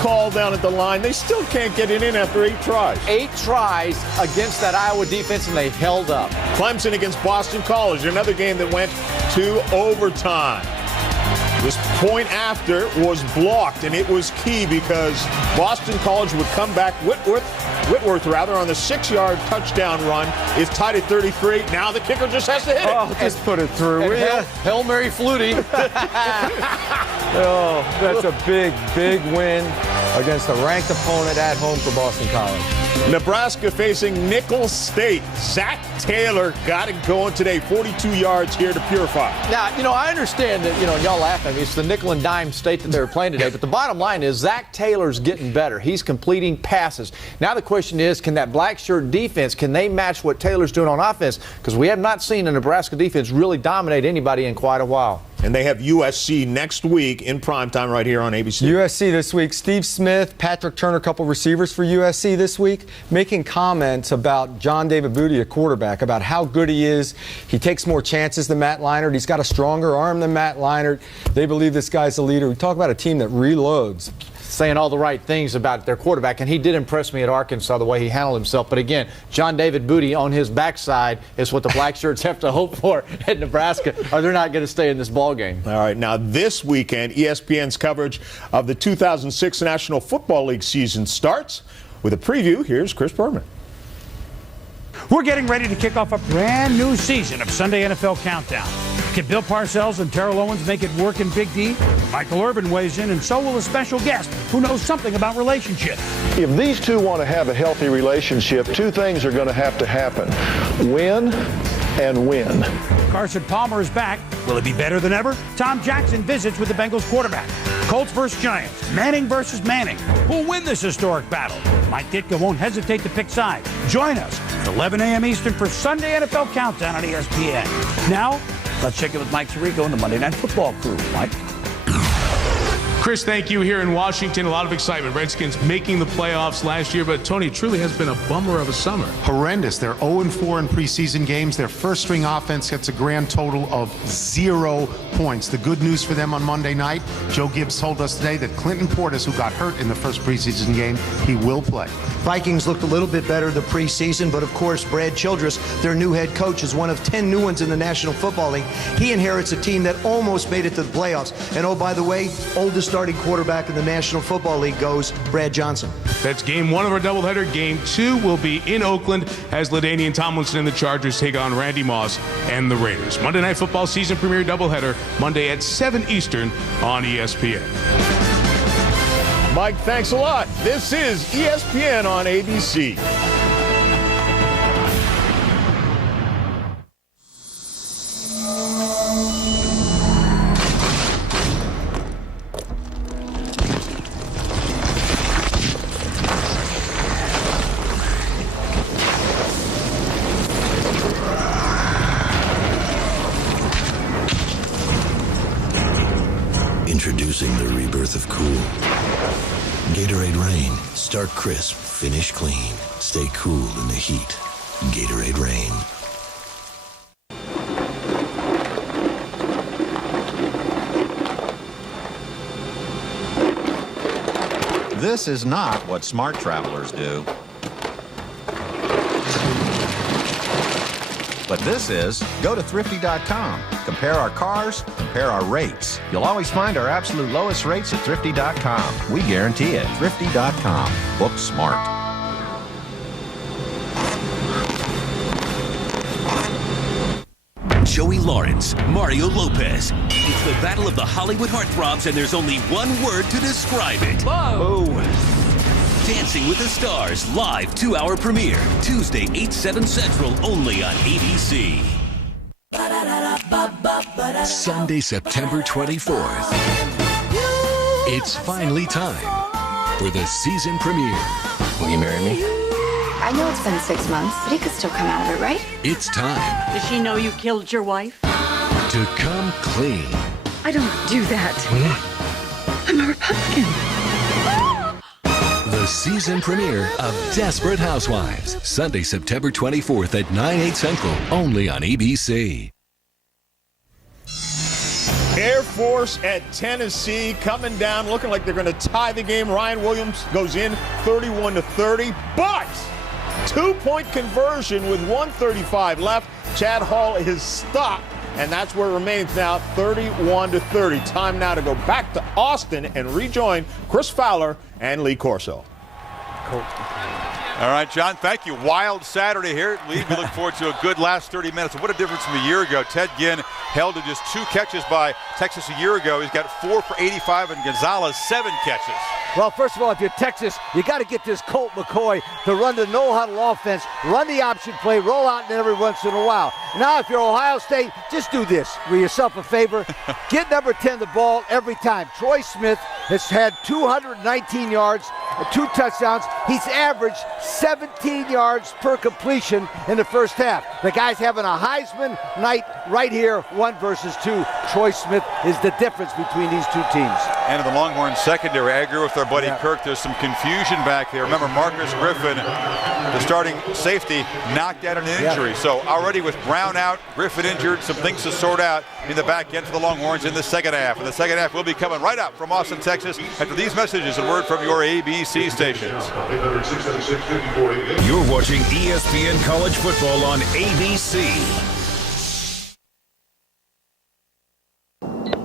call down at the line. They still can't get it in after 8 tries. 8 tries against that Iowa defense, and they held up. Clemson against Boston College, another game that went to overtime. This point after was blocked, and it was key because Boston College would come back. Whitworth on the 6-yard touchdown run is tied at 33. Now the kicker just has to hit it. Oh, just put it through. Hail Mary Flutie. Oh, that's a big win against a ranked opponent at home for Boston College. Nebraska facing Nicholls State. Zach Taylor got it going today. 42 yards here to Purify. Now, I understand that, y'all laugh at me. It's the nickel and dime state that they were playing today. But the bottom line is Zach Taylor's getting better. He's completing passes. Now the question is, can that black shirt defense, can they match what Taylor's doing on offense? Because we have not seen a Nebraska defense really dominate anybody in quite a while. And they have USC next week in primetime right here on ABC. USC this week. Steve Smith, Patrick Turner, a couple receivers for USC this week, making comments about John David Booty, a quarterback, about how good he is. He takes more chances than Matt Leinart. He's got a stronger arm than Matt Leinart. They believe this guy's a leader. We talk about a team that reloads. Saying all the right things about their quarterback, and he did impress me at Arkansas, the way he handled himself. But again, John David Booty on his backside is what the black shirts have to hope for at Nebraska, or they're not going to stay in this ball game. All right, now this weekend, ESPN's coverage of the 2006 National Football League season starts with a preview. Here's Chris Berman. We're getting ready to kick off a brand new season of Sunday NFL Countdown. Can Bill Parcells and Terrell Owens make it work in Big D? Michael Irvin weighs in, and so will a special guest who knows something about relationships. If these two want to have a healthy relationship, 2 things are going to happen. Win and win. Carson Palmer is back. Will it be better than ever? Tom Jackson visits with the Bengals quarterback. Colts versus Giants. Manning versus Manning. Who'll win this historic battle? Mike Ditka won't hesitate to pick sides. Join us at 11 a.m. Eastern for Sunday NFL Countdown on ESPN. Now, let's check in with Mike Tirico and the Monday Night Football crew. Mike. Chris, thank you. Here in Washington, a lot of excitement. Redskins making the playoffs last year, but Tony, it truly has been a bummer of a summer. Horrendous. They're 0-4 in preseason games. Their first-string offense gets a grand total of 0 points. The good news for them on Monday night, Joe Gibbs told us today that Clinton Portis, who got hurt in the first preseason game, he will play. Vikings looked a little bit better the preseason, but of course, Brad Childress, their new head coach, is one of 10 new ones in the National Football League. He inherits a team that almost made it to the playoffs. And oh, by the way, oldest starting quarterback in the National Football League goes Brad Johnson. That's game 1 of our doubleheader. Game 2 will be in Oakland as LaDainian Tomlinson and the Chargers take on Randy Moss and the Raiders. Monday Night Football season premiere doubleheader Monday at 7 Eastern on ESPN. Mike, thanks a lot. This is ESPN on ABC. Introducing the rebirth of cool. Gatorade Rain. Start crisp, finish clean. Stay cool in the heat. Gatorade Rain. This is not what smart travelers do. But this is, go to thrifty.com. Compare our cars, compare our rates. You'll always find our absolute lowest rates at thrifty.com. We guarantee it. Thrifty.com. Book smart. Joey Lawrence, Mario Lopez. It's the battle of the Hollywood heartthrobs, and there's only one word to describe it. Whoa! Dancing with the Stars live 2-hour premiere. Tuesday, 8/7 Central, only on ABC. Sunday, September 24th. It's finally time for the season premiere. Will you marry me? I know it's been 6 months, but he could still come out of it, right? It's time Does she know you killed your wife? to come clean. I don't do that. I'm a Republican. The season premiere of Desperate Housewives. Sunday, September 24th at 9/8 Central, only on ABC. Air Force at Tennessee coming down, looking like they're going to tie the game. Ryan Williams goes in 31-30, but 2-point conversion with 1:35 left. Chad Hall is stopped, and that's where it remains now, 31-30. Time now to go back to Austin and rejoin Chris Fowler and Lee Corso. All right, John, thank you. Wild Saturday here at Lee. We look forward to a good last 30 minutes. What a difference from a year ago. Ted Ginn held to just 2 catches by Texas a year ago. He's got 4 for 85, and Gonzalez 7 catches. Well, first of all, if you're Texas, you got to get this Colt McCoy to run the no-huddle offense, run the option play, roll out in every once in a while. Now, if you're Ohio State, just do this. Do yourself a favor. Get number 10 the ball every time. Troy Smith has had 219 yards and 2 touchdowns. He's averaged 17 yards per completion in the first half. The guy's having a Heisman night right here, 1 versus 2. Troy Smith is the difference between these two teams. And in the Longhorn secondary, I agree with our buddy Kirk. There's some confusion back there. Remember, Marcus Griffin, the starting safety, knocked out an injury. So already with Brown out, Griffin injured, some things to sort out in the back end for the Longhorns in the second half. And the second half will be coming right up from Austin, Texas, after these messages and word from your ABC stations. You're watching ESPN College Football on ABC.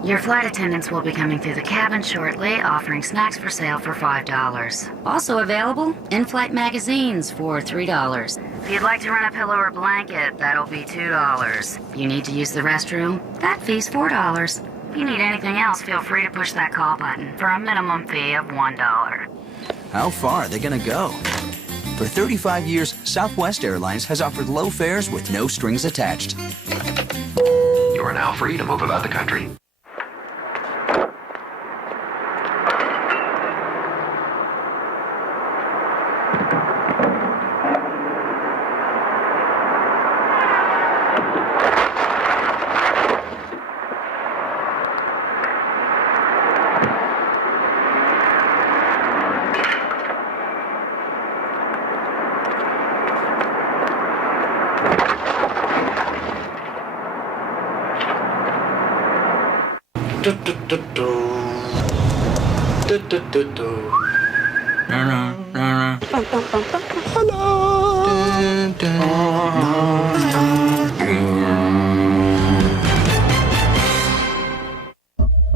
Your flight attendants will be coming through the cabin shortly, offering snacks for sale for $5. Also available, in-flight magazines for $3. If you'd like to rent a pillow or blanket, that'll be $2. If you need to use the restroom, that fee's $4. If you need anything else, feel free to push that call button for a minimum fee of $1. How far are they going to go? For 35 years, Southwest Airlines has offered low fares with no strings attached. You are now free to move about the country.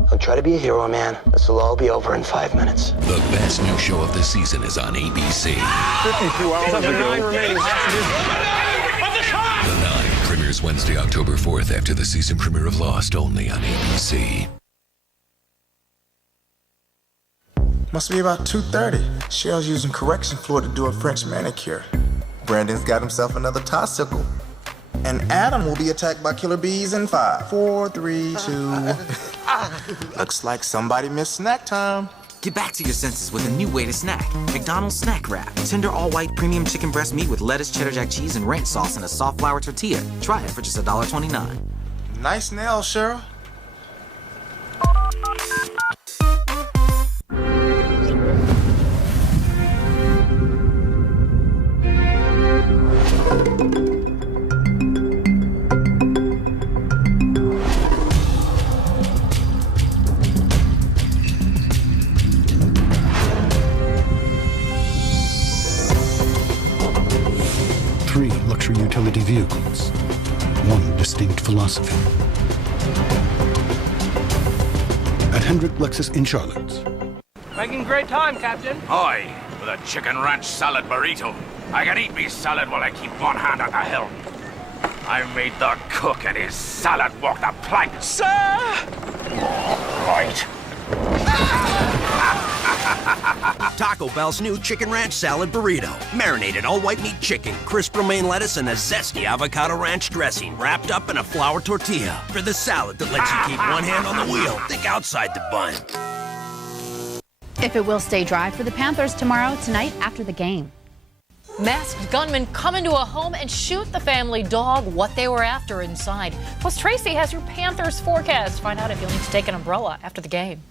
Don't try to be a hero, man. This will all be over in 5 minutes. The best new show of the season is on ABC. 52 hours The ago. 9 remaining hostages. The 9 premieres Wednesday, October 4th after the season premiere of Lost, only on ABC. Must be about 2:30. Cheryl's using correction fluid to do a French manicure. Brandon's got himself another tosicle. And Adam will be attacked by killer bees in 5, 4, 3, 2. Looks like somebody missed snack time. Get back to your senses with a new way to snack. McDonald's Snack Wrap. Tender all-white premium chicken breast meat with lettuce, cheddar jack cheese, and ranch sauce in a soft flour tortilla. Try it for just $1.29. Nice nails, Cheryl. Three luxury utility vehicles, one distinct philosophy. At Hendrick Lexus in Charlotte. Making great time, Captain. Aye, with a chicken ranch salad burrito. I can eat me salad while I keep one hand on the helm. I made the cook and his salad walk the plank. Sir! Right. Taco Bell's new Chicken Ranch Salad Burrito. Marinated all-white meat chicken, crisp romaine lettuce, and a zesty avocado ranch dressing wrapped up in a flour tortilla. For the salad that lets you keep one hand on the wheel, think outside the bun. If it will stay dry for the Panthers tomorrow, tonight after the game. Masked gunmen come into a home and shoot the family dog. What they were after inside. Plus, Tracy has your Panthers forecast. Find out if you'll need to take an umbrella after the game.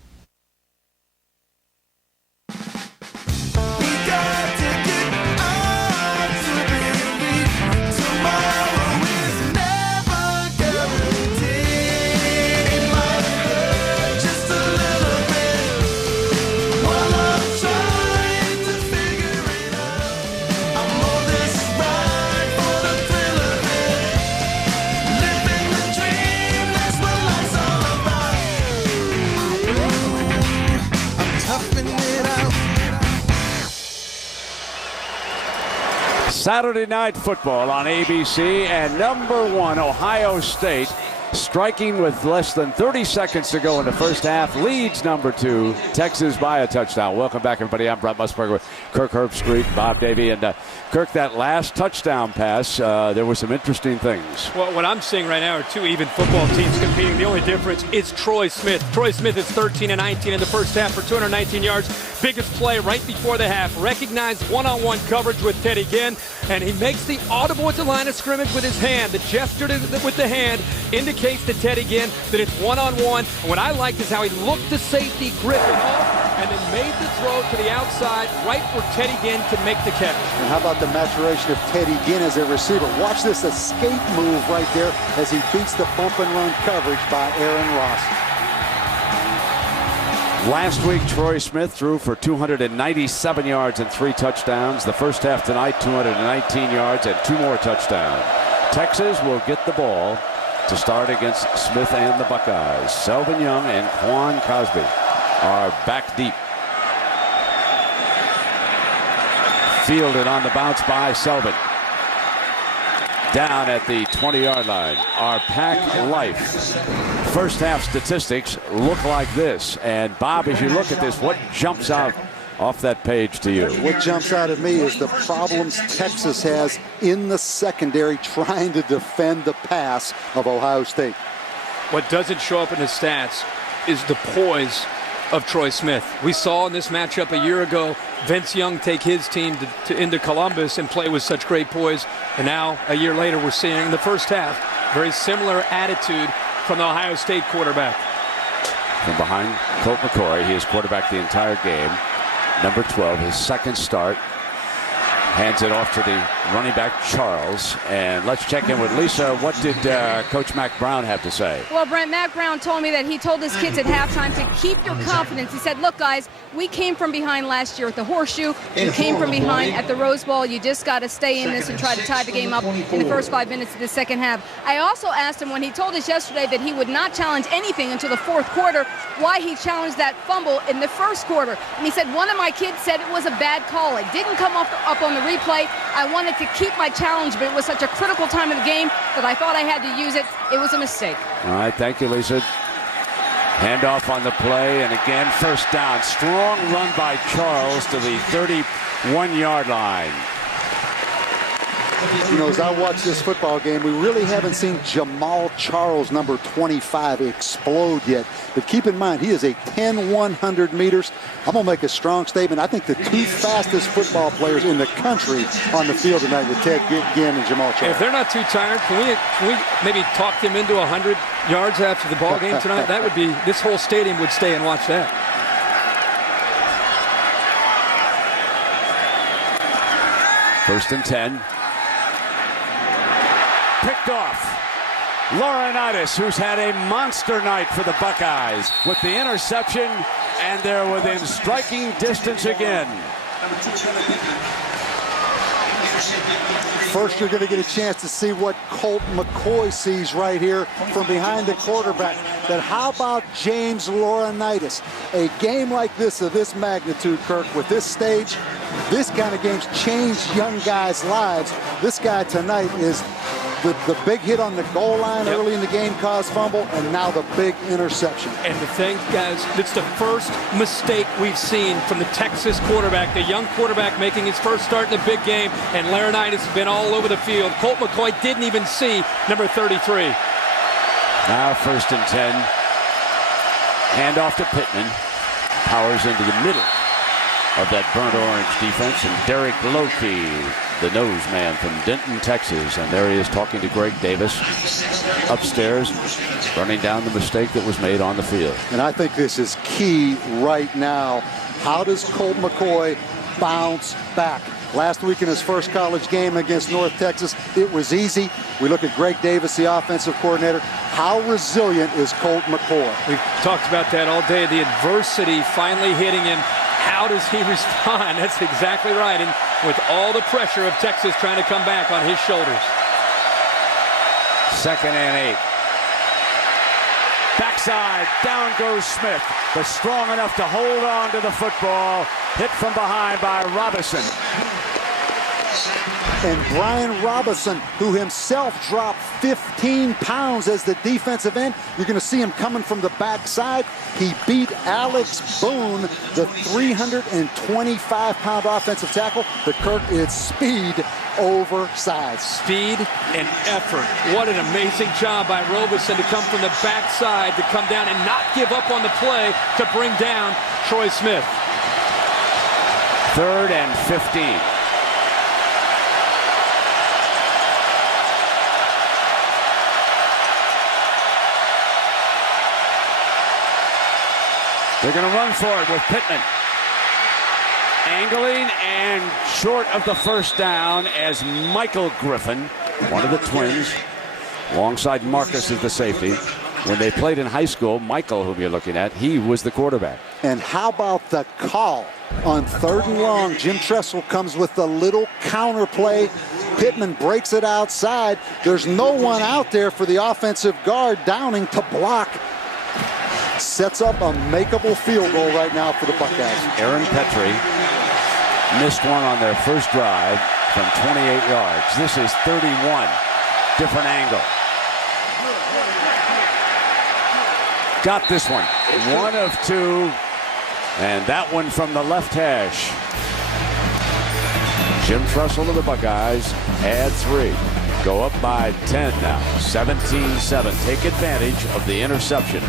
Saturday Night Football on ABC, and number 1, Ohio State, striking with less than 30 seconds to go in the first half, leads number 2, Texas by a touchdown. Welcome back, everybody. I'm Brent Musburger with Kirk Herbstreit, Bob Davie, and Kirk, that last touchdown pass, there were some interesting things. Well, what I'm seeing right now are 2 even football teams competing. The only difference is Troy Smith. Troy Smith is 13-19 in the first half for 219 yards. Biggest play right before the half. Recognized one-on-one coverage with Teddy Ginn, and he makes the audible at the line of scrimmage with his hand. The gesture with the hand indicates to Teddy Ginn that it's one-on-one. And what I liked is how he looked to safety Griffin off and then made the throw to the outside right where Teddy Ginn can make the catch. And how about the maturation of Teddy Ginn as a receiver? Watch this escape move right there as he beats the bump and run coverage by Aaron Ross. Last week, Troy Smith threw for 297 yards and 3 touchdowns. The first half tonight, 219 yards and 2 more touchdowns. Texas will get the ball to start against Smith and the Buckeyes. Selvin Young and Quan Cosby are back deep. Fielded on the bounce by Selvin. Down at the 20-yard line. Our pack life. First half statistics look like this. And Bob, as you look at this, what jumps out off that page to you? What jumps out at me is the problems Texas has in the secondary trying to defend the pass of Ohio State. What doesn't show up in the stats is the poise of Troy Smith. We saw in this matchup a year ago Vince Young take his team into Columbus and play with such great poise. And now, a year later, we're seeing in the first half very similar attitude from the Ohio State quarterback. From behind Colt McCoy, he has quarterbacked the entire game. Number 12, his second start. Hands it off to the running back, Charles. And let's check in with Lisa. What did Coach Mack Brown have to say? Well, Brent, Mack Brown told me that he told his kids at halftime to keep your confidence. He said, look, guys, we came from behind last year at the Horseshoe. We came from behind at the Rose Bowl. You just got to stay in this and try to tie the game up in the first 5 minutes of the second half. I also asked him when he told us yesterday that he would not challenge anything until the fourth quarter, why he challenged that fumble in the first quarter. And he said, one of my kids said it was a bad call. It didn't come up on the replay. I wanted to keep my challenge, but it was such a critical time of the game that I thought I had to use it. It was a mistake. All right, thank you, Lisa. Handoff on the play, and again, first down. Strong run by Charles to the 31-yard line. You know, as I watch this football game, we really haven't seen Jamal Charles, number 25, explode yet. But keep in mind, he is a 10-100 meters. I'm going to make a strong statement. I think the 2 fastest football players in the country on the field tonight with Ted Ginn and Jamal Charles. If they're not too tired, can we maybe talk them into 100 yards after the ball game tonight? That would be, this whole stadium would stay and watch that. First and 10. Picked off. Laurinaitis, who's had a monster night for the Buckeyes with the interception, and they're within striking distance again. First, you're going to get a chance to see what Colt McCoy sees right here from behind the quarterback. But how about James Laurinaitis? A game like this of this magnitude, Kirk, with this stage, this kind of games change young guys' lives. This guy tonight is The big hit on the goal line early in the game caused fumble, and now the big interception. And the thing, guys, it's the first mistake we've seen from the Texas quarterback, the young quarterback making his first start in the big game, and Laurinaitis has been all over the field. Colt McCoy didn't even see number 33. Now 1st and 10. Hand off to Pittman. Powers into the middle of that burnt orange defense, and Derek Lokey, the nose man from Denton, Texas, and there he is talking to Greg Davis upstairs, running down the mistake that was made on the field. And I think this is key right now. How does Colt McCoy bounce back? Last week in his first college game against North Texas, it was easy. We look at Greg Davis, the offensive coordinator. How resilient is Colt McCoy? We've talked about that all day. The adversity finally hitting him. How does he respond? That's exactly right. And with all the pressure of Texas trying to come back on his shoulders. 2nd and 8. Backside, down goes Smith, but strong enough to hold on to the football. Hit from behind by Robinson. And Brian Robinson, who himself dropped 15 pounds as the defensive end. You're going to see him coming from the backside. He beat Alex Boone, the 325-pound offensive tackle. But Kirk, it's speed over size. Speed and effort. What an amazing job by Robinson to come from the backside, to come down and not give up on the play to bring down Troy Smith. 3rd and 15. They're going to run for it with Pittman. Angling and short of the first down as Michael Griffin, one of the twins, alongside Marcus as the safety. When they played in high school, Michael, whom you're looking at, he was the quarterback. And how about the call on 3rd and long? Jim Tressel comes with the little counter play. Pittman breaks it outside. There's no one out there for the offensive guard, Downing, to block. Sets up a makeable field goal right now for the Buckeyes. Aaron Petrie missed one on their first drive from 28 yards. This is 31. Different angle. Got this one. 1 of 2. And that one from the left hash. Jim Tressel to the Buckeyes. Add 3. Go up by 10 now. 17-7. Take advantage of the interception.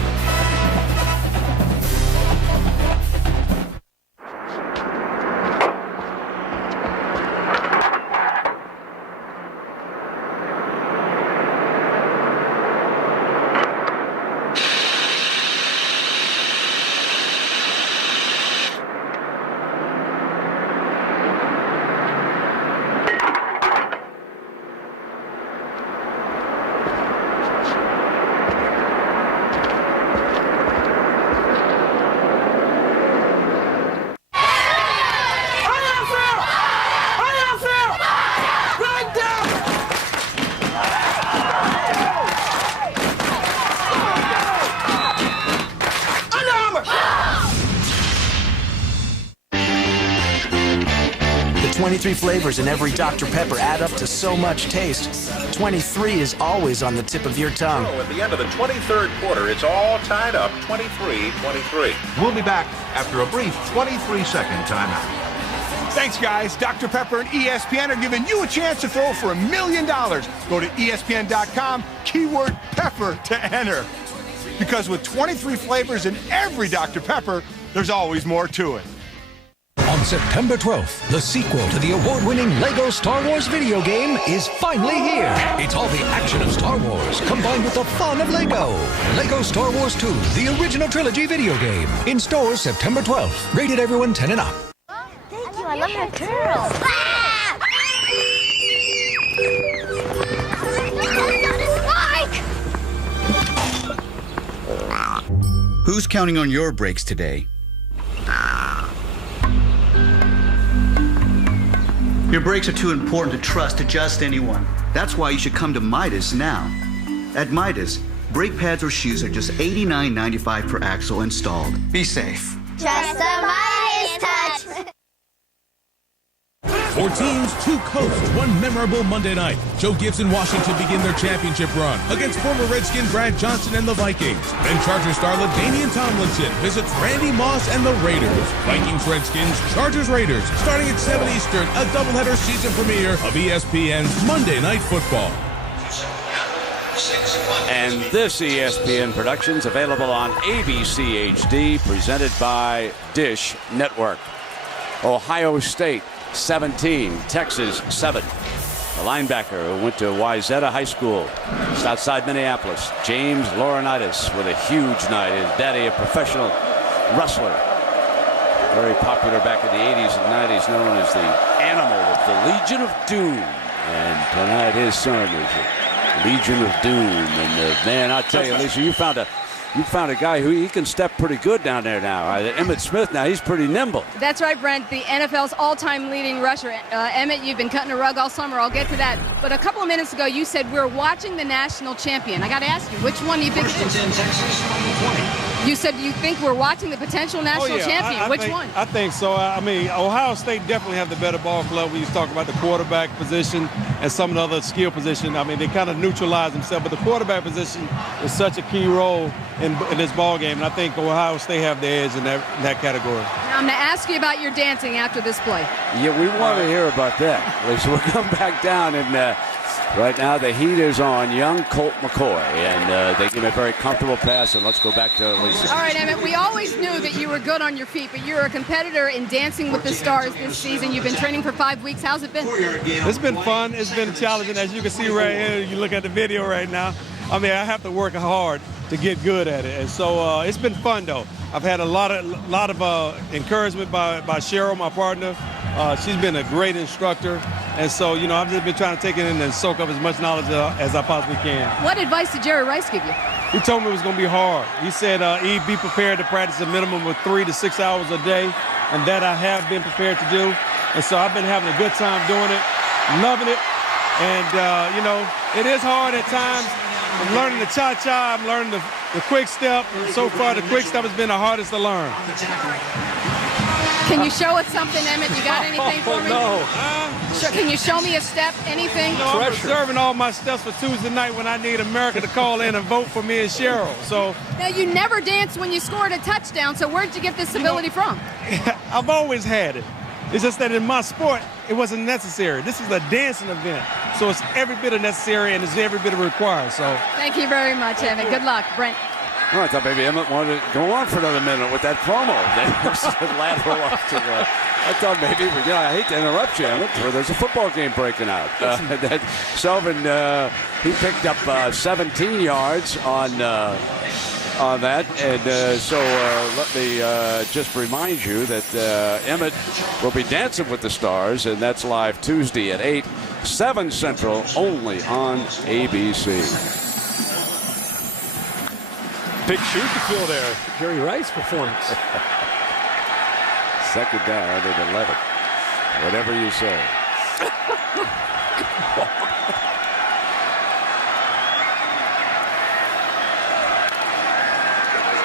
The 23 flavors in every Dr. Pepper add up to so much taste. 23 is always on the tip of your tongue. So at the end of the 23rd quarter, it's all tied up 23-23. We'll be back after a brief 23-second timeout. Thanks, guys. Dr. Pepper and ESPN are giving you a chance to throw for $1 million. Go to ESPN.com, keyword Pepper to enter. Because with 23 flavors in every Dr. Pepper, there's always more to it. On September 12th, the sequel to the award-winning LEGO Star Wars video game is finally here. It's all the action of Star Wars combined with the fun of LEGO. LEGO Star Wars 2, the original trilogy video game. In stores September 12th. Rated everyone 10 and up. Thank you, I love your curls. Who's counting on your brakes today? Your brakes are too important to trust to just anyone. That's why you should come to Midas now. At Midas, brake pads or shoes are just $89.95 per axle installed. Be safe. Trust the Midas touch. 4 teams, 2 coasts, 1 memorable Monday night. Joe Gibbs and Washington begin their championship run against former Redskin Brad Johnson and the Vikings. Then Chargers starlet Damian Tomlinson visits Randy Moss and the Raiders. Vikings, Redskins, Chargers, Raiders, starting at 7 Eastern, a doubleheader season premiere of ESPN's Monday Night Football. And this ESPN production's available on ABC HD, presented by Dish Network. Ohio State 17, Texas 7. The linebacker who went to Wayzata High School, just outside Minneapolis, James Laurinaitis, with a huge night. His daddy, a professional wrestler, very popular back in the 80s and 90s, known as the Animal of the Legion of Doom. And tonight his son is a Legion of Doom. And man, I'll tell you, Lisa, you found a guy who he can step pretty good down there now. Emmitt Smith, now he's pretty nimble. That's right, Brent. The NFL's all-time leading rusher. Emmitt, you've been cutting a rug all summer. I'll get to that. But a couple of minutes ago, you said we're watching the national champion. I got to ask you, which one do you think? You said you think we're watching the potential national champion. Which one? I think so. I mean, Ohio State definitely have the better ball club when you talk about the quarterback position and some of the other skill position. I mean, they kind of neutralize themselves, but the quarterback position is such a key role in this ball game, and I think Ohio State have the edge in that category. Now, I'm going to ask you about your dancing after this play. Yeah, we want to hear about that. Lisa, we'll come back down, and right now the heat is on young Colt McCoy, and they give a very comfortable pass, and let's go back to Lisa. All right, Emmitt, we always knew that you were good on your feet, but you're a competitor in Dancing with the Stars this season. You've been training for 5 weeks. How's it been? It's been fun. It's been challenging. As you can see right here, you look at the video right now. I mean, I have to work hard to get good at it, and so it's been fun, though. I've had a lot of encouragement by Cheryl, my partner. She's been a great instructor, and so, you know, I've just been trying to take it in and soak up as much knowledge as I possibly can. What advice did Jerry Rice give you? He told me it was going to be hard. He said, be prepared to practice a minimum of 3 to 6 hours a day, and that I have been prepared to do. And so I've been having a good time doing it, loving it, and, you know, it is hard at times. I'm learning the cha-cha, I'm learning the quick step, and so far the quick step has been the hardest to learn. Can you show us something, Emmitt? You got anything for me? No. Can you show me a step, anything? No, I'm reserving all my steps for Tuesday night when I need America to call in and vote for me and Cheryl. So now, you never danced when you scored a touchdown, so where'd you get this ability from? I've always had it. It's just that in my sport, it wasn't necessary. This is a dancing event, so it's every bit of necessary and it's every bit of required. So thank you very much, Emmitt. Good luck, Brent. Oh, I thought maybe Emmitt wanted to go on for another minute with that promo. Lateral off to, I thought maybe, I hate to interrupt you, Emmitt, there's a football game breaking out. Selvin, he picked up 17 yards on that, and so let me just remind you that Emmitt will be Dancing with the Stars, and that's live Tuesday at 8, 7 Central, only on ABC. Big shoot to fill there. Jerry Rice performance. Second down at 11. Whatever you say.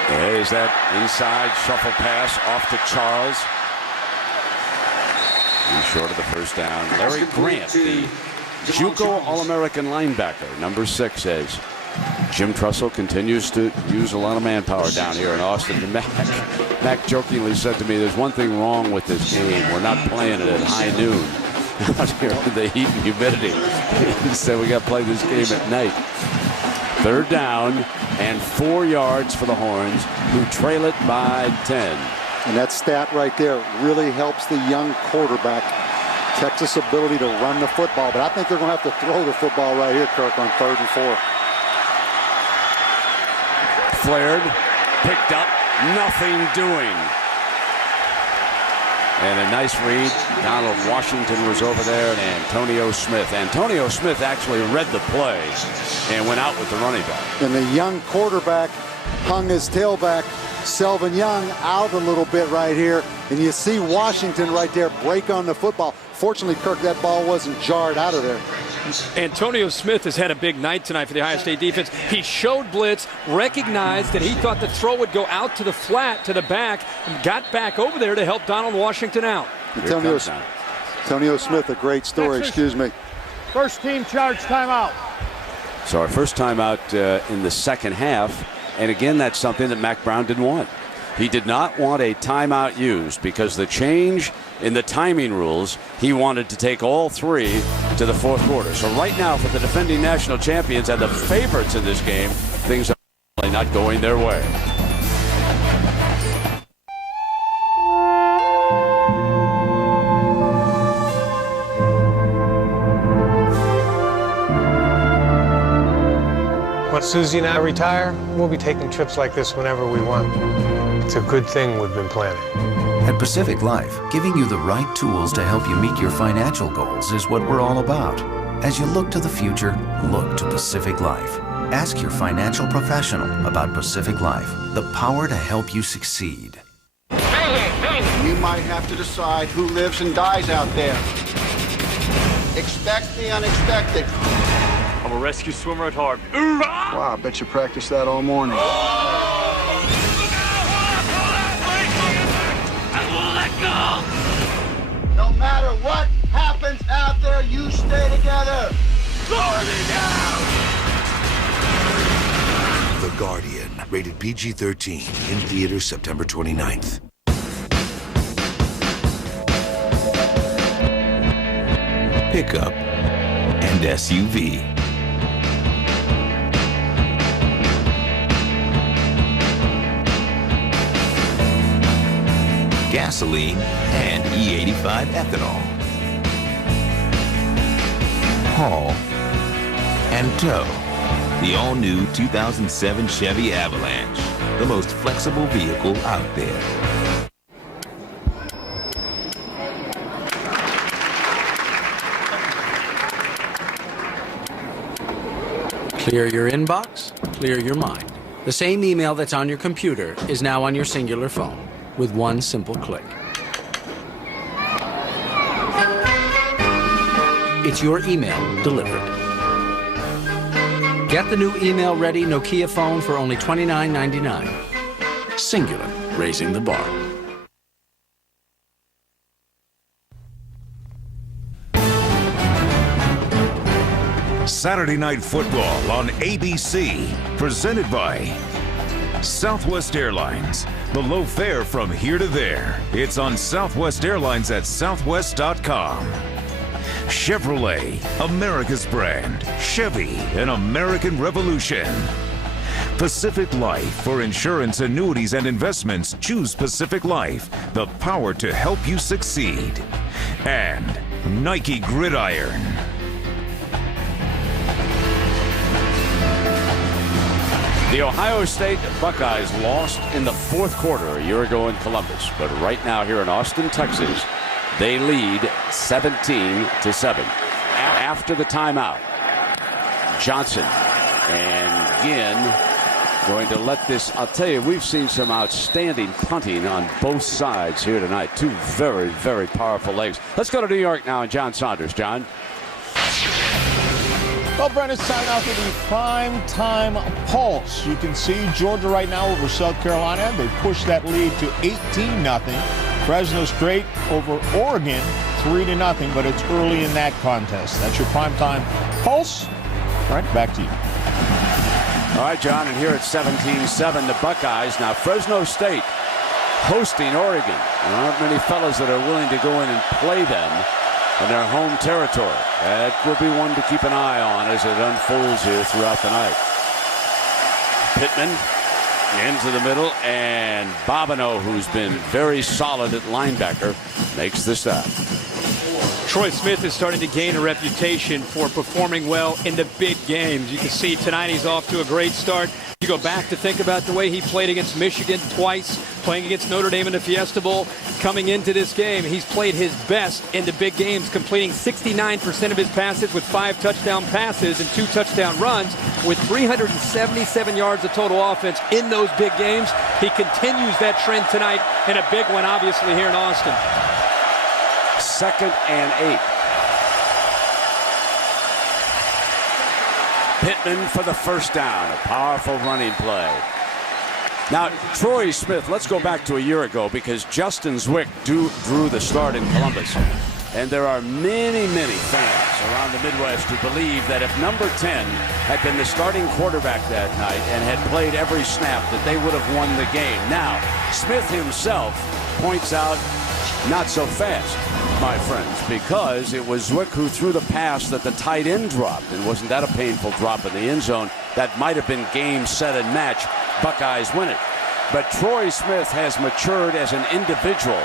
There's that inside shuffle pass off to Charles. He's short of the first down. Larry Grant, the JUCO All-American linebacker, number 6, says. Jim Trussell continues to use a lot of manpower down here in Austin. And Mac jokingly said to me, there's one thing wrong with this game. We're not playing it at high noon out here in the heat and humidity. He said we got to play this game at night. Third down and 4 yards for the Horns, who trail it by 10. And that stat right there really helps the young quarterback. Texas' ability to run the football, but I think they're going to have to throw the football right here, Kirk, on 3rd and 4. Flared, picked up, nothing doing. And a nice read. Donald Washington was over there, and Antonio Smith. Antonio Smith actually read the play and went out with the running back. And the young quarterback hung his tailback. Selvin Young out a little bit right here. And you see Washington right there break on the football. Fortunately, Kirk, that ball wasn't jarred out of there. Antonio Smith has had a big night tonight for the Ohio State defense. He showed blitz, recognized that he thought the throw would go out to the flat, to the back, and got back over there to help Donald Washington out. Antonio Smith, a great story. Excuse me. First team charge timeout. So our first timeout in the second half. And again, that's something that Mac Brown didn't want. He did not want a timeout used because the change in the timing rules, he wanted to take all three to the fourth quarter. So right now for the defending national champions and the favorites in this game, things are really not going their way. When Susie and I retire, we'll be taking trips like this whenever we want. It's a good thing we've been planning. At Pacific Life, giving you the right tools to help you meet your financial goals is what we're all about. As you look to the future, look to Pacific Life. Ask your financial professional about Pacific Life, the power to help you succeed. You might have to decide who lives and dies out there. Expect the unexpected. I'm a rescue swimmer at heart. Wow, I bet you practiced that all morning. I won't let go. No matter what happens out there, you stay together. Lower me down. The Guardian, rated PG-13, in theaters September 29th. Pickup and SUV. Gasoline and E85 ethanol. Haul and tow. The all-new 2007 Chevy Avalanche, the most flexible vehicle out there. Clear your inbox, clear your mind. The same email that's on your computer is now on your singular phone with one simple click. It's your email delivered. Get the new email-ready Nokia phone for only $29.99. Singular, raising the bar. Saturday Night Football on ABC, presented by Southwest Airlines. The low fare from here to there. It's on Southwest Airlines at southwest.com. Chevrolet, America's brand. Chevy, an American revolution. Pacific Life, for insurance, annuities, and investments, choose Pacific Life, the power to help you succeed. And Nike Gridiron. The Ohio State Buckeyes lost in the fourth quarter a year ago in Columbus, but right now here in Austin, Texas, they lead 17-7. After the timeout, Johnson and Ginn going to let this. I'll tell you, we've seen some outstanding punting on both sides here tonight. Two very, very powerful legs. Let's go to New York now and John Saunders. John. Well, Brent, it's time now for the prime time pulse. You can see Georgia right now over South Carolina. They pushed that lead to 18-0. Fresno State over Oregon 3-0, but it's early in that contest. That's your prime time pulse. All right, back to you. All right, John, and here at 17-7, the Buckeyes. Now, Fresno State hosting Oregon. There aren't many fellas that are willing to go in and play them in their home territory. That will be one to keep an eye on as it unfolds here throughout the night. Pittman into the middle, and Bobineau, who's been very solid at linebacker, makes the stop. Troy Smith is starting to gain a reputation for performing well in the big games. You can see tonight he's off to a great start. You go back to think about the way he played against Michigan twice, playing against Notre Dame in the Fiesta Bowl. Coming into this game, he's played his best in the big games, completing 69% of his passes with 5 touchdown passes and 2 touchdown runs with 377 yards of total offense in those big games. He continues that trend tonight in a big one, obviously, here in Austin. 2nd and 8. Pittman for the first down. A powerful running play. Now, Troy Smith, let's go back to a year ago because Justin Zwick drew the start in Columbus. And there are many, many fans around the Midwest who believe that if number 10 had been the starting quarterback that night and had played every snap, that they would have won the game. Now, Smith himself points out, not so fast, my friends, because it was Zwick who threw the pass that the tight end dropped. And wasn't that a painful drop in the end zone? That might have been game, set, and match. Buckeyes win it. But Troy Smith has matured as an individual,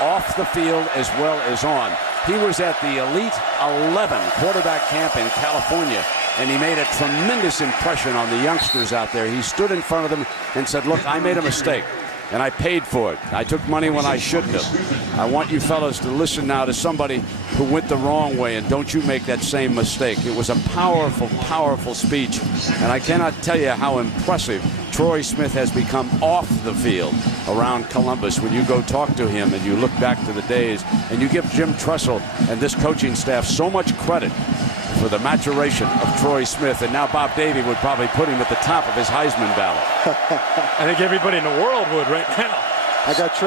off the field as well as on. He was at the Elite 11 quarterback camp in California, and he made a tremendous impression on the youngsters out there. He stood in front of them and said, look, I made a mistake, and I paid for it. I took money when I shouldn't have. I want you fellas to listen now to somebody who went the wrong way, and don't you make that same mistake. It was a powerful, powerful speech, and I cannot tell you how impressive Troy Smith has become off the field around Columbus. When you go talk to him and you look back to the days, and you give Jim Tressel and this coaching staff so much credit for the maturation of Troy Smith, and now Bob Davie would probably put him at the top of his Heisman ballot. I think everybody in the world would right now. I got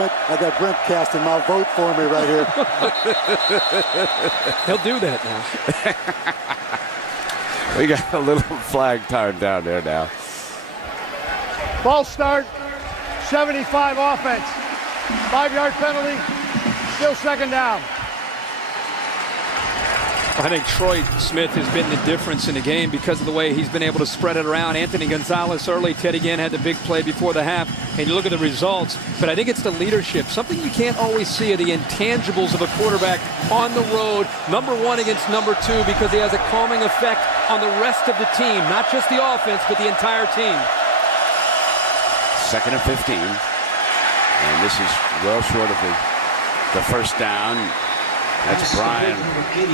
Brent casting my vote for me right here. He'll do that now. We got a little flag time down there now. False start, 75 offense. 5-yard penalty, still second down. I think Troy Smith has been the difference in the game because of the way he's been able to spread it around. Anthony Gonzalez early, Teddy Ginn had the big play before the half, and you look at the results. But I think it's the leadership, something you can't always see, are the intangibles of a quarterback on the road, number one against number two, because he has a calming effect on the rest of the team, not just the offense, but the entire team. 2nd and 15, and this is well short of the first down. That's Brian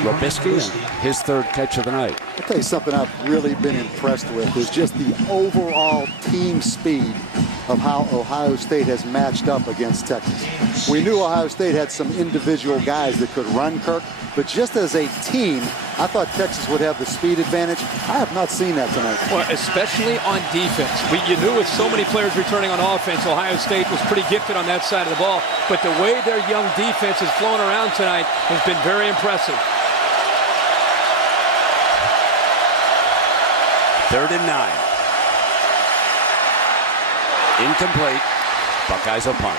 Robisky, his third catch of the night. I'll tell you something I've really been impressed with is just the overall team speed of how Ohio State has matched up against Texas. We knew Ohio State had some individual guys that could run, Kirk, but just as a team, I thought Texas would have the speed advantage. I have not seen that tonight. Well, especially on defense. You knew with so many players returning on offense, Ohio State was pretty gifted on that side of the ball. But the way their young defense is flowing around tonight has been very impressive. 3rd and 9. Incomplete. Buckeyes will punt.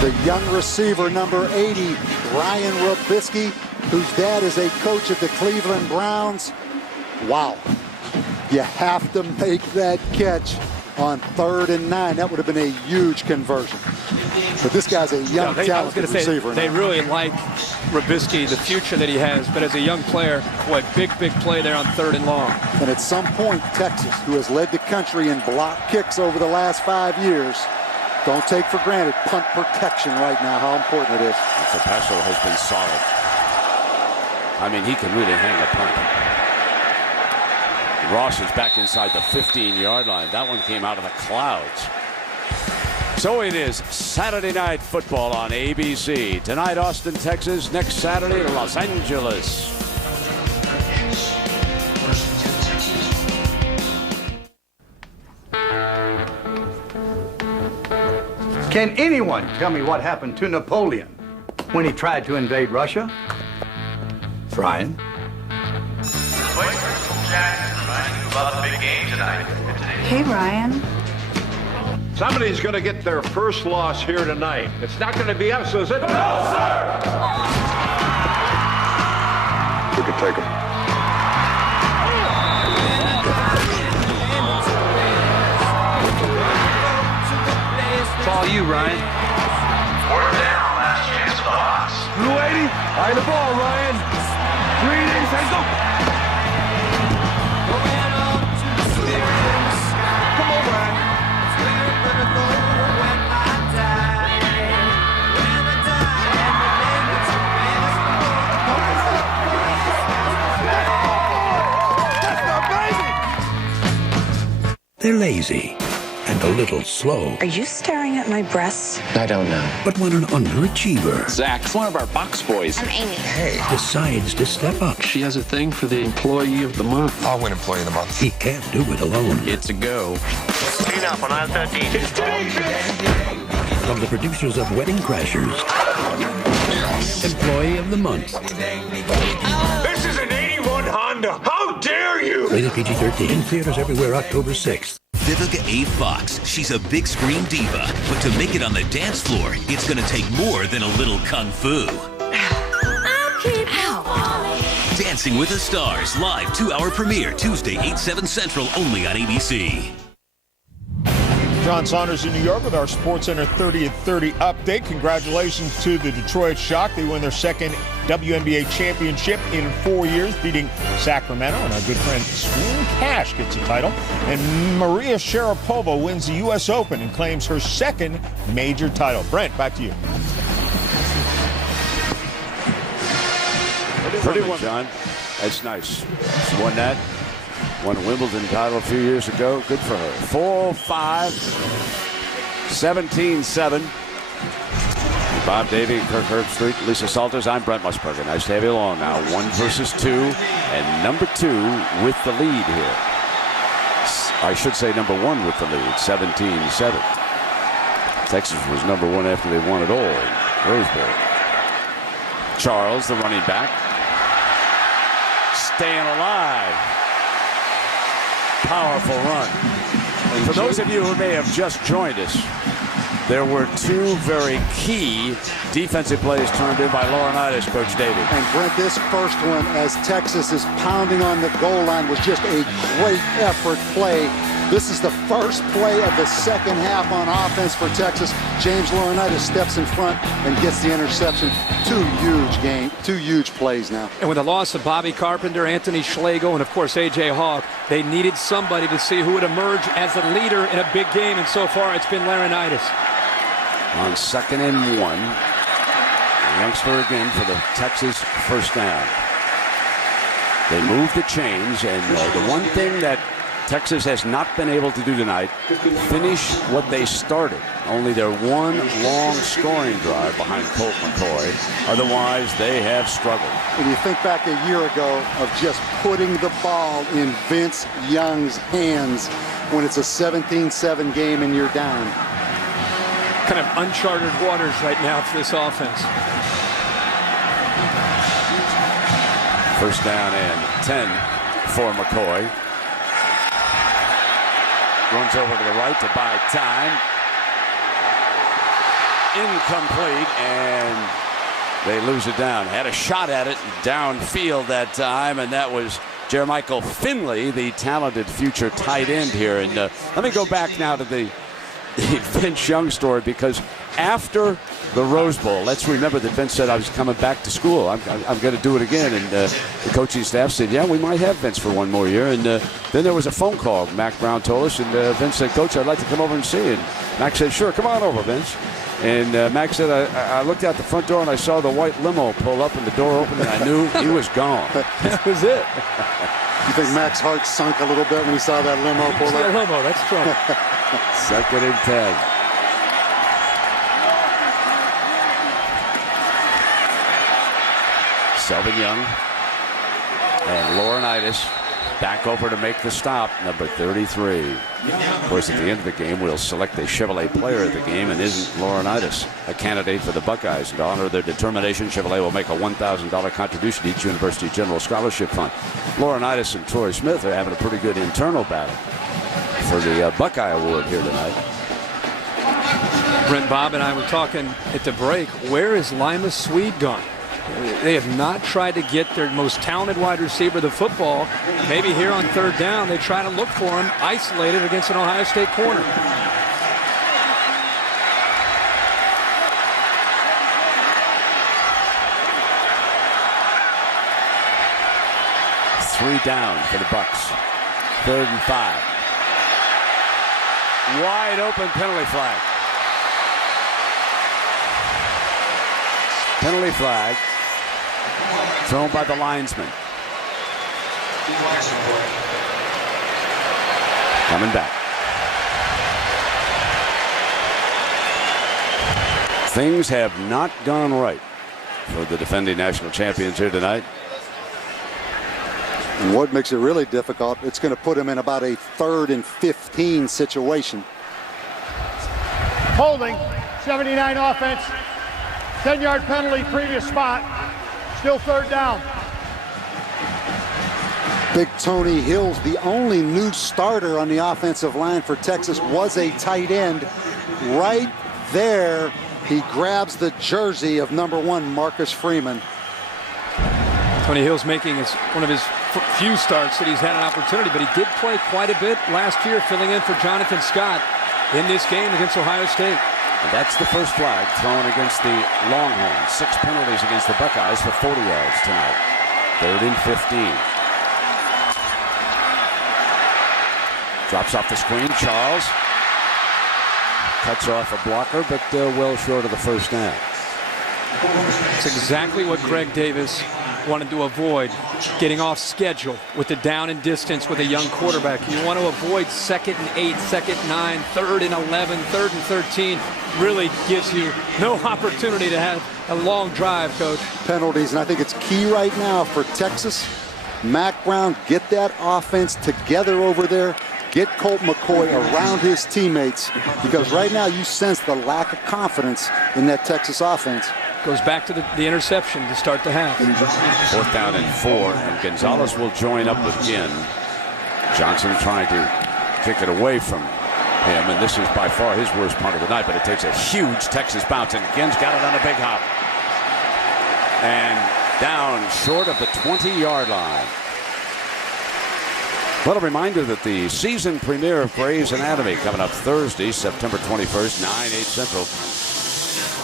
The young receiver, number 80, Ryan Robisky, whose dad is a coach at the Cleveland Browns. Wow. You have to make that catch on 3rd and 9. That would have been a huge conversion. But this guy's a young, talented receiver. They really like Robisky, the future that he has. But as a young player, boy, big play there on 3rd and long. And at some point, Texas, who has led the country in block kicks over the last 5 years, don't take for granted punt protection right now, how important it is. Paso has been solid. I mean, he can really hang a punt. Ross is back inside the 15-yard line. That one came out of the clouds. So it is Saturday Night Football on ABC. Tonight, Austin, Texas. Next Saturday, Los Angeles. Can anyone tell me what happened to Napoleon when he tried to invade Russia? Brian? About the big game tonight. Hey, Ryan. Somebody's going to get their first loss here tonight. It's not going to be us, is it? No, sir! We can take him. It's all you, Ryan. We're down. Last chance for the Hawks. Blue 80. Eye the ball, Ryan. Greetings and go. Come on, Ryan. They're lazy. and a little slow. Are you staring at my breasts? I don't know. But when an underachiever, Zach's one of our box boys. I'm Amy. hey, decides to step up, She has a thing for the employee of the month. I'll win employee of the month. he can't do it alone. It's a go. Clean up on aisle 13. From the producers of Wedding Crashers, Employee of the Month. This is an 81 Honda. How dare you? Rated PG-13. In theaters everywhere October 6th. Vivica A. Fox. She's a big screen diva, but to make it on the dance floor, it's gonna take more than a little kung fu. Dancing with the Stars, live 2-hour premiere, Tuesday, 8/7 Central, only on ABC. John Saunders in New York with our SportsCenter 30 at 30 update. Congratulations to the Detroit Shock. They win their second WNBA championship in 4 years, beating Sacramento. And our good friend Swoon Cash gets a title. And Maria Sharapova wins the U.S. Open and claims her second major title. Brent, back to you. Pretty one, John. That's nice. She won that. Won a Wimbledon title a few years ago. Good for her. 4-5, 17-7. Bob Davey, Kirk Herbstreit, Lisa Salters. I'm Brent Musburger. Nice to have you along now. 1 versus 2, and number 2 with the lead here. I should say number 1 with the lead, 17-7. Texas was number 1 after they won it all. Rose Bowl. Charles, the running back, staying alive. Powerful run. For those of you who may have just joined us, there were 2 very key defensive plays turned in by Laurinaitis, Coach Davey. And Brent, this first one, as Texas is pounding on the goal line, was just a great effort play. This is the first play of the second half on offense for Texas. James Laurinaitis steps in front and gets the interception. 2 huge plays now. And with the loss of Bobby Carpenter, Anthony Schlegel, and of course A.J. Hawk, they needed somebody to see who would emerge as a leader in a big game, and so far it's been Laurinaitis. On 2nd and 1, youngster again for the Texas first down. They move the chains, and the one thing that Texas has not been able to do tonight, finish what they started. Only their one long scoring drive behind Colt McCoy. Otherwise, they have struggled. And you think back a year ago of just putting the ball in Vince Young's hands when it's a 17-7 game and you're down. Kind of uncharted waters right now for this offense. First down and 10 for McCoy. Runs over to the right to buy time. Incomplete, and they lose it down. Had a shot at it downfield that time, and that was Jermichael Finley, the talented future tight end here. And let me go back now to the Vince Young story, because after the Rose Bowl, let's remember that Vince said, I was coming back to school. I'm going to do it again. And the coaching staff said, yeah, we might have Vince for one more year. And then there was a phone call, Mac Brown told us, and Vince said, Coach, I'd like to come over and see you. And Mac said, sure, come on over, Vince. And Mac said, I looked out the front door and I saw the white limo pull up and the door open, and I knew he was gone. That was it. You think Mac's heart sunk a little bit when he saw that limo pull up? The limo, that's trouble. 2nd and 10. Selvin Young and Laurinaitis back over to make the stop, number 33. Of course, at the end of the game, we'll select a Chevrolet player of the game, and isn't Laurinaitis a candidate for the Buckeyes? To honor their determination, Chevrolet will make a $1,000 contribution to each University General Scholarship Fund. Laurinaitis and Troy Smith are having a pretty good internal battle for the Buckeye Award here tonight. Brent, Bob and I were talking at the break. Where is Lima Swede gone? They have not tried to get their most talented wide receiver the football. Maybe here on 3rd down, they try to look for him isolated against an Ohio State corner. Three down for the Bucks. 3rd and 5. Wide open penalty flag. Penalty flag thrown by the linesman. Coming back. Things have not gone right for the defending national champions here tonight. And what makes it really difficult, it's going to put him in about a 3rd and 15 situation. Holding, 79 offense, 10-yard penalty, previous spot, still 3rd down. Big Tony Hills, the only new starter on the offensive line for Texas, was a tight end. Right there, he grabs the jersey of number 1, Marcus Freeman. Tony Hill's making one of his few starts that he's had an opportunity, but he did play quite a bit last year, filling in for Jonathan Scott in this game against Ohio State. And that's the first flag thrown against the Longhorns. 6 penalties against the Buckeyes for 40 yards tonight. 3rd and 15. Drops off the screen. Charles cuts off a blocker, but well short of the first down. It's exactly what Greg Davis wanted to avoid, getting off schedule with the down and distance with a young quarterback. You want to avoid 2nd and 8, 2nd and 9, 3rd and 11, 3rd and 13. Really gives you no opportunity to have a long drive, Coach. Penalties, and I think it's key right now for Texas. Mack Brown, get that offense together over there. Get Colt McCoy around his teammates, because right now you sense the lack of confidence in that Texas offense. Goes back to the interception to start the half. 4th down and 4, and Gonzalez will join up with Ginn. Johnson trying to kick it away from him, and this is by far his worst punt of the night, but it takes a huge Texas bounce, and Ginn's got it on a big hop. And down short of the 20-yard line. Well, a reminder that the season premiere of Grey's Anatomy coming up Thursday, September 21st, 9, 8 Central.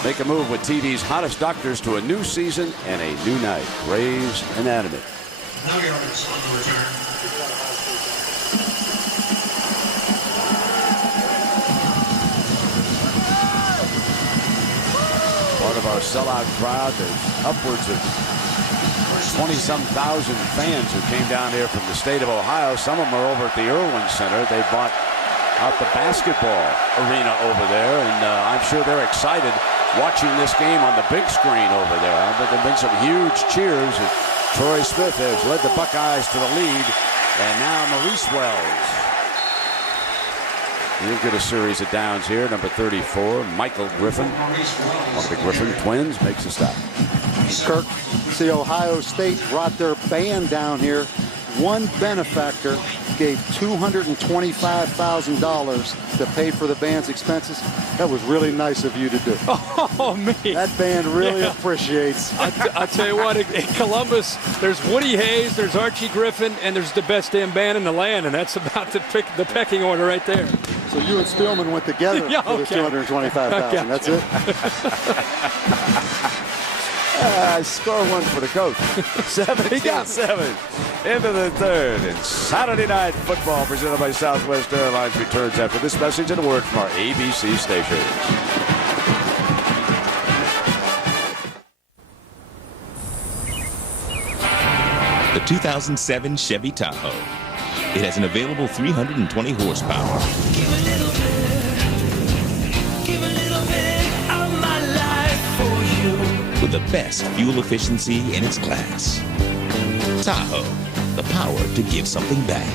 Make a move with TV's hottest doctors to a new season and a new night. Grey's Anatomy. Now you're on the return. Part of our sellout crowd. There's upwards of 20-some thousand fans who came down here from the state of Ohio. Some of them are over at the Irwin Center. They bought out the basketball arena over there, and I'm sure they're excited watching this game on the big screen over there. But there have been some huge cheers, and Troy Smith has led the Buckeyes to the lead, and now Maurice Wells. He'll get a series of downs here. Number 34, Michael Griffin, one of the Griffin twins, makes a stop. Kirk, see, Ohio State brought their band down here. One benefactor gave $225,000 to pay for the band's expenses. That was really nice of you to do. Oh, man. That band really appreciates. I'll tell you what, in Columbus, there's Woody Hayes, there's Archie Griffin, and there's the best damn band in the land, and that's about the pecking order right there. So you and Spielman went together for the $225,000. That's it? Score one for the coach. 7-7 into the 3rd. And Saturday Night Football presented by Southwest Airlines returns after this message and a word from our ABC station. The 2007 Chevy Tahoe. It has an available 320 horsepower. Give a little bit of my life for you. With the best fuel efficiency in its class. Tahoe, the power to give something back.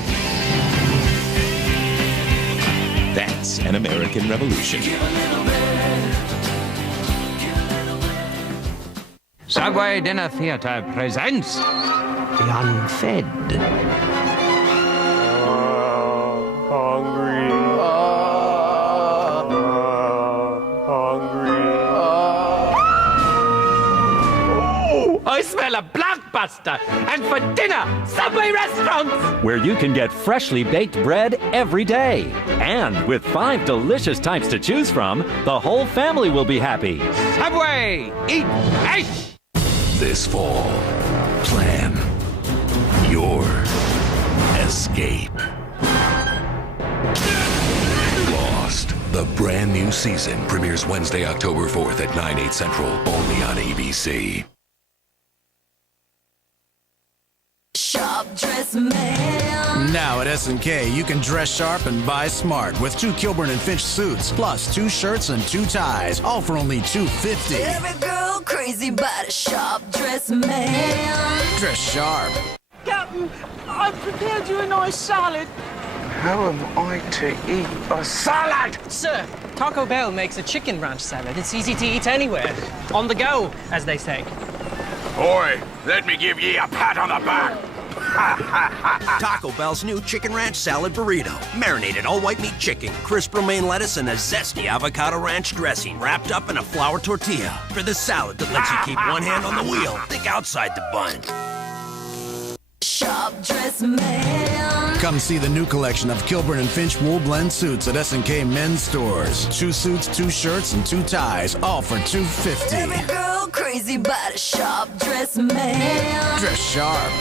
That's an American revolution. Subway Dinner Theater presents The Unfed. I smell a blockbuster. And for dinner, Subway restaurants. Where you can get freshly baked bread every day. And with 5 delicious types to choose from, the whole family will be happy. Subway, eat fresh. This fall, plan your escape. Lost, the brand new season premieres Wednesday, October 4th at 9, 8 Central, only on ABC. Shop dress man. Now at S&K, you can dress sharp and buy smart with 2 Kilburn & Finch suits, plus 2 shirts and 2 ties, all for only $2.50. Every girl crazy about a sharp dress man. Dress sharp. Captain, I've prepared you a nice salad. How am I to eat a salad? Sir, Taco Bell makes a chicken ranch salad. It's easy to eat anywhere. On the go, as they say. Boy, let me give ye a pat on the back. Taco Bell's new chicken ranch salad burrito. Marinated all white meat chicken, crisp romaine lettuce, and a zesty avocado ranch dressing wrapped up in a flour tortilla. For the salad that lets you keep one hand on the wheel, think outside the bun. Sharp dress man. Come see the new collection of Kilburn & Finch wool blend suits at S&K men's stores. 2 suits, 2 shirts, and 2 ties, all for $2.50. Every girl crazy about a sharp dress man. Dress sharp.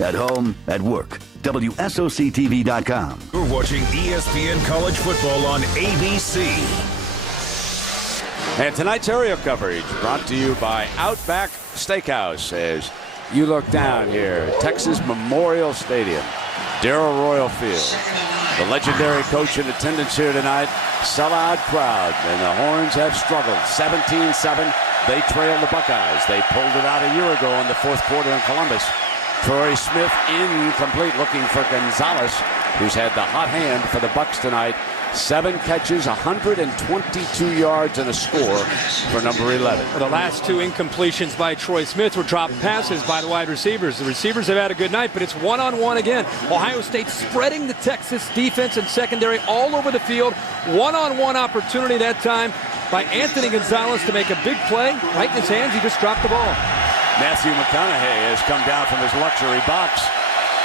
At home, at work. WSOCTV.com. You're watching ESPN College Football on ABC. And tonight's area coverage brought to you by Outback Steakhouse as you look down here at Texas Memorial Stadium, Darrell Royal Field. The legendary coach in attendance here tonight, sellout crowd, and the Horns have struggled. 17-7, they trail the Buckeyes. They pulled it out a year ago in the 4th quarter in Columbus. Troy Smith incomplete, looking for Gonzalez, who's had the hot hand for the Bucks tonight. 7 catches, 122 yards, and a score for number 11. Well, the last 2 incompletions by Troy Smith were dropped passes by the wide receivers. The receivers have had a good night, but it's one-on-one again. Ohio State spreading the Texas defense and secondary all over the field. One-on-one opportunity that time by Anthony Gonzalez to make a big play. Right in his hands, he just dropped the ball. Matthew McConaughey has come down from his luxury box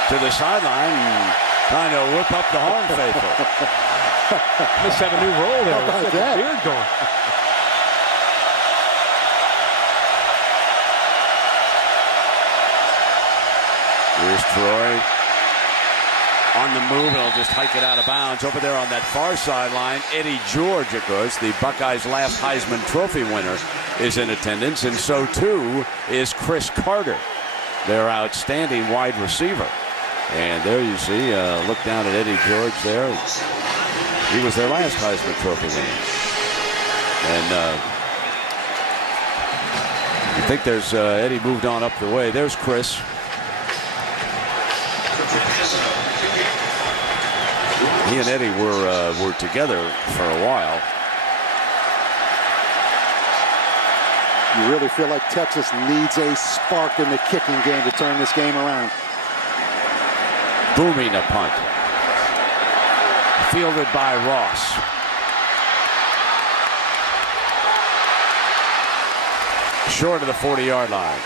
to the sideline and trying to whip up the Horn faithful. Must have a new role there. How about that? Beard going. Here's Troy on the move, and he'll just hike it out of bounds. Over there on that far sideline, Eddie George, of course, the Buckeyes' last Heisman Trophy winner, is in attendance, and so too is Chris Carter, their outstanding wide receiver. And there you see, look down at Eddie George there. He was their last Heisman Trophy winner. And I think there's Eddie moved on up the way. There's Chris. He and Eddie were together for a while. You really feel like Texas needs a spark in the kicking game to turn this game around. Booming a punt. Fielded by Ross. Short of the 40-yard line.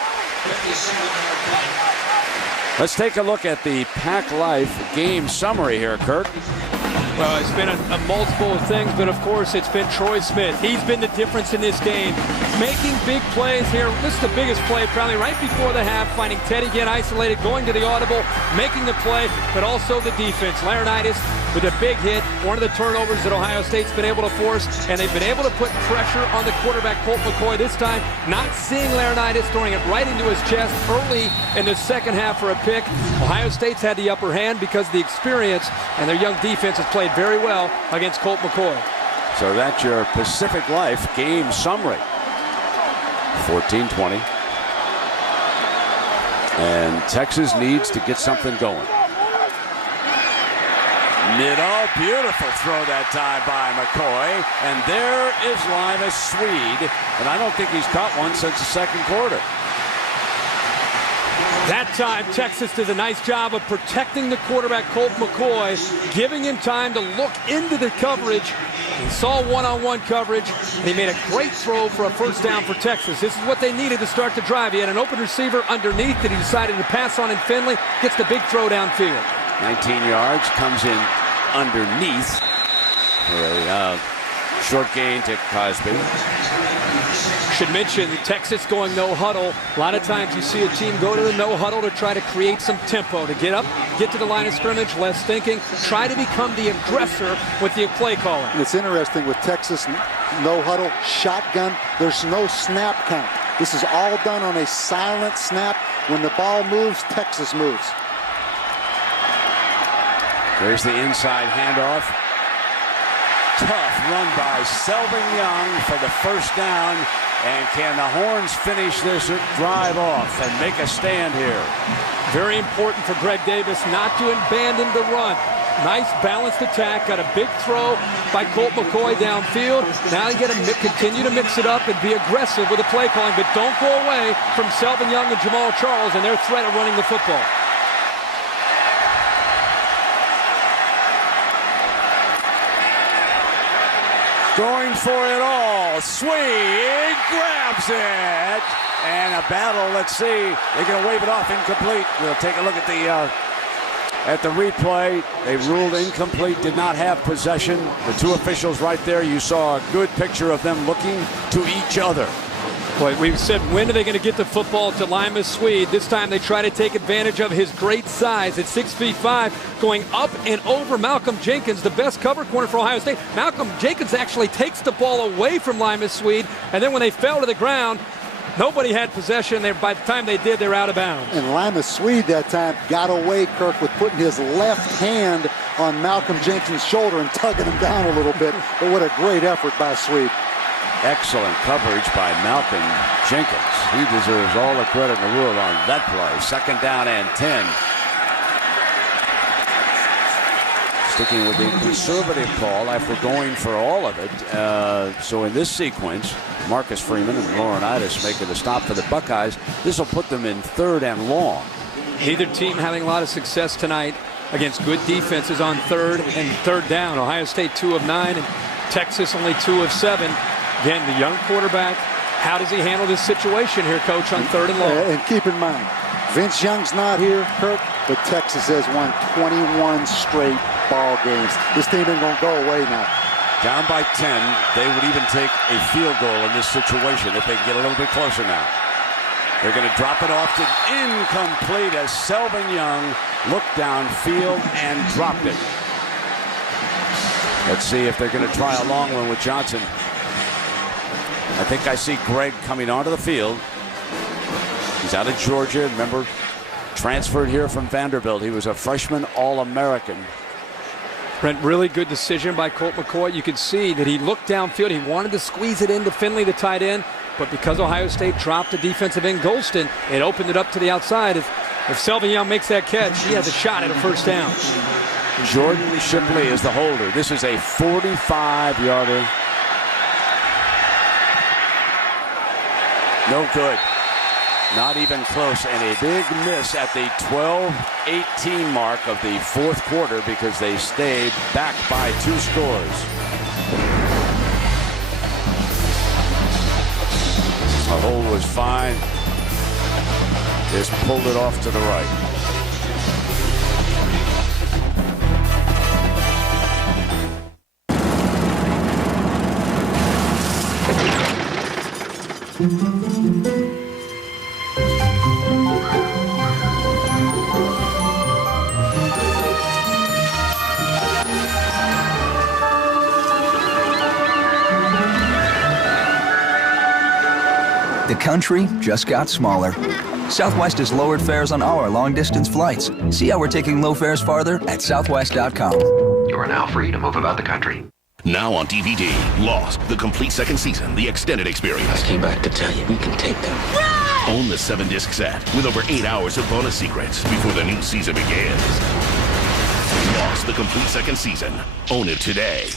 Let's take a look at the Pac Life game summary here, Kurt. Well, it's been a multiple of things, but of course it's been Troy Smith. He's been the difference in this game. Making big plays here. This is the biggest play probably right before the half, finding Teddy Ginn isolated, going to the audible, making the play, but also the defense. Laurinaitis with a big hit, one of the turnovers that Ohio State's been able to force, and they've been able to put pressure on the quarterback, Colt McCoy, this time not seeing Laurinaitis, throwing it right into his chest early in the second half for a pick. Ohio State's had the upper hand because of the experience, and their young defense has played very well against Colt McCoy. So that's your Pacific Life game summary. 14-20. And Texas needs to get something going. Middle, beautiful throw that time by McCoy. And there is Linus Swede. And I don't think he's caught one since the second quarter. That time, Texas did a nice job of protecting the quarterback, Colt McCoy, giving him time to look into the coverage. He saw one-on-one coverage, and he made a great throw for a first down for Texas. This is what they needed to start the drive. He had an open receiver underneath that he decided to pass on in Finley, gets the big throw downfield. 19 yards, comes in underneath for a short gain to Cosby. Should mention Texas going no huddle. A lot of times you see a team go to the no huddle to try to create some tempo, to get up, get to the line of scrimmage, less thinking, try to become the aggressor with the play calling. It's interesting with Texas no huddle, shotgun, there's no snap count. This is all done on a silent snap. When the ball moves, Texas moves. There's the inside handoff. Tough run by Selvin Young for the first down. And can the Horns finish this drive off and make a stand here? Very important for Greg Davis not to abandon the run. Nice balanced attack. Got a big throw by Colt McCoy downfield. Now you got to continue to mix it up and be aggressive with the play calling, but don't go away from Selvin Young and Jamal Charles and their threat of running the football. Going for it all. Swede grabs it. And a battle. Let's see. They're going to wave it off. Incomplete. We'll take a look at the replay. They ruled incomplete. Did not have possession. The two officials right there. You saw a good picture of them looking to each other. Boy, we've said, when are they going to get the football to Limas Swede? This time they try to take advantage of his great size at 6'5", going up and over Malcolm Jenkins, the best cover corner for Ohio State. Malcolm Jenkins actually takes the ball away from Limas Swede, and then when they fell to the ground, nobody had possession. By the time they did, they're out of bounds. And Limas Swede that time got away, Kirk, with putting his left hand on Malcolm Jenkins' shoulder and tugging him down a little bit. But what a great effort by Swede. Excellent coverage by Malcolm Jenkins. He deserves all the credit in the world on that play. Second down and 10. Sticking with the conservative call after going for all of it. So in this sequence, Marcus Freeman and Laurinaitis making the stop for the Buckeyes. This will put them in 3rd and long. Either team having a lot of success tonight against good defenses on 3rd and 3rd down. Ohio State 2 of 9 and Texas only 2 of 7. Again, the young quarterback, how does he handle this situation here, Coach, on 3rd and long? And keep in mind, Vince Young's not here, Kirk, but Texas has won 21 straight ball games. This team ain't going to go away now. Down by 10, they would even take a field goal in this situation if they can get a little bit closer now. They're going to drop it off to incomplete as Selvin Young looked downfield and dropped it. Let's see if they're going to try a long one with Johnson. I think I see Greg coming onto the field. He's out of Georgia. Remember, transferred here from Vanderbilt. He was a freshman All-American. Brent, really good decision by Colt McCoy. You could see that he looked downfield. He wanted to squeeze it into Finley, the tight end. But because Ohio State dropped the defensive end, Golston, it opened it up to the outside. If Selvin Young makes that catch, he has a shot at a first down. Jordan Shipley is the holder. This is a 45-yarder. No good. Not even close. And a big miss at the 12-18 mark of the 4th quarter because they stayed back by 2 scores. The hold was fine. Just pulled it off to the right. The country just got smaller. Southwest has lowered fares on our long-distance flights. See how we're taking low fares farther at southwest.com. You are now free to move about the country. Now on DVD, Lost, the complete second season, the extended experience. I came back to tell you, we can take them. Run! Own the 7-disc set with over 8 hours of bonus secrets before the new season begins. Lost, the complete second season. Own it today.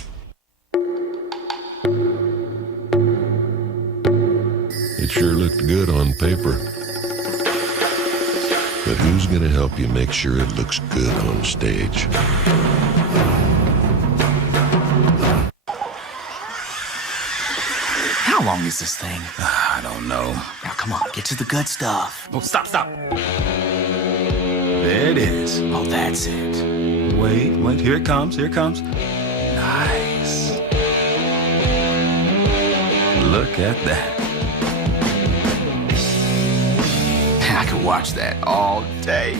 It sure looked good on paper. But who's going to help you make sure it looks good on stage? How long is this thing? I don't know. Now, come on, get to the good stuff. Oh, stop. There it is. Oh, that's it. Wait, here it comes. Nice. Look at that. I could watch that all day.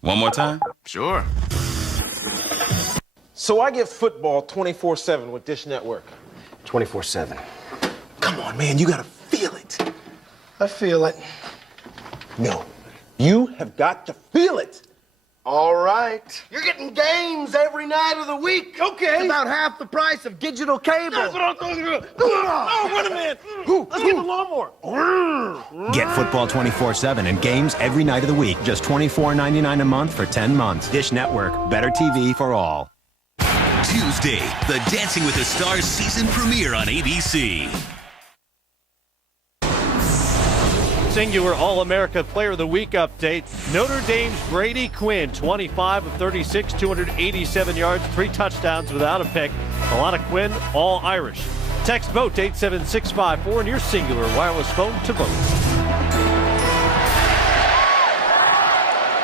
One more time? Sure. So I get football 24/7 with Dish Network. 24/7. Come on, man, you gotta feel it. I feel it. No, you have got to feel it. All right. You're getting games every night of the week. Okay. It's about half the price of digital cable. That's what I'm talking about. Oh, wait a minute. Let's get the lawnmower. Get football 24/7 and games every night of the week. Just $24.99 a month for 10 months. Dish Network. Better TV for all. Tuesday, the Dancing with the Stars season premiere on ABC. Singular All-America Player of the Week update. Notre Dame's Brady Quinn, 25 of 36, 287 yards, 3 touchdowns without a pick. Alana Quinn, all Irish. Text VOTE 87654 and your Singular wireless phone to vote.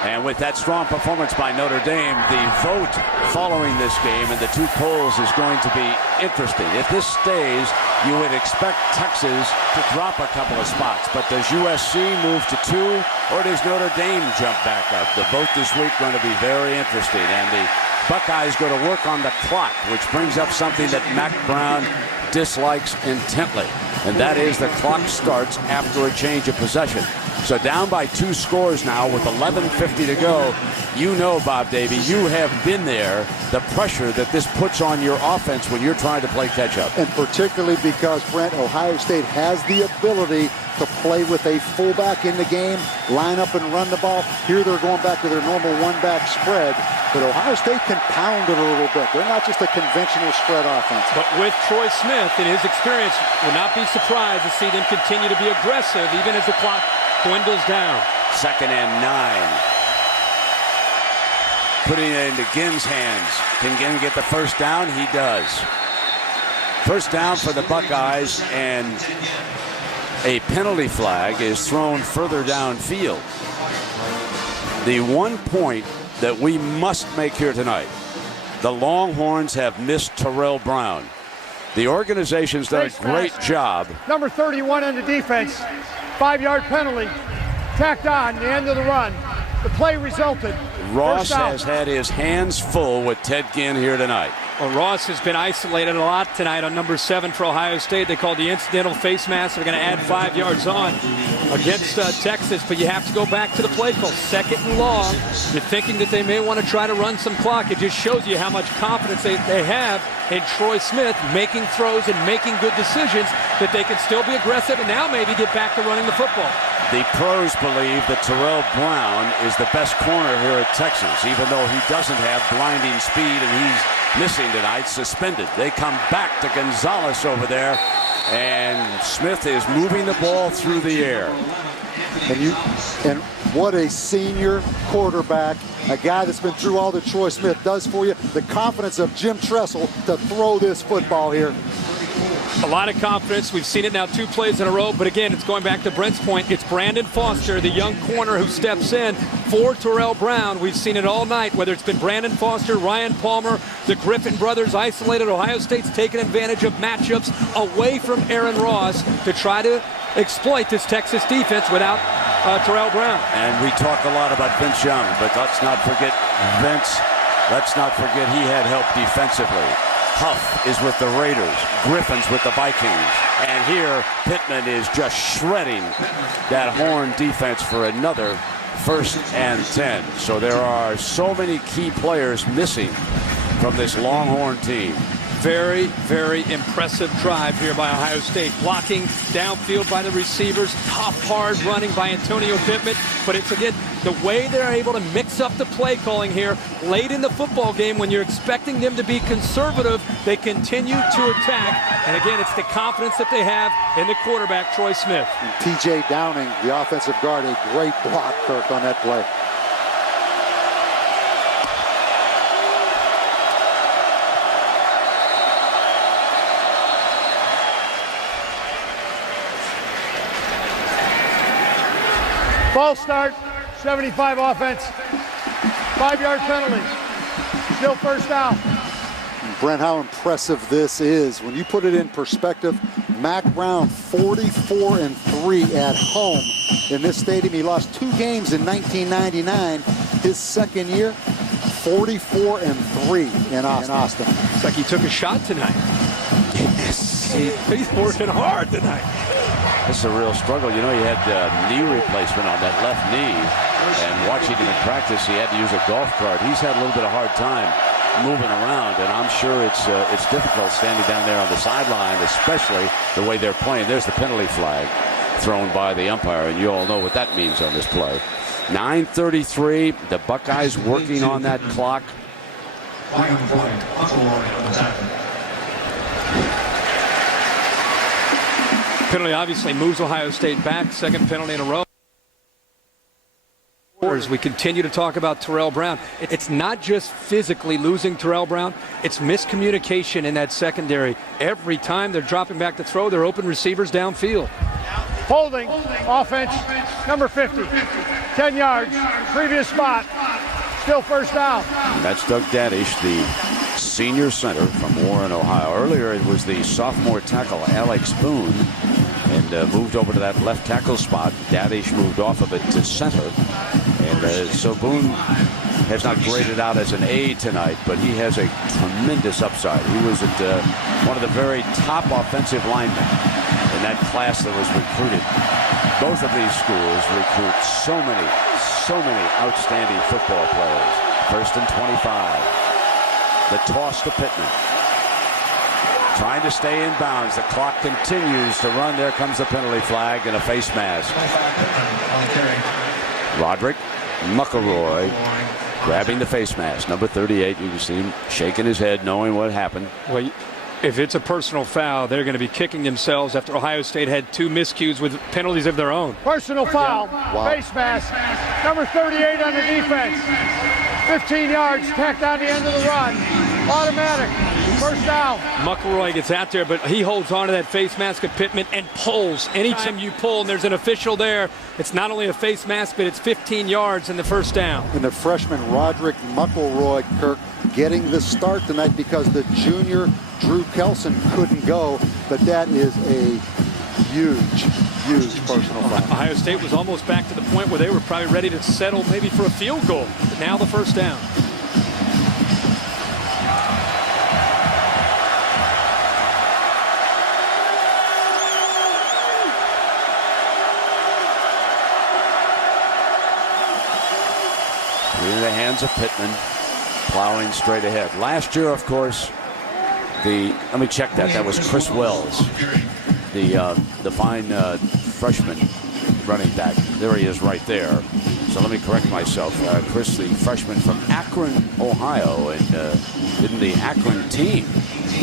And with that strong performance by Notre Dame, the vote following this game in the 2 polls is going to be interesting. If this stays, you would expect Texas to drop a couple of spots. But does USC move to 2, or does Notre Dame jump back up? The vote this week going to be very interesting. And the Buckeyes go to work on the clock, which brings up something that Mac Brown dislikes intently. And that is the clock starts after a change of possession. So down by 2 scores now with 11:50 to go. You know, Bob Davie, you have been there, the pressure that this puts on your offense when you're trying to play catch-up. And particularly because, Brent, Ohio State has the ability to play with a fullback in the game, line up and run the ball. Here they're going back to their normal one-back spread. But Ohio State can pound it a little bit. They're not just a conventional spread offense. But with Troy Smith and his experience, would not be surprised to see them continue to be aggressive even as the clock dwindles down. 2nd and 9. Putting it into Ginn's hands. Can Ginn get the first down? He does. First down for the Buckeyes, and a penalty flag is thrown further downfield. The 1 point that we must make here tonight, the Longhorns have missed Terrell Brown. The organization's done a great job. Number 31 on the defense, 5-yard penalty, tacked on the end of the run. The play resulted. Ross has had his hands full with Ted Ginn here tonight. Well, Ross has been isolated a lot tonight on number 7 for Ohio State. They called the incidental face mask. They're going to add 5 yards on against Texas, but you have to go back to the play call. 2nd and long. You're thinking that they may want to try to run some clock. It just shows you how much confidence they have in Troy Smith making throws and making good decisions, that they can still be aggressive and now maybe get back to running the football. The pros believe that Terrell Brown is the best corner here at Texas, even though he doesn't have blinding speed and he's missing tonight, suspended. They come back to Gonzalez over there, and Smith is moving the ball through the air. And what a senior quarterback, a guy that's been through all that Troy Smith does for you. The confidence of Jim Tressel to throw this football here. A lot of confidence. We've seen it now 2 plays in a row. But again, it's going back to Brent's point. It's Brandon Foster, the young corner who steps in for Terrell Brown. We've seen it all night, whether it's been Brandon Foster, Ryan Palmer, the Griffin brothers isolated. Ohio State's taken advantage of matchups away from Aaron Ross to try to exploit this Texas defense without Terrell Brown. And we talk a lot about Vince Young, but let's not forget Vince. Let's not forget he had help defensively. Huff is with the Raiders. Griffin's with the Vikings. And here, Pittman is just shredding that Horn defense for another 1st and 10. So there are so many key players missing from this Longhorn team. Very, very impressive drive here by Ohio State. Blocking downfield by the receivers. Tough, hard running by Antonio Pittman. But it's, again, the way they're able to mix up the play calling here late in the football game when you're expecting them to be conservative, they continue to attack. And, again, it's the confidence that they have in the quarterback, Troy Smith. And T.J. Downing, the offensive guard, a great block, Kirk, on that play. False start, 75 offense, 5-yard penalty, still 1st down. Brent, how impressive this is. When you put it in perspective, Mac Brown 44-3 at home in this stadium. He lost 2 games in 1999. His 2nd year, 44-3 in Austin. It's like he took a shot tonight. Yes. He's working hard tonight. This is a real struggle. You know, he had knee replacement on that left knee, and watching him in practice, he had to use a golf cart. He's had a little bit of hard time moving around, and I'm sure it's difficult standing down there on the sideline, especially the way they're playing. There's the penalty flag thrown by the umpire, and you all know what that means on this play. 9:33, the Buckeyes working on that clock. Penalty obviously moves Ohio State back. Second penalty in a row. As we continue to talk about Terrell Brown, it's not just physically losing Terrell Brown, it's miscommunication in that secondary. Every time they're dropping back to throw, they're open receivers downfield. Holding, offense, number 50, 10 yards, previous spot, still first down. And that's Doug Dadish, the senior center from Warren, Ohio. Earlier it was the sophomore tackle, Alex Boone, and moved over to that left tackle spot. Dadish moved off of it to center. And so Boone has not graded out as an A tonight, but he has a tremendous upside. He was at one of the very top offensive linemen in that class that was recruited. Both of these schools recruit so many outstanding football players. First and 25. The toss to Pittman. Trying to stay in bounds. The clock continues to run. There comes the penalty flag and a face mask. Roderick McElroy grabbing the face mask. Number 38, you can see him shaking his head knowing what happened. Well, if it's a personal foul, they're going to be kicking themselves after Ohio State had two miscues with penalties of their own. Personal foul, face mask, number 38 on the defense. 15 yards, tacked on the end of the run. Automatic, first down. McElroy gets out there, but he holds on to that face mask of Pittman and pulls. Anytime you pull and there's an official there, it's not only a face mask, but it's 15 yards in the first down. And the freshman Roderick McElroy, Kirk, getting the start tonight because the junior Drew Kelson couldn't go, but that is a huge personal foul. Ohio State was almost back to the point where they were probably ready to settle maybe for a field goal. But now the first down. In the hands of Pittman, plowing straight ahead. Last year, of course, let me check that. That was Chris Wells, the fine freshman running back. There he is right there. So let me correct myself. Chris, the freshman from Akron, Ohio. And didn't the Akron team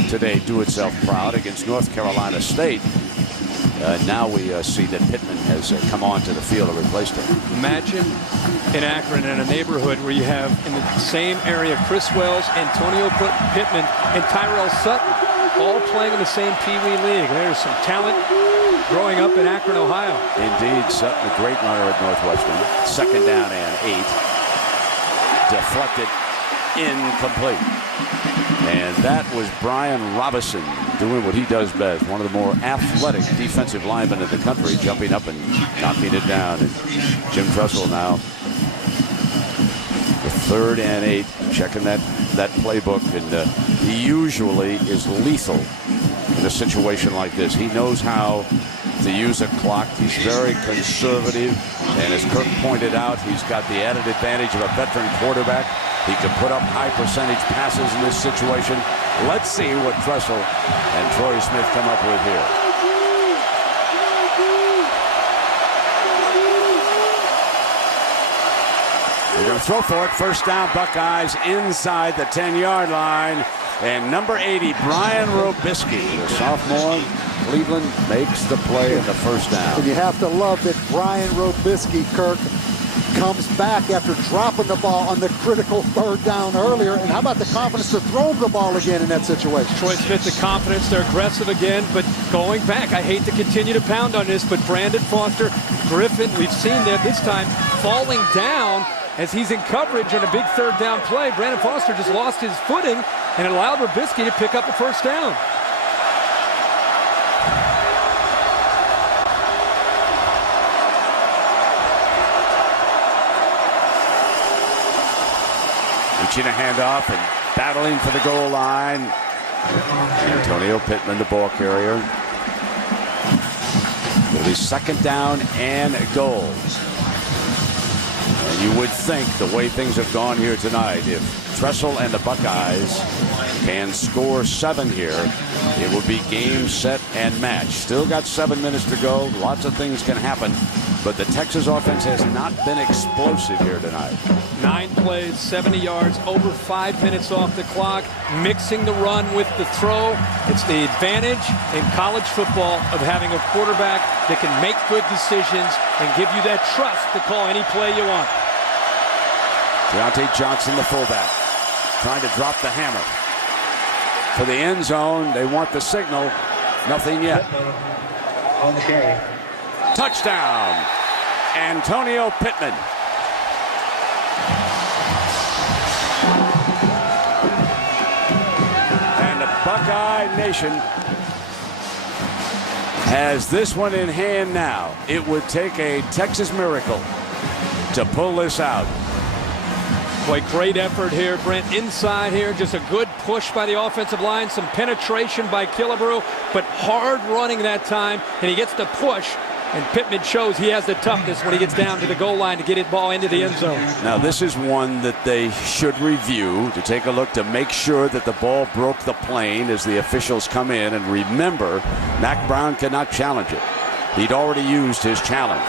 today do itself proud against North Carolina State? Now we see that Pittman has come onto the field and replaced him. Imagine in Akron, in a neighborhood where you have in the same area Chris Wells, Antonio Pittman, and Tyrell Sutton, all playing in the same Pee Wee League. There's some talent growing up in Akron, Ohio. Indeed, Sutton, a great runner at Northwestern. Second down and 8. Deflected, incomplete. And that was Brian Robison doing what he does best. One of the more athletic defensive linemen in the country, jumping up and knocking it down. And Jim Tressel now, the 3rd and 8, checking that playbook. And he usually is lethal in a situation like this. He knows how to use a clock. He's very conservative. And as Kirk pointed out, he's got the added advantage of a veteran quarterback. He can put up high percentage passes in this situation. Let's see what Tressel and Troy Smith come up with here. They're going to throw for it. First down, Buckeyes inside the 10-yard line. And number 80, Brian Robisky, the sophomore, Cleveland, makes the play in the first down. And you have to love that Brian Robisky, Kirk, comes back after dropping the ball on the critical 3rd down earlier. And how about the confidence to throw the ball again in that situation? Troy Smith, the confidence, they're aggressive again, but going back. I hate to continue to pound on this, but Brandon Foster, Griffin, we've seen that this time falling down as he's in coverage on a big 3rd down play. Brandon Foster just lost his footing and it allowed Robisky to pick up a first down. Reaching a handoff and battling for the goal line. Antonio Pittman, the ball carrier. It'll be second down and goal. And you would think the way things have gone here tonight, if Tressel and the Buckeyes can score 7 here, it would be game, set, and match. Still got 7 minutes to go. Lots of things can happen. But the Texas offense has not been explosive here tonight. 9 plays, 70 yards, over 5 minutes off the clock, mixing the run with the throw. It's the advantage in college football of having a quarterback that can make good decisions and give you that trust to call any play you want. Deontay Johnson, the fullback, trying to drop the hammer. For the end zone, they want the signal. Nothing yet. Okay. Touchdown, Antonio Pittman. And the Buckeye Nation has this one in hand now. It would take a Texas miracle to pull this out. Boy, great effort here, Brent. Inside here, just a good push by the offensive line, some penetration by Killebrew, but hard running that time, and he gets the push. And Pittman shows he has the toughness when he gets down to the goal line to get it ball into the end zone. Now, this is one that they should review to take a look to make sure that the ball broke the plane as the officials come in. And remember, Mack Brown cannot challenge it. He'd already used his challenge.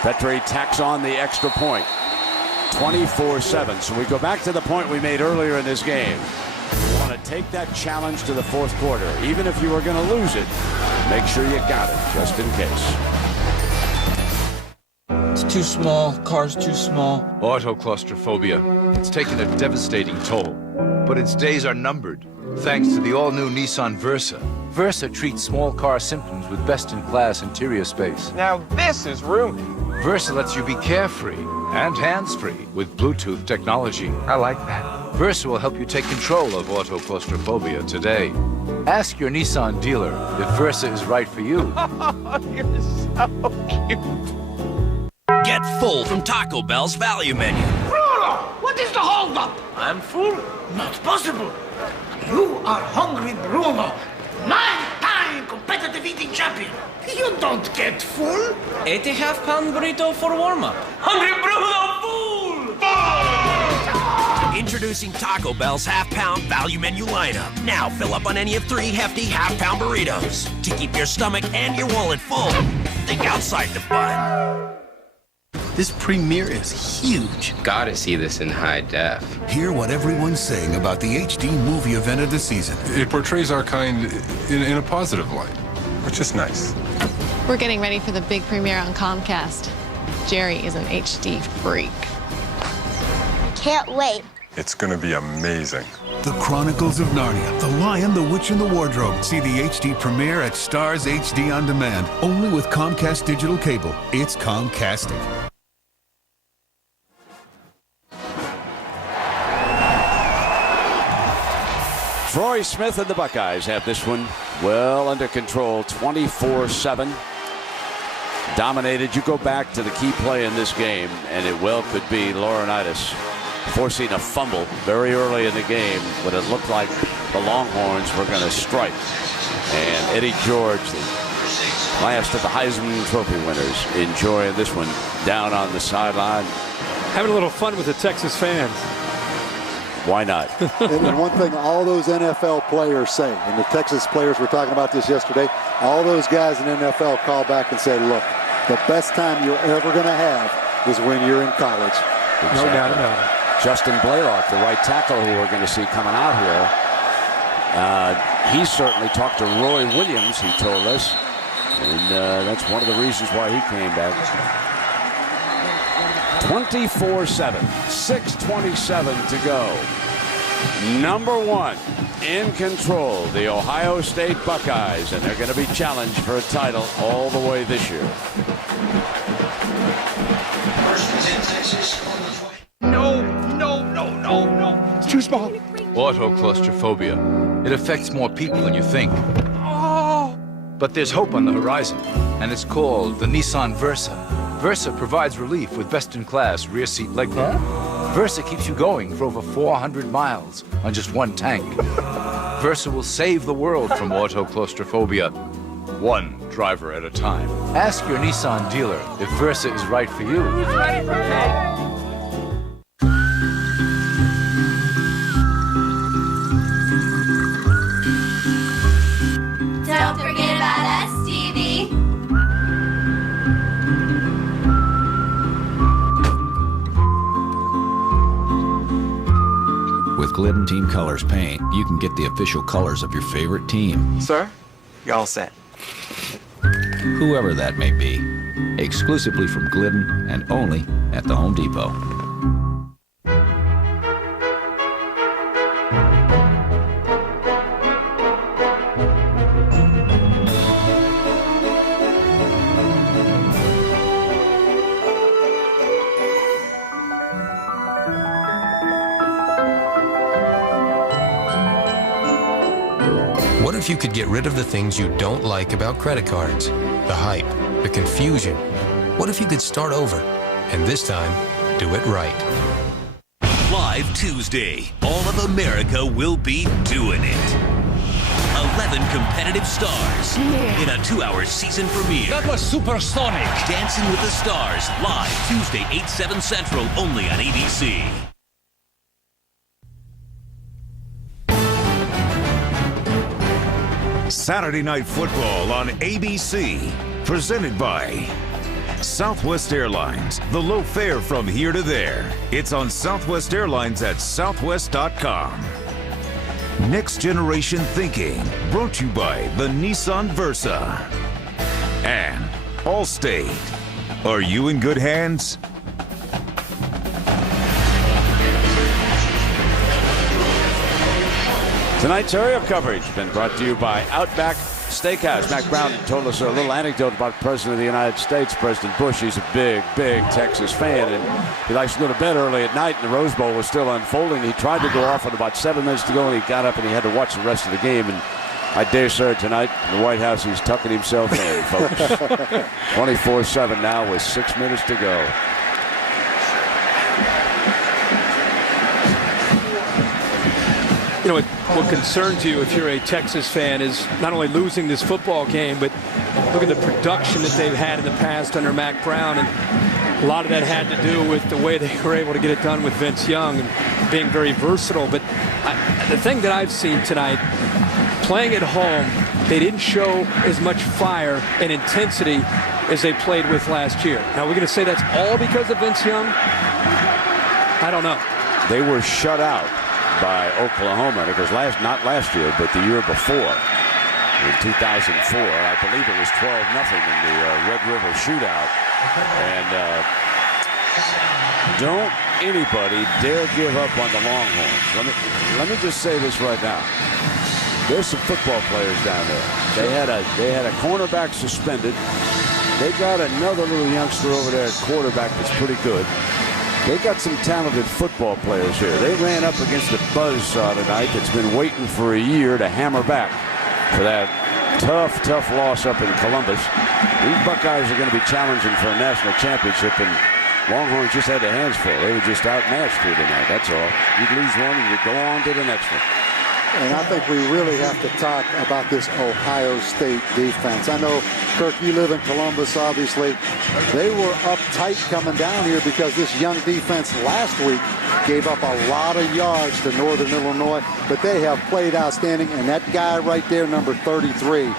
Petrie tacks on the extra point. 24-7. So we go back to the point we made earlier in this game. You want to take that challenge to the fourth quarter. Even if you were going to lose it, make sure you got it, just in case. It's too small. Car's too small. Autoclaustrophobia. It's taken a devastating toll. But its days are numbered, thanks to the all-new Nissan Versa. Versa treats small car symptoms with best-in-class interior space. Now this is roomy. Versa lets you be carefree and hands-free with Bluetooth technology. I like that. Versa will help you take control of autoclaustrophobia today. Ask your Nissan dealer if Versa is right for you. You're so cute. Get full from Taco Bell's value menu. Bruno, what is the holdup? I'm full. Not possible. You are hungry, Bruno. 9-time competitive eating champion. You don't get full. 80 half-pound burrito for warm-up. Hungry Bruno, fool! Introducing Taco Bell's half-pound value menu lineup. Now fill up on any of 3 hefty half-pound burritos to keep your stomach and your wallet full. Think outside the bun. This premiere is huge. Gotta see this in high def. Hear what everyone's saying about the HD movie event of the season. It portrays our kind in a positive light, which is nice. We're getting ready for the big premiere on Comcast. Jerry is an HD freak. Can't wait. It's gonna be amazing. The Chronicles of Narnia, The Lion, the Witch, and the Wardrobe. See the HD premiere at Stars HD On Demand, only with Comcast Digital Cable. It's Comcastic. Troy Smith and the Buckeyes have this one well under control, 24-7. Dominated. You go back to the key play in this game, and it well could be Laurinaitis forcing a fumble very early in the game, but it looked like the Longhorns were going to strike. And Eddie George, the last of the Heisman Trophy winners, enjoying this one down on the sideline. Having a little fun with the Texas fans. Why not? And one thing all those NFL players say, and the Texas players were talking about this yesterday, all those guys in the NFL call back and say, look, the best time you're ever going to have is when you're in college. Exactly. No doubt about it. Justin Blaylock, the right tackle who we're going to see coming out here, he certainly talked to Roy Williams, he told us, and that's one of the reasons why he came back. 24-7, 6:27 to go. Number 1 in control, the Ohio State Buckeyes, and they're going to be challenged for a title all the way this year. No. It's too small. Autoclaustrophobia. It affects more people than you think. Oh. But there's hope on the horizon, and it's called the Nissan Versa. Versa provides relief with best-in-class rear seat legroom. Versa keeps you going for over 400 miles on just one tank. Versa will save the world from autoclaustrophobia. one driver at a time. Ask your Nissan dealer if Versa is right for you. Don't forget about us, TV. With Glidden Team Colors paint, you can get the official colors of your favorite team. Sir, you're all set. Whoever that may be. Exclusively from Glidden and only at the Home Depot. What if you could get rid of the things you don't like about credit cards? The hype, the confusion. What if you could start over, and this time, do it right? Live Tuesday, all of America will be doing it. 11 competitive stars in a 2-hour season premiere. That was supersonic. Dancing with the Stars, live Tuesday, 8, 7 Central, only on ABC. Saturday Night Football on ABC, presented by Southwest Airlines, the low fare from here to there. It's on Southwest Airlines at southwest.com. Next Generation Thinking, brought to you by the Nissan Versa. And Allstate. Are you in good hands? Tonight's aerial coverage has been brought to you by Outback Steakhouse. Mac Brown told us a little anecdote about the President of the United States, President Bush. He's a big, big Texas fan, and he likes to go to bed early at night, and the Rose Bowl was still unfolding. He tried to go off with about 7 minutes to go, and he got up and he had to watch the rest of the game. And I dare say tonight in the White House, he's tucking himself in, folks. 24/7 now with 6 minutes to go. You know, what concerns you if you're a Texas fan is not only losing this football game, but look at the production that they've had in the past under Mac Brown. And a lot of that had to do with the way they were able to get it done with Vince Young and being very versatile. But the thing that I've seen tonight, playing at home, they didn't show as much fire and intensity as they played with last year. Now, we're going to say that's all because of Vince Young? I don't know. They were shut out by Oklahoma, because not last year, but the year before, in 2004, I believe it was 12-0 in the Red River Shootout. And don't anybody dare give up on the Longhorns. Let me just say this right now. There's some football players down there. They had a cornerback suspended. They got another little youngster over there at quarterback that's pretty good. They got some talented football players here. They ran up against a buzzsaw tonight that's been waiting for a year to hammer back for that tough loss up in Columbus. These Buckeyes are going to be challenging for a national championship, and Longhorns just had their hands full. They were just outmatched here tonight, that's all. You'd lose one and you'd go on to the next one. And I think we really have to talk about this Ohio State defense. I know, Kirk, you live in Columbus, obviously. They were uptight coming down here because this young defense last week gave up a lot of yards to Northern Illinois, but they have played outstanding. And that guy right there, number 33,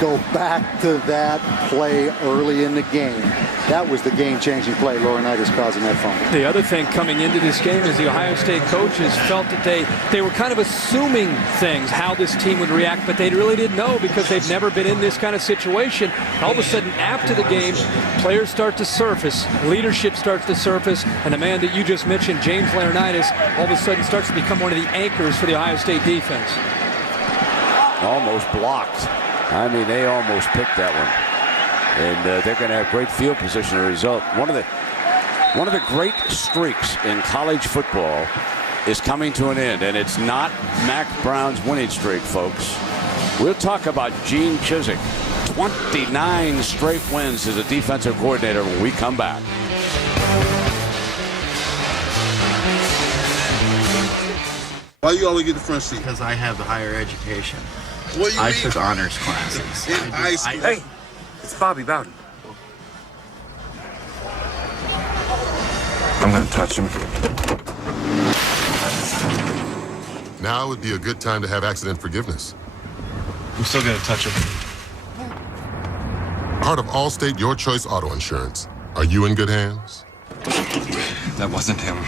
go back to that play early in the game. That was the game-changing play. Laurinaitis causing that fumble. The other thing coming into this game is the Ohio State coaches felt that they were kind of assuming things, how this team would react, but they really didn't know because they've never been in this kind of situation. All of a sudden, after the game, players start to surface, leadership starts to surface, and the man that you just mentioned, James Laurinaitis, all of a sudden starts to become one of the anchors for the Ohio State defense. Almost blocked. I mean, they almost picked that one. And they're going to have great field position as a result. One of the great streaks in college football is coming to an end, and it's not Mac Brown's winning streak, folks. We'll talk about Gene Chizik. 29 straight wins as a defensive coordinator when we come back. Why you always get the front seat? Because I have the higher education. I took honors classes. Hey, it's Bobby Bowden. I'm gonna touch him. Now would be a good time to have accident forgiveness. I'm still gonna touch him. Part of Allstate Your Choice Auto Insurance. Are you in good hands? That wasn't him.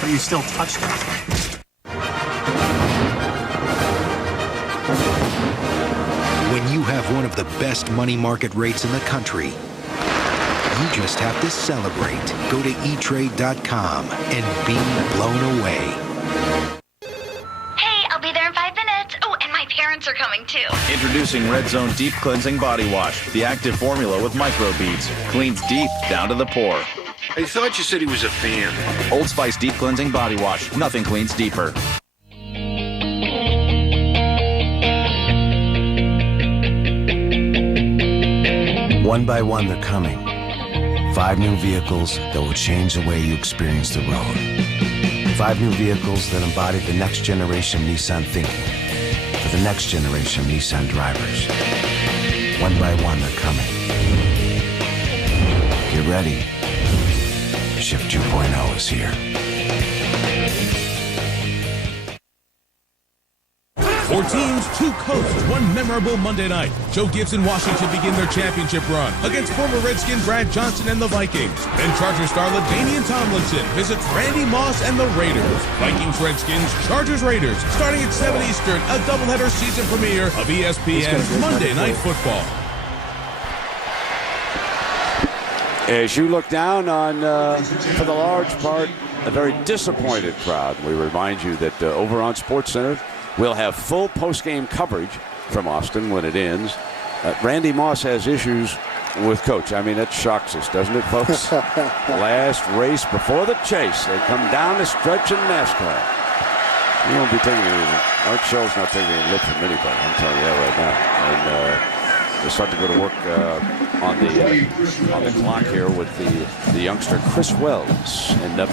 But you still touched him. When you have one of the best money market rates in the country, you just have to celebrate. Go to eTrade.com and be blown away. Hey, I'll be there in 5 minutes. Oh, and my parents are coming too. Introducing Red Zone Deep Cleansing Body Wash. The active formula with microbeads. Cleans deep down to the pore. I thought you said he was a fan. Old Spice Deep Cleansing Body Wash. Nothing cleans deeper. One by one, they're coming. 5 new vehicles that will change the way you experience the road. 5 new vehicles that embody the next generation Nissan thinking for the next generation of Nissan drivers. One by one, they're coming. Get ready. Shift 2.0 is here. 4 teams, 2 coasts, 1 memorable Monday night. Joe Gibbs and Washington begin their championship run against former Redskin Brad Johnson and the Vikings. Then Charger star LaDainian Tomlinson visits Randy Moss and the Raiders. Vikings, Redskins, Chargers, Raiders, starting at 7 Eastern, a doubleheader season premiere of ESPN's Monday Night Football. As you look down on, for the large part, a very disappointed crowd, we remind you that over on SportsCenter, we'll have full post-game coverage from Austin when it ends. Randy Moss has issues with Coach. I mean, that shocks us, doesn't it, folks? Last race before the chase. They come down the stretch in NASCAR. You won't be taking anything. Art Shell's not taking any lip from anybody. I'm telling you that right now. And they start to go to work on the clock here with the youngster Chris Wells. And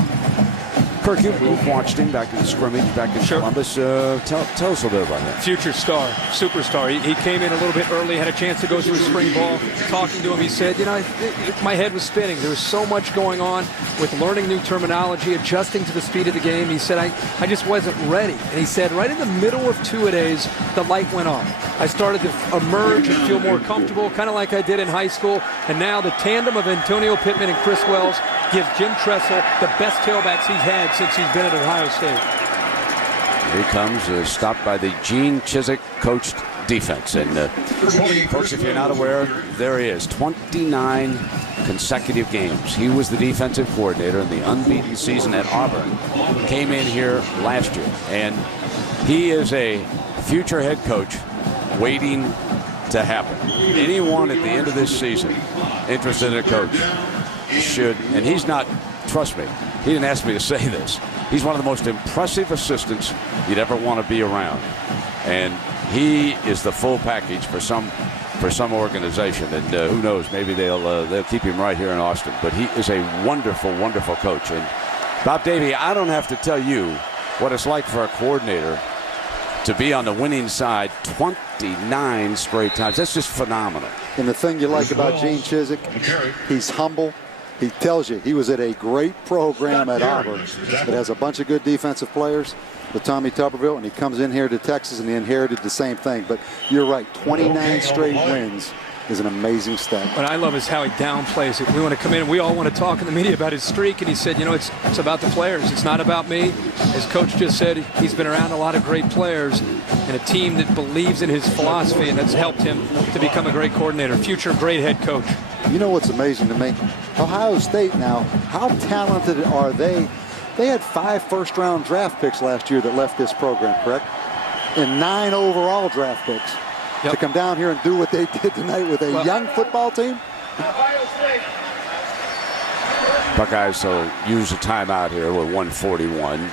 Kirk, you've watched him back in the scrimmage, back in Columbus. Tell us a little bit about that. Future star, superstar. He came in a little bit early, had a chance to go through spring ball. Talking to him, he said, you know, my head was spinning. There was so much going on with learning new terminology, adjusting to the speed of the game. He said, I just wasn't ready. And he said, right in the middle of two-a-days, the light went on. I started to emerge and feel more comfortable, kind of like I did in high school. And now the tandem of Antonio Pittman and Chris Wells gives Jim Tressel the best tailbacks he's had since he's been at Ohio State. Here he comes, stopped by the Gene Chizik coached defense. And folks, if you're not aware, there he is, 29 consecutive games. He was the defensive coordinator in the unbeaten season at Auburn. Came in here last year, and he is a future head coach waiting to happen. Anyone at the end of this season interested in a coach should, and he's not, trust me, he didn't ask me to say this. He's one of the most impressive assistants you'd ever want to be around. And he is the full package for some organization. And who knows, maybe they'll keep him right here in Austin. But he is a wonderful, wonderful coach. And Bob Davie, I don't have to tell you what it's like for a coordinator to be on the winning side 29 straight times. That's just phenomenal. And the thing you like about Gene Chizik, he's humble. He tells you he was at a great program at Auburn that has a bunch of good defensive players with Tommy Tuberville, and he comes in here to Texas and he inherited the same thing. But you're right, 29 straight wins is an amazing stat. What I love is how he downplays it. We want to come in and we all want to talk in the media about his streak, and he said, you know, it's about the players. It's not about me. As Coach just said, he's been around a lot of great players and a team that believes in his philosophy, and that's helped him to become a great coordinator, future great head coach. You know what's amazing to me? Ohio State now, how talented are they? They had 5 first-round draft picks last year that left this program, correct? And 9 overall draft picks. Yep. To come down here and do what they did tonight with a young football team. Buckeyes will use a timeout here with 1:41.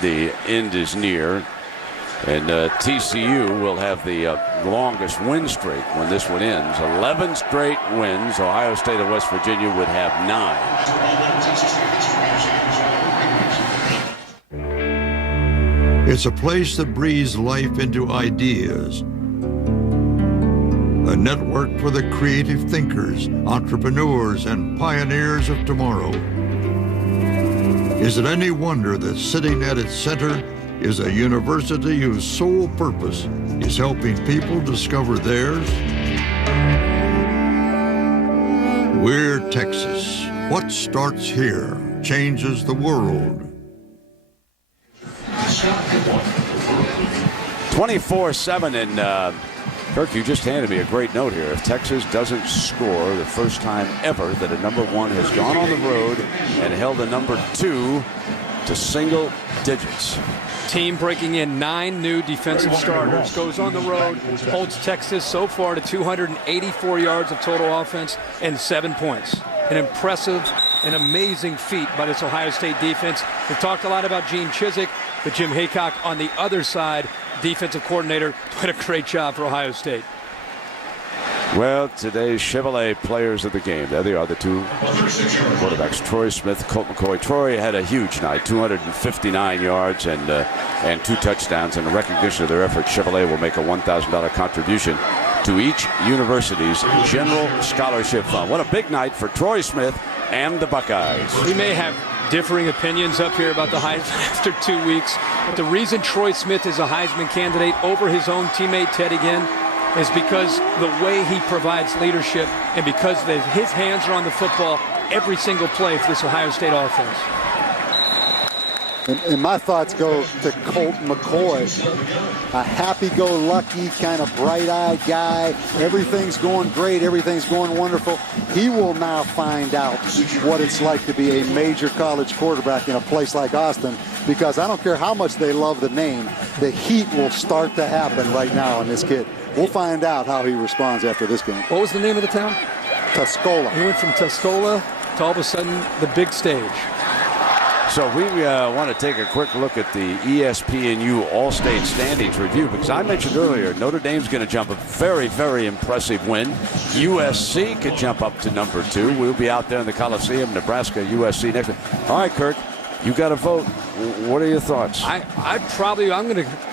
The end is near. And TCU will have the longest win streak when this one ends. 11 straight wins. Ohio State and West Virginia would have 9. It's a place that breathes life into ideas. A network for the creative thinkers, entrepreneurs, and pioneers of tomorrow. Is it any wonder that sitting at its center is a university whose sole purpose is helping people discover theirs? We're Texas. What starts here changes the world. 24-7, and Kirk, you just handed me a great note here. If Texas doesn't score the first time ever that a number 1 has gone on the road and held a number 2 to single digits. Team breaking in 9 new defensive starters, goes on the road, holds Texas so far to 284 yards of total offense and 7 points. An impressive and amazing feat by this Ohio State defense. We've talked a lot about Gene Chizik, but Jim Haycock on the other side, defensive coordinator, did a great job for Ohio State. Well, today's Chevrolet players of the game. There they are, the 2 quarterbacks, Troy Smith, Colt McCoy. Troy had a huge night, 259 yards and 2 touchdowns. In recognition of their efforts, Chevrolet will make a $1,000 contribution to each university's general scholarship fund. What a big night for Troy Smith and the Buckeyes. We may have differing opinions up here about the Heisman after 2 weeks, but the reason Troy Smith is a Heisman candidate over his own teammate Teddy Ginn is because the way he provides leadership and because his hands are on the football every single play for this Ohio State offense. And my thoughts go to Colt McCoy, a happy-go-lucky, kind of bright-eyed guy. Everything's going great. Everything's going wonderful. He will now find out what it's like to be a major college quarterback in a place like Austin, because I don't care how much they love the name, the heat will start to happen right now on this kid. We'll find out how he responds after this game. What was the name of the town? Tuscola. He went from Tuscola to all of a sudden the big stage. So we want to take a quick look at the ESPNU All-State Standings review, because I mentioned earlier Notre Dame's going to jump a very, very impressive win. USC could jump up to number 2. We'll be out there in the Coliseum, Nebraska, USC next week. All right, Kirk, you got to vote. What are your thoughts? I'm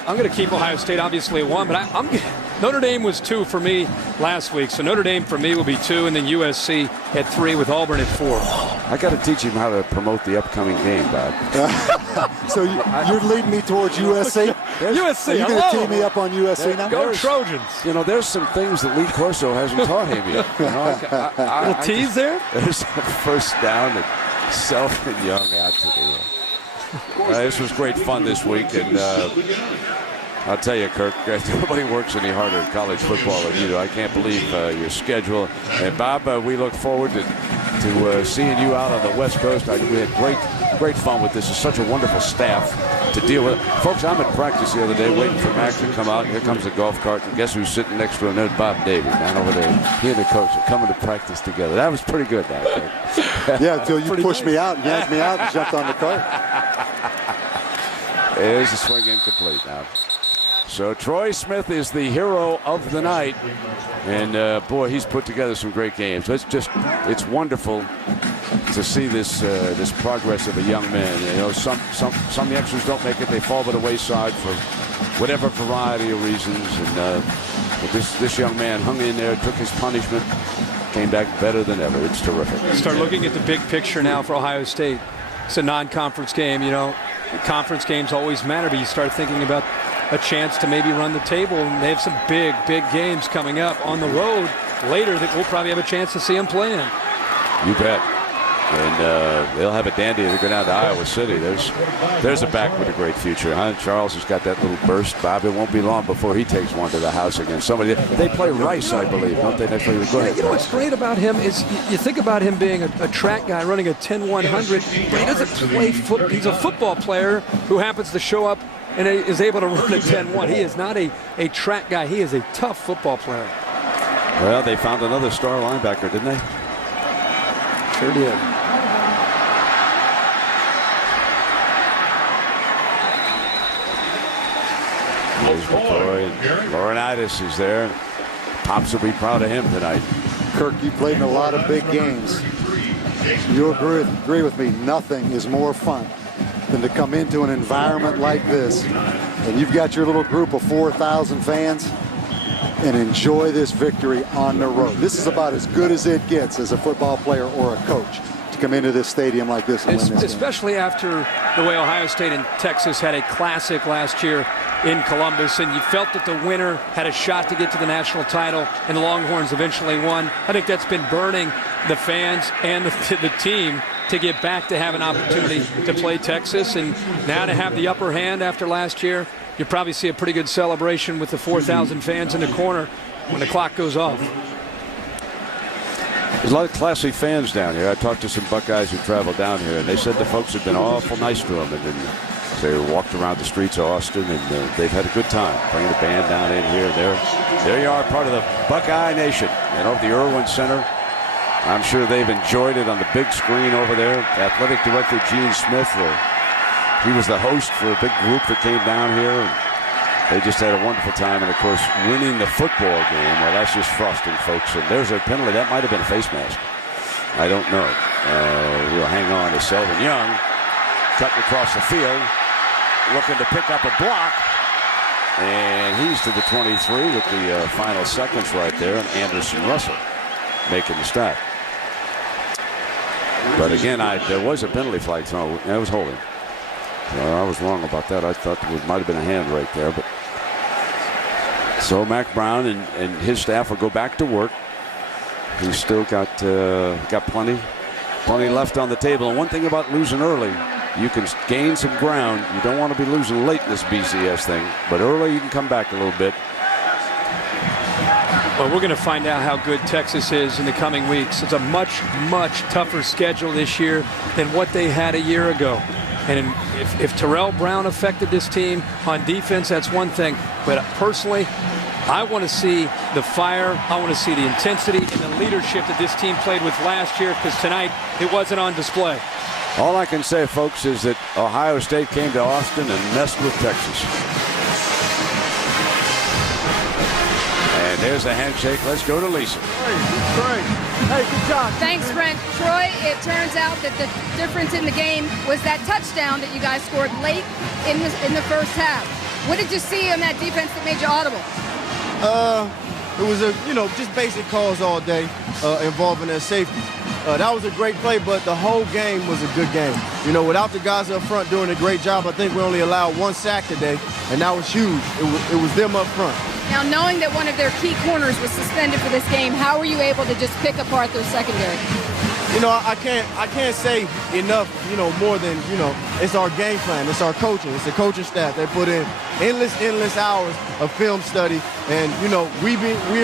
gonna keep Ohio State obviously at 1, but Notre Dame was 2 for me last week, so Notre Dame for me will be 2, and then USC at 3 with Auburn at 4. I got to teach him how to promote the upcoming game, Bob. So you're leading me towards USC? USC. Are you going to tee me up on USC now? Go Trojans. You know, there's some things that Lee Corso hasn't taught him yet. You know, a little tease there? There's a first down and Self and Young out to the. This was great fun this week, and I'll tell you, Kirk, nobody works any harder in college football than you do. I can't believe your schedule. And Bob, we look forward to seeing you out on the West Coast. We had great fun with this. It's such a wonderful staff to deal with. Folks, I'm at practice the other day waiting for Max to come out. Here comes the golf cart, and guess who's sitting next to him? There's Bob Davie, man, over there. He and the coach are coming to practice together. That was pretty good, I think. Yeah, until you pushed me out, yanked me out, and jumped on the cart. There's the swing incomplete now. So Troy Smith is the hero of the night, and boy, he's put together some great games. It's wonderful to see this progress of a young man. You know, some youngsters don't make it; they fall by the wayside for whatever variety of reasons. And but this young man hung in there, took his punishment, came back better than ever. It's terrific. Start looking at the big picture now for Ohio State. It's a non-conference game. You know, conference games always matter, but you start thinking about a chance to maybe run the table, and they have some big games coming up on the road later that we'll probably have a chance to see them playing. You bet. And they'll have a dandy to go down to Iowa City. There's a back with a great future. Huh? Charles has got that little burst, Bob. It won't be long before he takes one to the house against somebody. They play Rice, I believe, don't they? Next week. Go ahead. You know what's great about him is you think about him being a track guy running a 10-100, but he doesn't play football. He's a football player who happens to show up and is able to run a 10-1. He is not a track guy. He is a tough football player. Well, they found another star linebacker, didn't they? Sure did. There's McCoy. Laurinaitis is there. Pops will be proud of him tonight. Kirk, you played in a lot of big games. You agree with me, nothing is more fun than to come into an environment like this, and you've got your little group of 4,000 fans, and enjoy this victory on the road. This is about as good as it gets as a football player or a coach to come into this stadium like this and win this especially game. After the way Ohio State and Texas had a classic last year in Columbus, and you felt that the winner had a shot to get to the national title, and the Longhorns eventually won. I think that's been burning the fans and the team to get back to have an opportunity to play Texas, and now to have the upper hand after last year. You'll probably see a pretty good celebration with the 4,000 fans in the corner when the clock goes off. There's a lot of classy fans down here. I talked to some Buckeyes who traveled down here, and they said the folks have been awful nice to them. And then they walked around the streets of Austin, and they've had a good time bringing the band down in here. There you are, part of the Buckeye Nation. At the Irwin Center. I'm sure they've enjoyed it on the big screen over there. Athletic Director Gene Smith, he was the host for a big group that came down here. And they just had a wonderful time. And, of course, winning the football game, well, that's just frosting, folks. And there's a penalty. That might have been a face mask. I don't know. We'll hang on to Selvin Young. Cutting across the field, looking to pick up a block. And he's to the 23 with the final seconds right there. And Anderson Russell making the stop. But again, there was a penalty flag thrown. That was holding. I was wrong about that. I thought there might have been a hand right there. But so Mack Brown and his staff will go back to work. He's still got plenty left on the table. And one thing about losing early, you can gain some ground. You don't want to be losing late in this BCS thing. But early you can come back a little bit. Well, we're going to find out how good Texas is in the coming weeks. It's a much, much tougher schedule this year than what they had a year ago. And if Terrell Brown affected this team on defense, that's one thing. But personally, I want to see the fire. I want to see the intensity and the leadership that this team played with last year, because tonight it wasn't on display. All I can say, folks, is that Ohio State came to Austin and messed with Texas. And there's a handshake. Let's go to Lisa. Hey, good job. Thanks, Brent. Troy, it turns out that the difference in the game was that touchdown that you guys scored late in the first half. What did you see on that defense that made you audible? It was just basic calls all day involving their safety. That was a great play, but the whole game was a good game. Without the guys up front doing a great job, I think we only allowed one sack today, and that was huge. It was them up front. Now, knowing that one of their key corners was suspended for this game, how were you able to just pick apart their secondary? I can't say enough, more than, it's our game plan. It's our coaching. It's the coaching staff. They put in endless hours of film study. And, we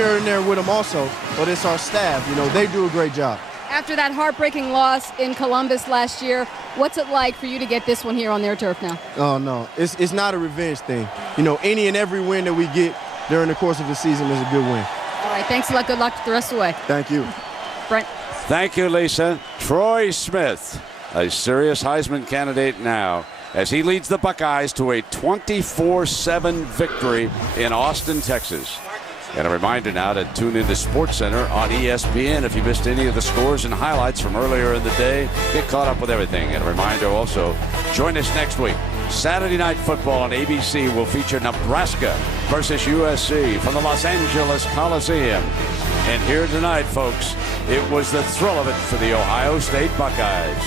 are in there with them also, but it's our staff. They do a great job. After that heartbreaking loss in Columbus last year, what's it like for you to get this one here on their turf now? Oh, no. It's not a revenge thing. Any and every win that we get during the course of the season is a good win. All right. Thanks a lot. Good luck the rest of the way. Thank you. Brent. Thank you, Lisa. Troy Smith, a serious Heisman candidate now, as he leads the Buckeyes to a 24-7 victory in Austin, Texas. And a reminder now to tune into SportsCenter on ESPN if you missed any of the scores and highlights from earlier in the day. Get caught up with everything. And a reminder also, join us next week. Saturday Night Football on ABC will feature Nebraska versus USC from the Los Angeles Coliseum. And here tonight, folks, it was the thrill of it for the Ohio State Buckeyes.